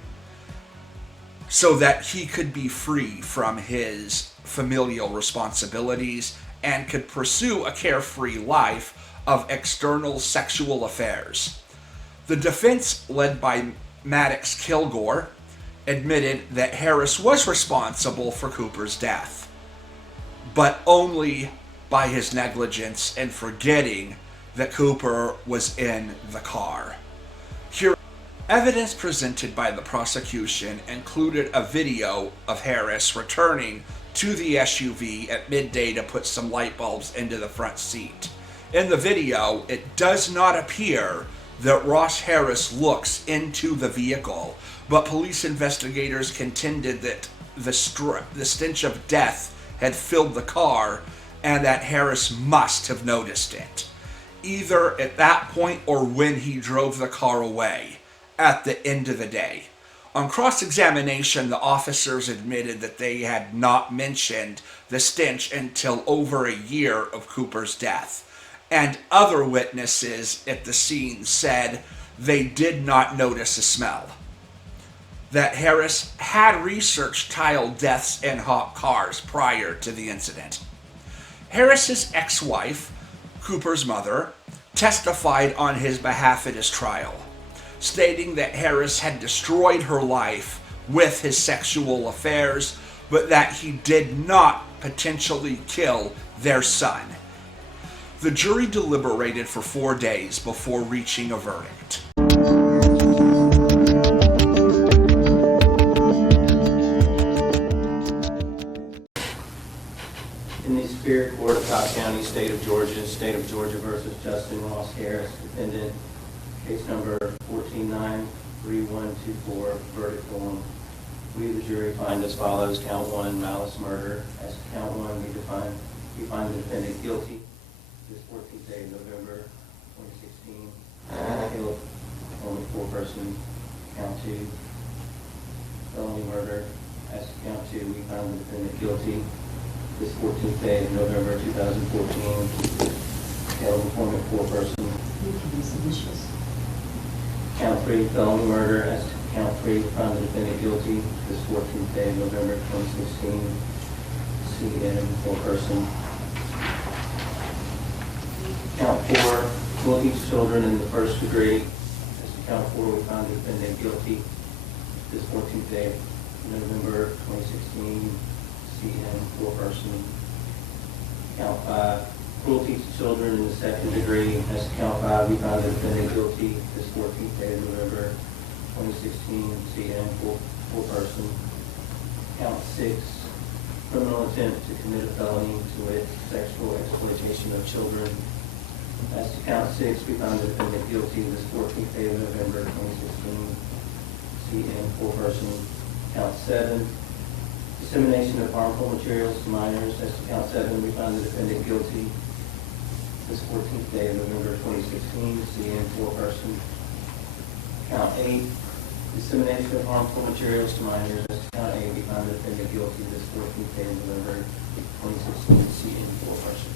so that he could be free from his familial responsibilities and could pursue a carefree life of external sexual affairs. The defense, led by Maddox Kilgore, admitted that Harris was responsible for Cooper's death, but only by his negligence in forgetting that Cooper was in the car. Evidence presented by the prosecution included a video of Harris returning to the SUV at midday to put some light bulbs into the front seat. In the video, it does not appear that Ross Harris looks into the vehicle, but police investigators contended that the stench of death had filled the car and that Harris must have noticed it, either at that point or when he drove the car away at the end of the day. On cross-examination, the officers admitted that they had not mentioned the stench until over a year of Cooper's death, and other witnesses at the scene said they did not notice a smell. That Harris had researched child deaths in hot cars prior to the incident. Harris's ex-wife, Cooper's mother, testified on his behalf at his trial, stating that Harris had destroyed her life with his sexual affairs, but that he did not potentially kill their son. The jury deliberated for 4 days before reaching a verdict. In the Superior Court of Cobb County, State of Georgia versus Justin Ross Harris, defendant, case number 14-9-3124, verdict form. We, the jury, find as follows: count 1, malice murder. As to count 1, we find the defendant guilty. This 14th day of November 2016, killed only 4 persons. Count 2, felony murder. As to count 2, we find the defendant guilty. This 14th day of November 2014, killed informant 4 persons. Count 3, felony murder. As to count 3, we find the defendant guilty. This 14th day of November 2016, CN 4 persons. Count 4, cruelty to children in the first degree. As to count 4, we found the defendant guilty. This 14th day of November 2016, CN 4 persons. Count 5, cruelty to children in the second degree. As to count 5, we found the defendant guilty. This 14th day of November 2016, CN 4 persons. Count 6, criminal attempt to commit a felony, to wit, sexual exploitation of children. As to count 6, we found the defendant guilty. This 14th day of November 2016, CN 4 persons. Count 7, dissemination of harmful materials to minors. As to count 7, we found the defendant guilty. This 14th day of November 2016, CN 4 persons. Count 8, dissemination of harmful materials to minors. As to count 8, we found the defendant guilty. This 14th day of November 2016, CN 4 persons.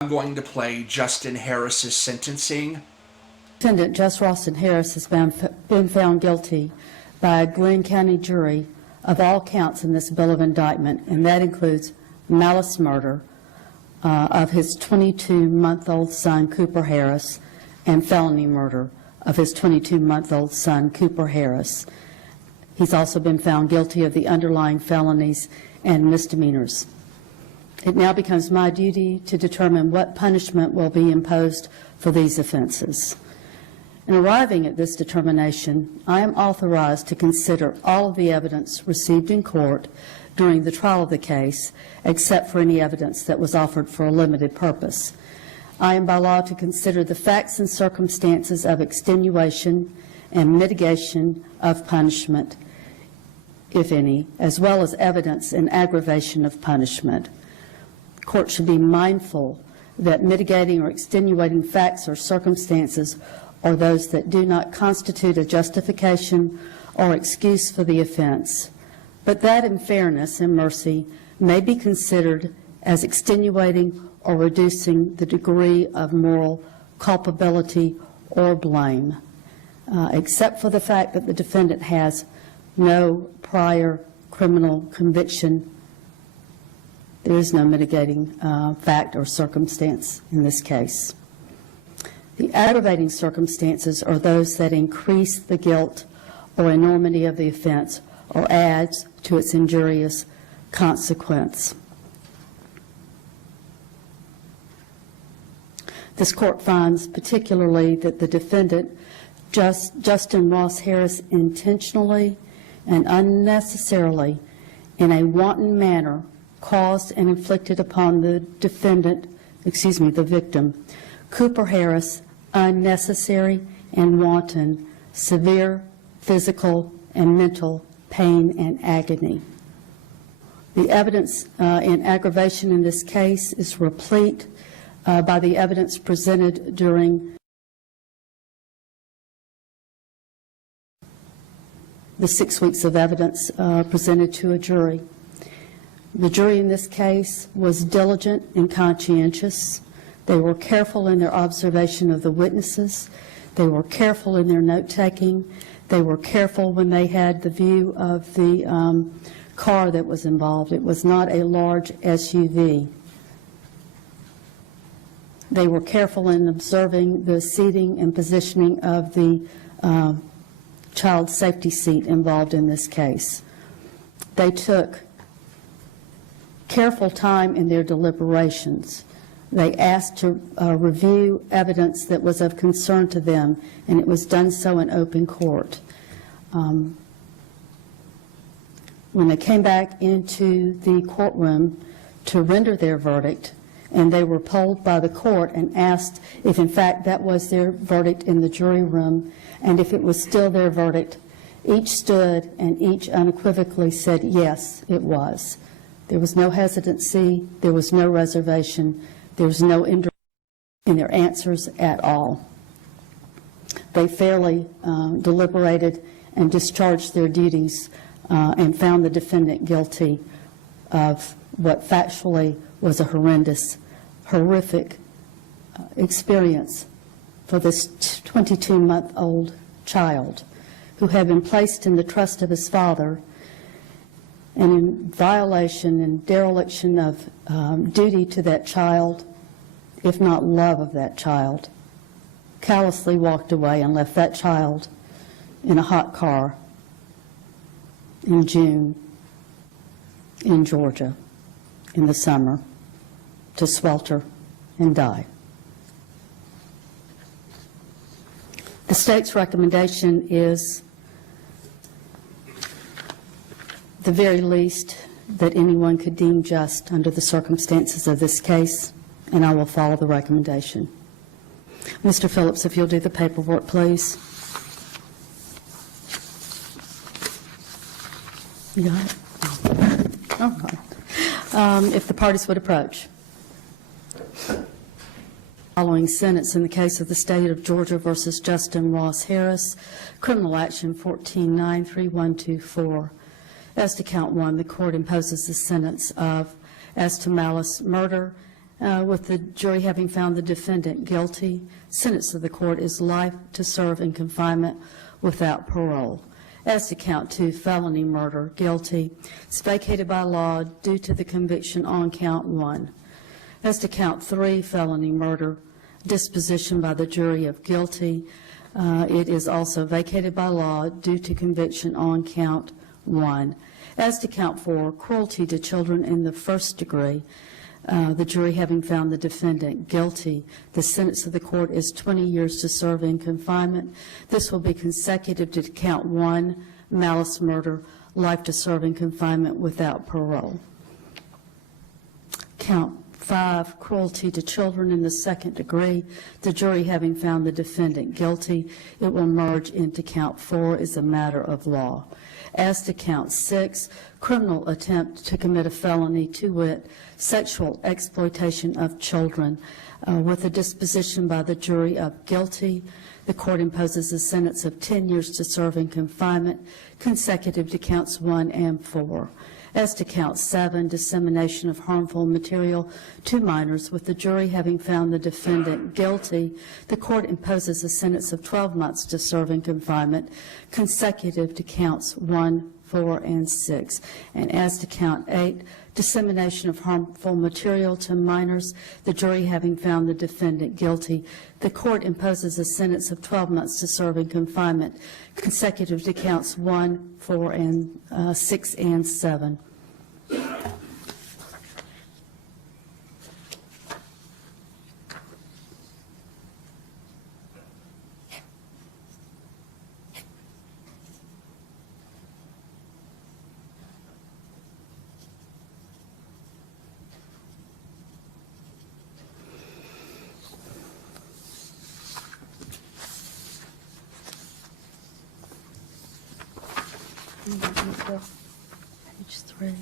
I'm going to play Justin Harris's sentencing. Defendant Just Roston Harris has been found guilty by a Glenn County jury of all counts in this bill of indictment, and that includes malice murder of his 22-month-old son, Cooper Harris, and felony murder of his 22-month-old son, Cooper Harris. He's also been found guilty of the underlying felonies and misdemeanors. It now becomes my duty to determine what punishment will be imposed for these offenses. In arriving at this determination, I am authorized to consider all of the evidence received in court during the trial of the case, except for any evidence that was offered for a limited purpose. I am by law to consider the facts and circumstances of extenuation and mitigation of punishment, if any, as well as evidence in aggravation of punishment. Court should be mindful that mitigating or extenuating facts or circumstances or those that do not constitute a justification or excuse for the offense, but that in fairness and mercy may be considered as extenuating or reducing the degree of moral culpability or blame, except for the fact that the defendant has no prior criminal conviction. There is no mitigating fact or circumstance in this case. The aggravating circumstances are those that increase the guilt or enormity of the offense or adds to its injurious consequence. This court finds particularly that the defendant, Justin Ross Harris, intentionally and unnecessarily, in a wanton manner, caused and inflicted upon the the victim, Cooper Harris, unnecessary and wanton, severe physical and mental pain and agony. The evidence in aggravation in this case is replete by the evidence presented during the 6 weeks of evidence presented to a jury. The jury in this case was diligent and conscientious. They were careful in their observation of the witnesses. They were careful in their note-taking. They were careful when they had the view of the car that was involved. It was not a large SUV. They were careful in observing the seating and positioning of the child safety seat involved in this case. They took careful time in their deliberations. They asked to review evidence that was of concern to them, and it was done so in open court. When they came back into the courtroom to render their verdict, and they were polled by the court and asked if in fact that was their verdict in the jury room, and if it was still their verdict, each stood and each unequivocally said yes, it was. There was no hesitancy, there was no reservation, there was no in their answers at all. They fairly deliberated and discharged their duties and found the defendant guilty of what factually was a horrific experience for this 22-month-old child who had been placed in the trust of his father, and in violation and dereliction of duty to that child, if not love of that child, callously walked away and left that child in a hot car in June in Georgia in the summer to swelter and die. The state's recommendation is the very least that anyone could deem just under the circumstances of this case, and I will follow the recommendation. Mr. Phillips, if you'll do the paperwork, please. You got it? Okay. If the parties would approach. Following sentence in the case of the State of Georgia versus Justin Ross Harris, criminal action 14-93124. As to count one, the court imposes the sentence of, as to malice murder, with the jury having found the defendant guilty. Sentence of the court is life to serve in confinement without parole. As to count two, felony murder, guilty. It's vacated by law due to the conviction on count one. As to count three, felony murder, disposition by the jury of guilty. It is also vacated by law due to conviction on count one. As to count four, cruelty to children in the first degree, the jury having found the defendant guilty, the sentence of the court is 20 years to serve in confinement. This will be consecutive to count one, malice murder, life to serve in confinement without parole. Count five, cruelty to children in the second degree, the jury having found the defendant guilty, it will merge into count four as a matter of law. As to count six, criminal attempt to commit a felony, to wit, sexual exploitation of children, with a disposition by the jury of guilty. The court imposes a sentence of 10 years to serve in confinement, consecutive to counts 1 and 4. As to count 7, dissemination of harmful material to minors, with the jury having found the defendant guilty, the court imposes a sentence of 12 months to serve in confinement, consecutive to counts 1, 4, and 6. And as to count 8, dissemination of harmful material to minors, the jury having found the defendant guilty, the court imposes a sentence of 12 months to serve in confinement, consecutive to counts 1, 4, and 6, and 7. Page 3.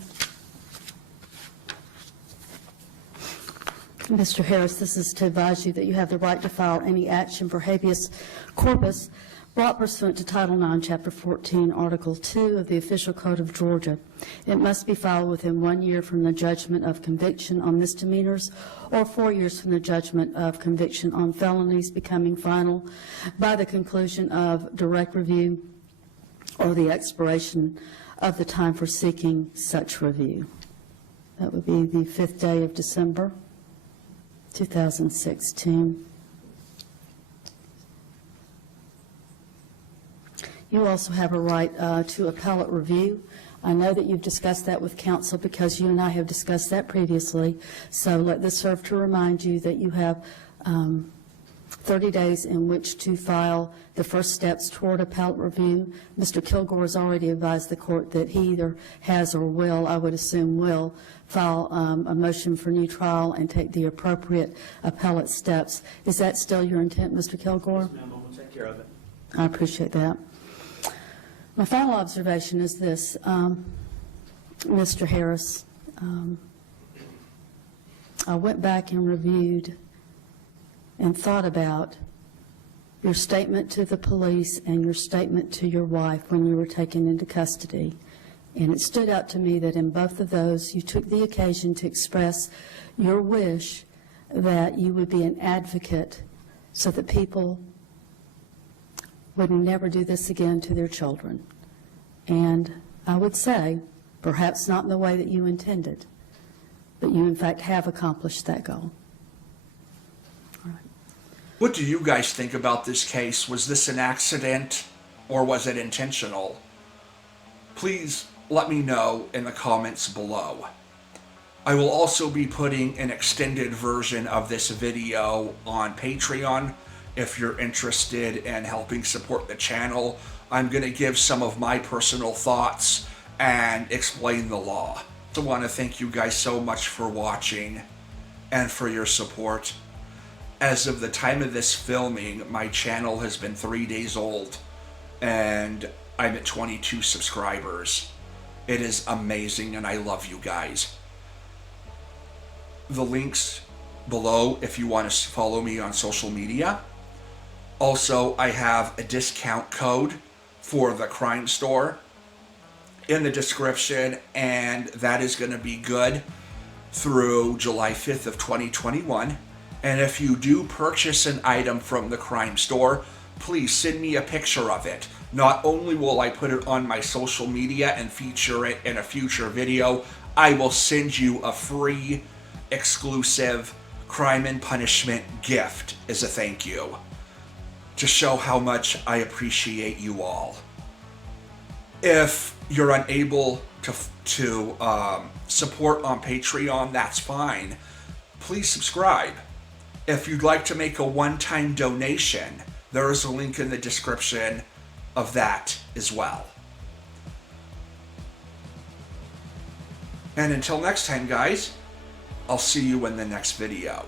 Mr. Harris, this is to advise you that you have the right to file any action for habeas corpus brought pursuant to Title IX, Chapter 14, Article 2 of the Official Code of Georgia. It must be filed within 1 year from the judgment of conviction on misdemeanors or 4 years from the judgment of conviction on felonies becoming final by the conclusion of direct review or the expiration of the time for seeking such review. That would be the 5th day of December, 2016. You also have a right to appellate review. I know that you've discussed that with counsel because you and I have discussed that previously. So let this serve to remind you that you have 30 days in which to file the first steps toward appellate review. Mr. Kilgore has already advised the court that he either has or will, I would assume will, file a motion for new trial and take the appropriate appellate steps. Is that still your intent, Mr. Kilgore? Yes, ma'am, we'll take care of it. I appreciate that. My final observation is this, Mr. Harris. I went back and reviewed and thought about your statement to the police and your statement to your wife when you were taken into custody. And it stood out to me that in both of those, you took the occasion to express your wish that you would be an advocate so that people would never do this again to their children. And I would say, perhaps not in the way that you intended, but you in fact have accomplished that goal. What do you guys think about this case? Was this an accident or was it intentional? Please let me know in the comments below. I will also be putting an extended version of this video on Patreon if you're interested in helping support the channel. I'm going to give some of my personal thoughts and explain the law. I want to thank you guys so much for watching and for your support. As of the time of this filming, my channel has been 3 days old and I'm at 22 subscribers. It is amazing and I love you guys. The links below if you want to follow me on social media. Also, I have a discount code for the Crime Store in the description, and that is going to be good through July 5th of 2021. And if you do purchase an item from the Crime Store, please send me a picture of it. Not only will I put it on my social media and feature it in a future video, I will send you a free, exclusive Crime and Punishment gift as a thank you, to show how much I appreciate you all. If you're unable to support on Patreon, that's fine. Please subscribe. If you'd like to make a one-time donation, there is a link in the description of that as well. And until next time, guys, I'll see you in the next video.